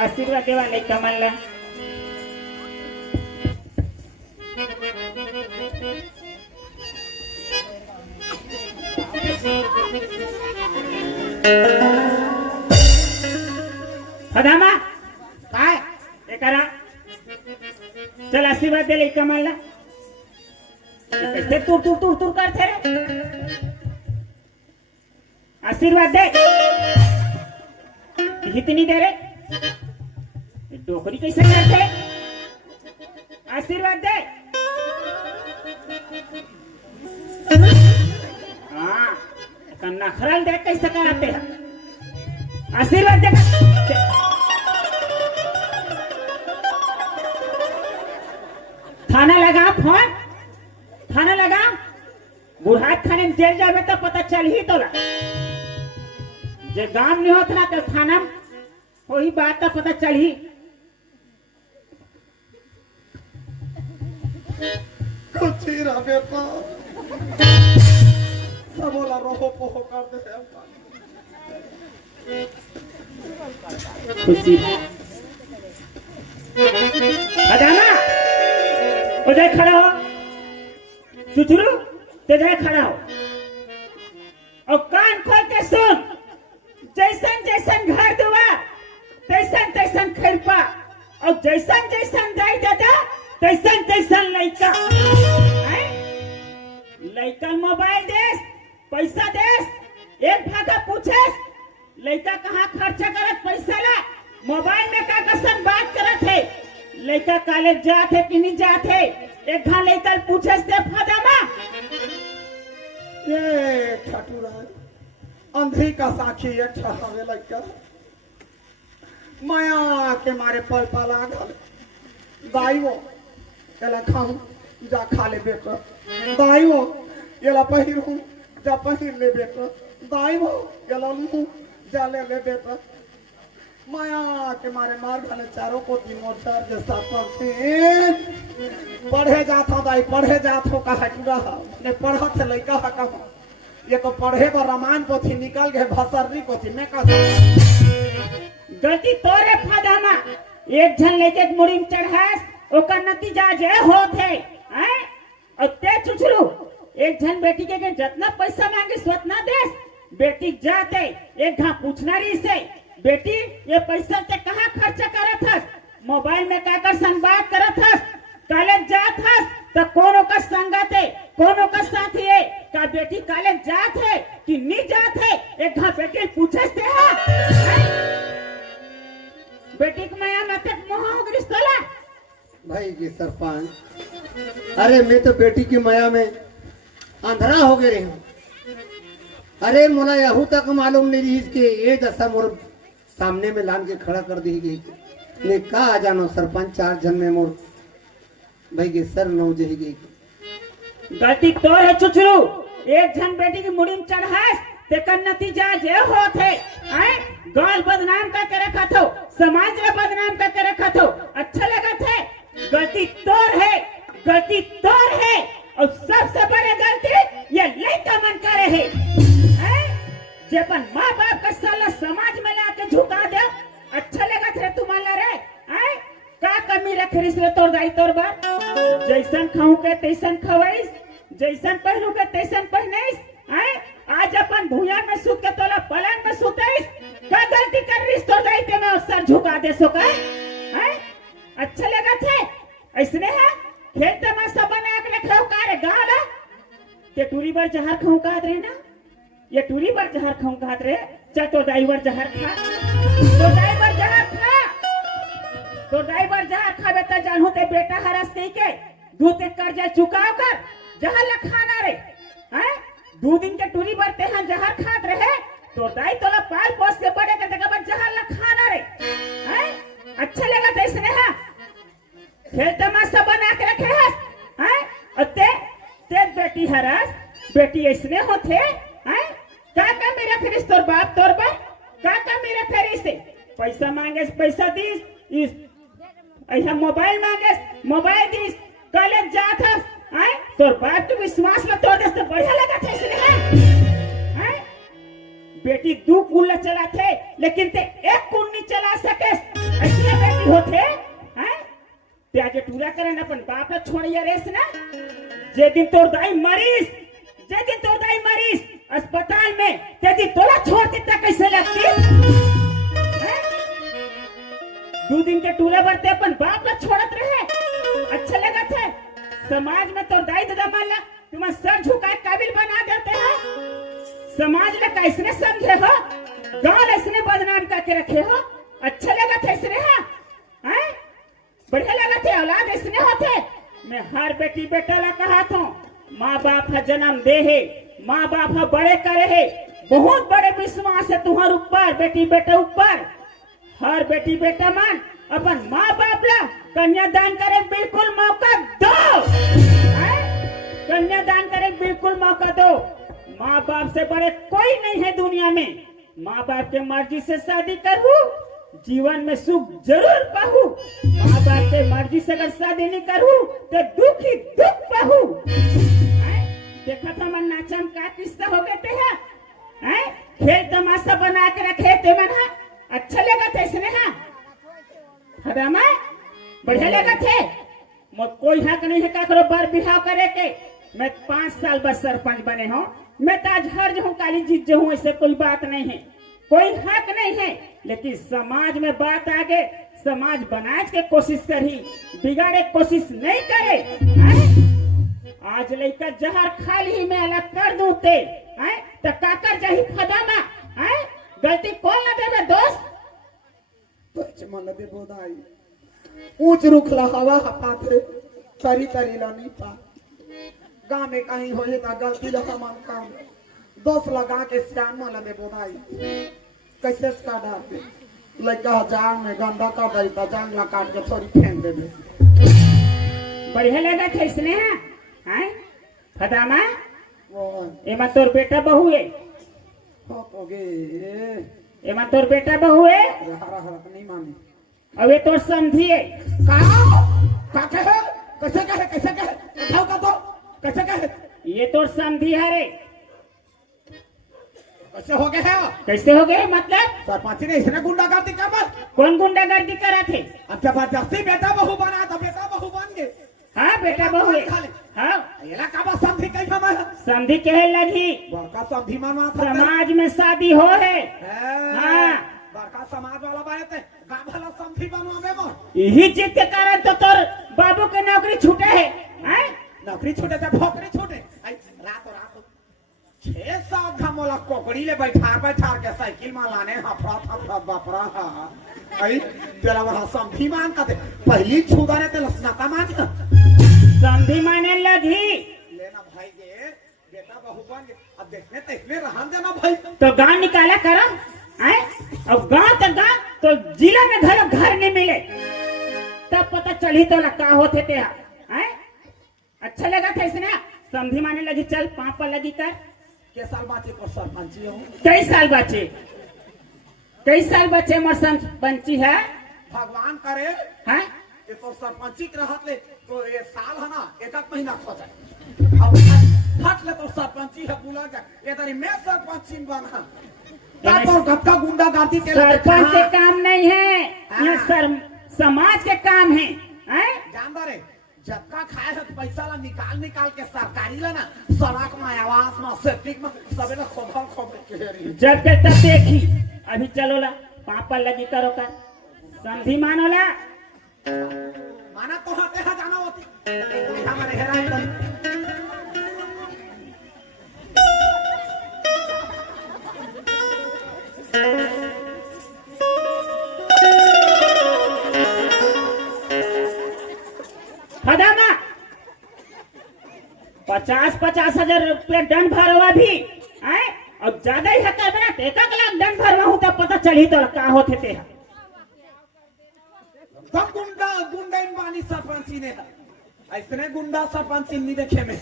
आशीर्वाद देवा लइका मन ला हदामा काय हे करा चल आशीर्वाद दे लइका मन ला कैसे तूर तूर तूर तूर करते रे आशीर्वाद दे इतनी दे रे डोकरी कैसे करते आशीर्वाद दे हाँ कन्ना खरल देख कैसे कराते हैं आशीर्वाद दे थाना लगा फोन थाना लगा बुढ़ात थाने में जेल जावे तो पता चल ही तोला जे गांव नहीं होता ना तो थाना में वही बात का पता चल ही कुछ ही रहा बेटा सब बोला रोहो पोहो कर दे खुशी अजाना उधर खड़ा हो सुचरू तेरे खड़ा हो और कान खोल के सुन जैसन जैसन घर दुआ तैसन तैसन खैरपा और जैसन जैसन दाई दादा तैसन तैसन लइका लइका मोबाइल देस पैसा देस एक भागा पूछेस लइका कहाँ खर्चा करत पैसा ला मोबाइल में का कसन बात करत है लइका कॉलेज जात है कि नहीं जात है एक घा लइका पूछेस ते फादामा ये ठटूरा अंधी का साखी एक ठहावे लइका माया के मारे पल पला गल दाई वो एला खाऊं जा खा ले बेटा दाई वो एला पहिरू जा पहिर ले बेटा दाई वो एला लू जा ले बेटा माया के मारे मार घाले चारों को तीनों चार जैसा पढ़े जात हो दाई पढ़े जात हो कहा ने पढ़ा थे लड़का हा कहा ये तो पढ़े पर रामायण पोथी निकल गए भसरनी पोथी में कहा गलती तोरे फादामा एक जन लेके मुड़ी में चढ़ास ओकर नतीजा जे होत है हैं और ते चुचरू एक जन बेटी के जितना पैसा मांगे स्वतना देस बेटी जाते एक घा पूछना रही से बेटी ये पैसा ते कहाँ खर्चा करत हस मोबाइल में का कर संवाद करत हस कॉलेज जात हस तो कोनो का संगत है कोनो का साथी है का बेटी कॉलेज जात है कि नहीं जात है एक घा बेटी पूछस ते हा बेटी को माया मत मोह ग्रिस्तला भाई जी सरपंच अरे मैं तो बेटी की माया में अंधरा हो गए हूँ अरे मोला यहू तक मालूम नहीं रही कि ये दशा मोर सामने में लान के खड़ा कर दी गई ने कहा जानो सरपंच 4 जन में मोर भाई के सर नौ जही गई गलती तो है चुचरू एक जन बेटी की मुड़ी में चढ़ास तेकर नतीजा जे होत है हैं गाल बदनाम करके रखा थो समाज में बदनाम करके रखा थो अच्छा लगा थे गलती तोर है और सबसे बड़ी गलती ये लड़का मन करे है जे अपन माँ बाप का साला समाज में लाके झुका दे अच्छा लगा थे तुम्हारा रे हैं का कमी रखे रे तोर दाई तोर बाप जैसन खाऊं के तैसन खवाइस जैसन पहनू के तैसन पहनाइस हैं आज अपन भूया में सूत के तोला पलंग में सुताइस का गलती कर रही तोर दाई ते में सर झुका दे सो का हैं अच्छा लगा थे ऐसने है खेत तमाशा बना के रखो का रे गाला ते टूरी बार जहर खाऊं का रे ना ये टूरी बार जहर खाऊं का रे चा तो दाई बार जहर खा तो दाई बार जहर खा तो दाई बार जहर खाबे त जानू ते बेटा हरस कई के दूध के कर्जा चुकाव कर जहर ला खाना रे हैं 2 दिन के टूरी बार ते जहर खात रहे तो दाई तोला पाल पोस के बड़े के जगह पर जहर ला खाना रे हैं अच्छा लगा त इसने है खेल तमाशा बना के रखे हैं अते ते बेटी हरस बेटी इसने होते हैं का मेरा फिर तोर बाप तोर बा का मेरा फिर इसे पैसा मांगे पैसा दीस इस ऐसा मोबाइल मांगे मोबाइल दीस कॉलेज जात हैं तोर बाप के विश्वास में तोड़ दे तो बढ़िया लगा था इसने हैं बेटी 2 कुल चला थे लेकिन ते 1 कुल नहीं चला सके ऐसी बेटी होते हैं ते आगे टूरा करन अपन बाप ने छोड़िया रेस ना जे दिन तोर दाई मरीस जे दिन तोर दाई मरीस अस्पताल में ते दिन तोला छोड़ देता कैसे लगती 2 दिन के टूरा बरते अपन बाप ने छोड़त रहे अच्छा लगा थे समाज में तोर दाई दादा मान ला तुम्हारा सर झुकाए काबिल बना देते हैं समाज में कैसने समझे हो गांव ऐसने बदनाम करके रखे हो अच्छा लगा था इसने हैं बढ़िया लगा थे औलाद इसने होते मैं हर बेटी बेटा ला कहा था माँ बाप है जन्म दे है माँ बाप है बड़े करे है बहुत बड़े विश्वास है तुम्हारे ऊपर बेटी बेटा ऊपर हर बेटी बेटा मान अपन माँ बाप ला कन्यादान करे बिल्कुल मौका दो कन्यादान करे बिल्कुल मौका दो माँ बाप से बड़े कोई नहीं है दुनिया में माँ बाप के मर्जी से शादी करूँ जीवन में सुख जरूर पाहू माँ बाप के मर्जी से अगर शादी नहीं करूँ तो दुख ही दुख पाहू देखा था मन नाचम का किस्सा हो गए थे हैं खेल तमाशा बना के रखे थे मन अच्छा लगा था इसने हदामा बढ़िया लगा थे कोई हक नहीं है काकरो बार बिहाव करे के मैं 5 साल बस सरपंच बने हूँ मैं तो आज हर जो काली जीत जो हूँ ऐसे कोई बात नहीं है कोई हक नहीं है लेकिन समाज में बात आगे समाज बनाए के कोशिश करी बिगाड़े कोशिश नहीं करे आज लेकर जहर खाली में अलग कर दूते तो काकर जाही फदामा गलती कौन न देवे दोस्त मन दे बोदाई ऊंच रुखला हवा हपाथे करी करी ला नहीं पा गांव में कहीं हो ये गलती लगा मन काम दोस्त लगा के सियान मन दे बोदाई कैसे का डालते लड़का जान में गंदा कर दई ता जान ला काट के थोड़ी फेंक दे बढ़िया लगा थे इसने हैं फदामा एमा तोर बेटा बहू है ओगे एमा तोर बेटा बहू है हरा हरा नहीं माने अब ये तोर समझी है का कहे कैसे कहे बताओ का तो कैसे कहे ये तोर समझी है रे कैसे हो गए है कैसे हो गए मतलब सरपंच ने इसने गुंडागर्दी कर बस कौन गुंडागर्दी करा थे अब जबरदस्ती बेटा बहू बना तो बेटा बहू बन गए हाँ बेटा बहू है हाँ येला का बस समझी कहीं हम समझी कहे लगी बड़का समझी मनवा था समाज में शादी हो है हाँ बड़का समाज वाला बात है गांव वाला समझी बनवावे मोर यही चीज के कारण तो तोर बाबू के नौकरी छूटे है नौकरी छूटे थे भौकरी छूटे रात 6-7 घमोला कोकड़ी ले बैठा के साइकिल में लाने हफरा बापरा आई तेरा वहां समझी मान का पहली छुदा ने तेरा स्नाता मान समझी माने लगी लेना भाई के बेटा बहू बन गए अब देखने तो इसमें रहन देना भाई तो गांव निकाला करो अब गांव तो जिला में घर नहीं मिले तब पता चली तो लगा होते थे अच्छा लगा था इसने समझी माने लगी चल पाप पर लगी कर के साल बाचे पर सरपंची हूँ कई साल बचे मोर सरपंची है भगवान करे हैं ये तो सरपंची के रहत ले तो ये साल है ना 1 महीना खो जाए अब फट ले तो सरपंची है बुला जा ये तारी मैं सरपंची बना ता तो कब गुंडा गाती के सरपंच के काम नहीं है, ये समाज के काम है, हैं? जानदा रे जक्का खाए है पैसा ला निकाल के सरकारी ला ना सड़क में आवास में सेप्टिक में सबे ना खोल के जब के तब देखी अभी चलो ला पापा लगी करो कर संधि मानो ला माना तो हाथे हा जाना होती हमारे हेराई खदाना 50-50 हजार रुपया दंड भरवा भी हैं? अब ज्यादा ही हकर बना 1 लाख दंड भरवा हूं तब पता चली तो का होते थे सब गुंडा इन बानी सरपंची ने ऐसने गुंडा सरपंची नहीं देखे में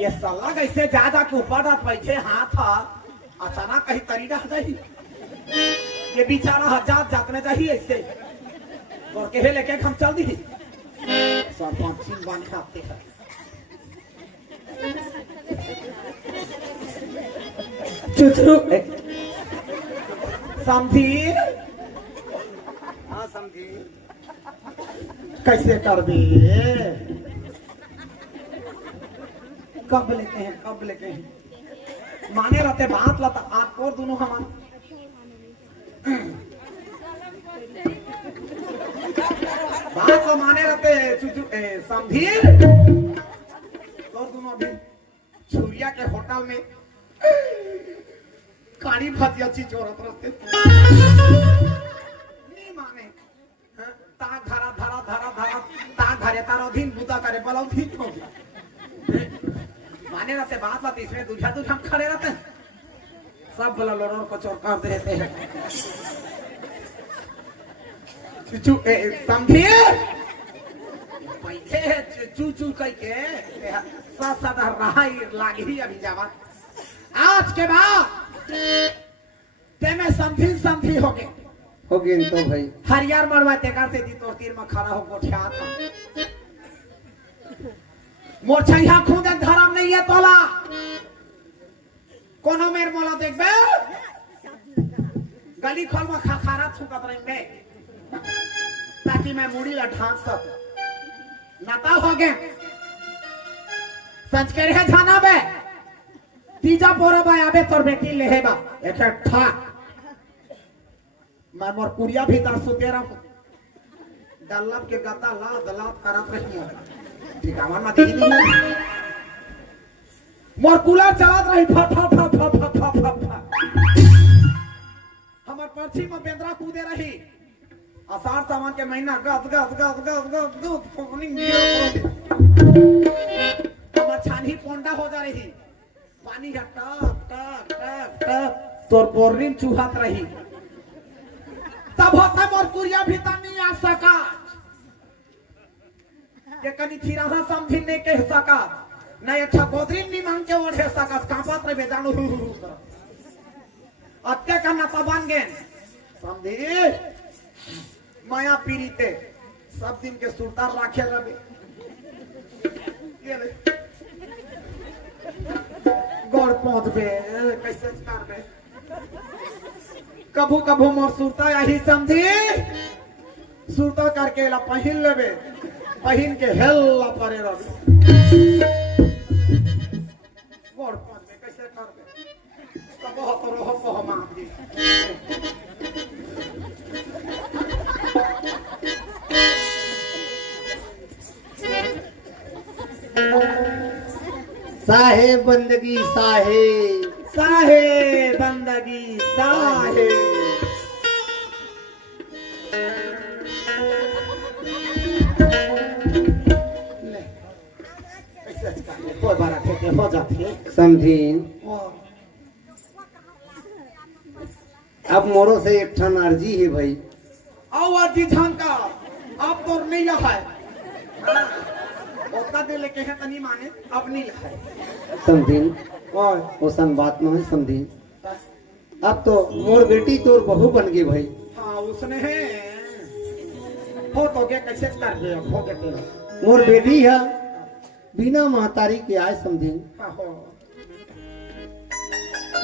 ये साला कैसे ज्यादा के ऊपर बैठे हाथ अचानक कहीं तरी रह जाही ये बेचारा हजार जातने चाहिए ऐसे और कहे लेके हम चल दी सरपंची बानी आते हैं चुचरू समझी हाँ समझी कैसे कर दी कब लेते हैं माने रहते बात लता आप और दोनों हमारे बात तो माने रहते समझीर और दोनों अभी छुरिया के होटल में काड़ी भाती अच्छी चोरत रहते नहीं माने ताक धरा ताक धरे तारो दिन बुता करे बलाउ ठीक हो माने रहते बात इसमें दूझा हम खड़े रहते सब बोला लड़ों को चोर करते रहते हैं समझिए चू कह के सादा लागी अभी जावा आज के बाद ते में समझी हो गए तो भाई हरियार मरवा तेका से दी तो तीर में खड़ा हो गोठिया था मोर छैया खुद धर्म नहीं है तोला कोनो मेर मोला देख बे गली खोल में खारा छुकत रही मैं ताकि मैं मुड़ी ला ढांक सकूं नाता हो गए सच कह रहे जाना बे तीजा पोरा बा आबे तोर बेटी लेहेबा एक ठा मैं मोर कुड़िया भीतर सुते रहूं दल्लब के गता ला दलात करत रही ठीक है मत दी मोर कूलर चलात रही फा हमर पर्ची में बेंद्रा कूदे रही आषाढ़ सावन के महीना गद पानी हमर छानी पोंडा हो जा रही पानी का टक तोर बोरिंग चूहात रही तब होता मोर कुरिया भीतर नहीं आ सका ये कनी थीरा समझी नहीं कह सका नहीं अच्छा गोदरीन नहीं मांग के ओढ़े सका कांपत रहे जानू अत्ते का ना बन गए समझी माया पीड़िते सब दिन के सुरतार राखे रहे गौर पहुंच बे कैसे करबे कभू कभू मोर सुरता यही समझी सुरता करके ला पहिन लेबे पहिन के हेल्ला परे रहे गौर पहुंच बे कैसे करबे सब बहुत रहो मां दी साहेब बंदगी साहेब बंदगी साहेब कोई बारा ठेके हो जाती है समझीन अब मोरो से एक ठन अर्जी है भाई आओ अर्जी झंका अब तो नहीं है ओका दे लेके है तनी माने अब नहीं है समझीन और ओसन बात न है समझीन अब तो मोर बेटी तोर बहू बन गई भाई हाँ उसने है हो तो क्या कैसे कर दे हो के मोर बेटी है बिना महतारी के आए समझे आहो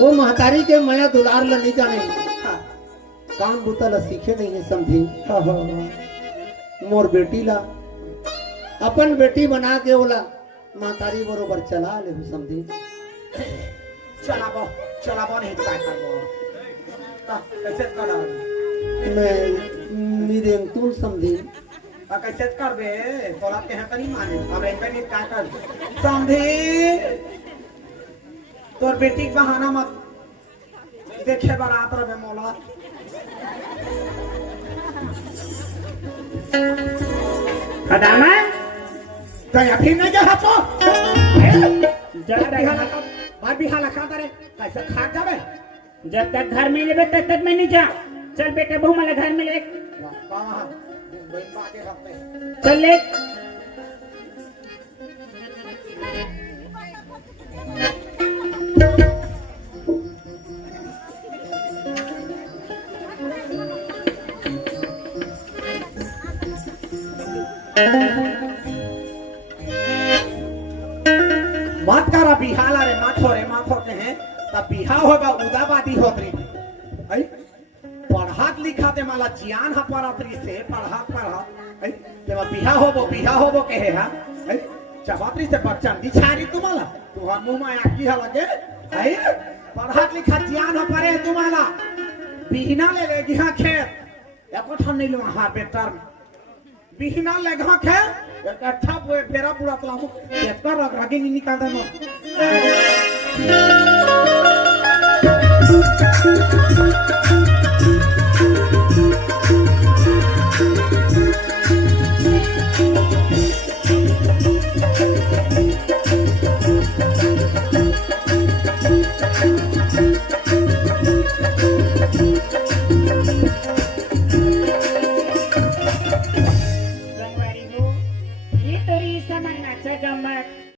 वो महतारी के माया दुलार ल नहीं जाने काम बुता ल सीखे नहीं है समझे मोर बेटी ला अपन बेटी बना के ओला महतारी बरोबर चला ले समझे चलाबो नहीं तो काय करबो कैसे करा मैं निरेंग तू समझे कैसे करबे तोला के है नहीं माने अब एक नहीं काय कर समझी तोर बेटी के बहाना मत देखे बारात रहे मोला खदामा तो अभी नहीं जा तो जा रहा बार बिहाला खा करे कैसे खा जाबे जब तक घर में लेबे तब तक मैं नहीं जा चल बेटा बहु मला घर में ले वहां बागे हफ्ते चल ले मत करा बिहाला रे मत होते हैं तब बिहा होगा उदाबादी होत रही आई पढ़ात लिखाते माला जियान हा परात्री से पढ़ात आई तेवा बिहा होबो कहे हा आई चबात्री से बच्चन दिछारी तुम्हाला तुहार मुंह में आकी हा लगे आई पढ़ात लिखा जियान हा परे तुम्हाला बिहना ले लेगी हा खेत एको ठन नहीं लुआ हार बेटर बिहना ले घा खेत इकट्ठा फेरा पूरा तलामु एकर रगे नहीं निकाल देनो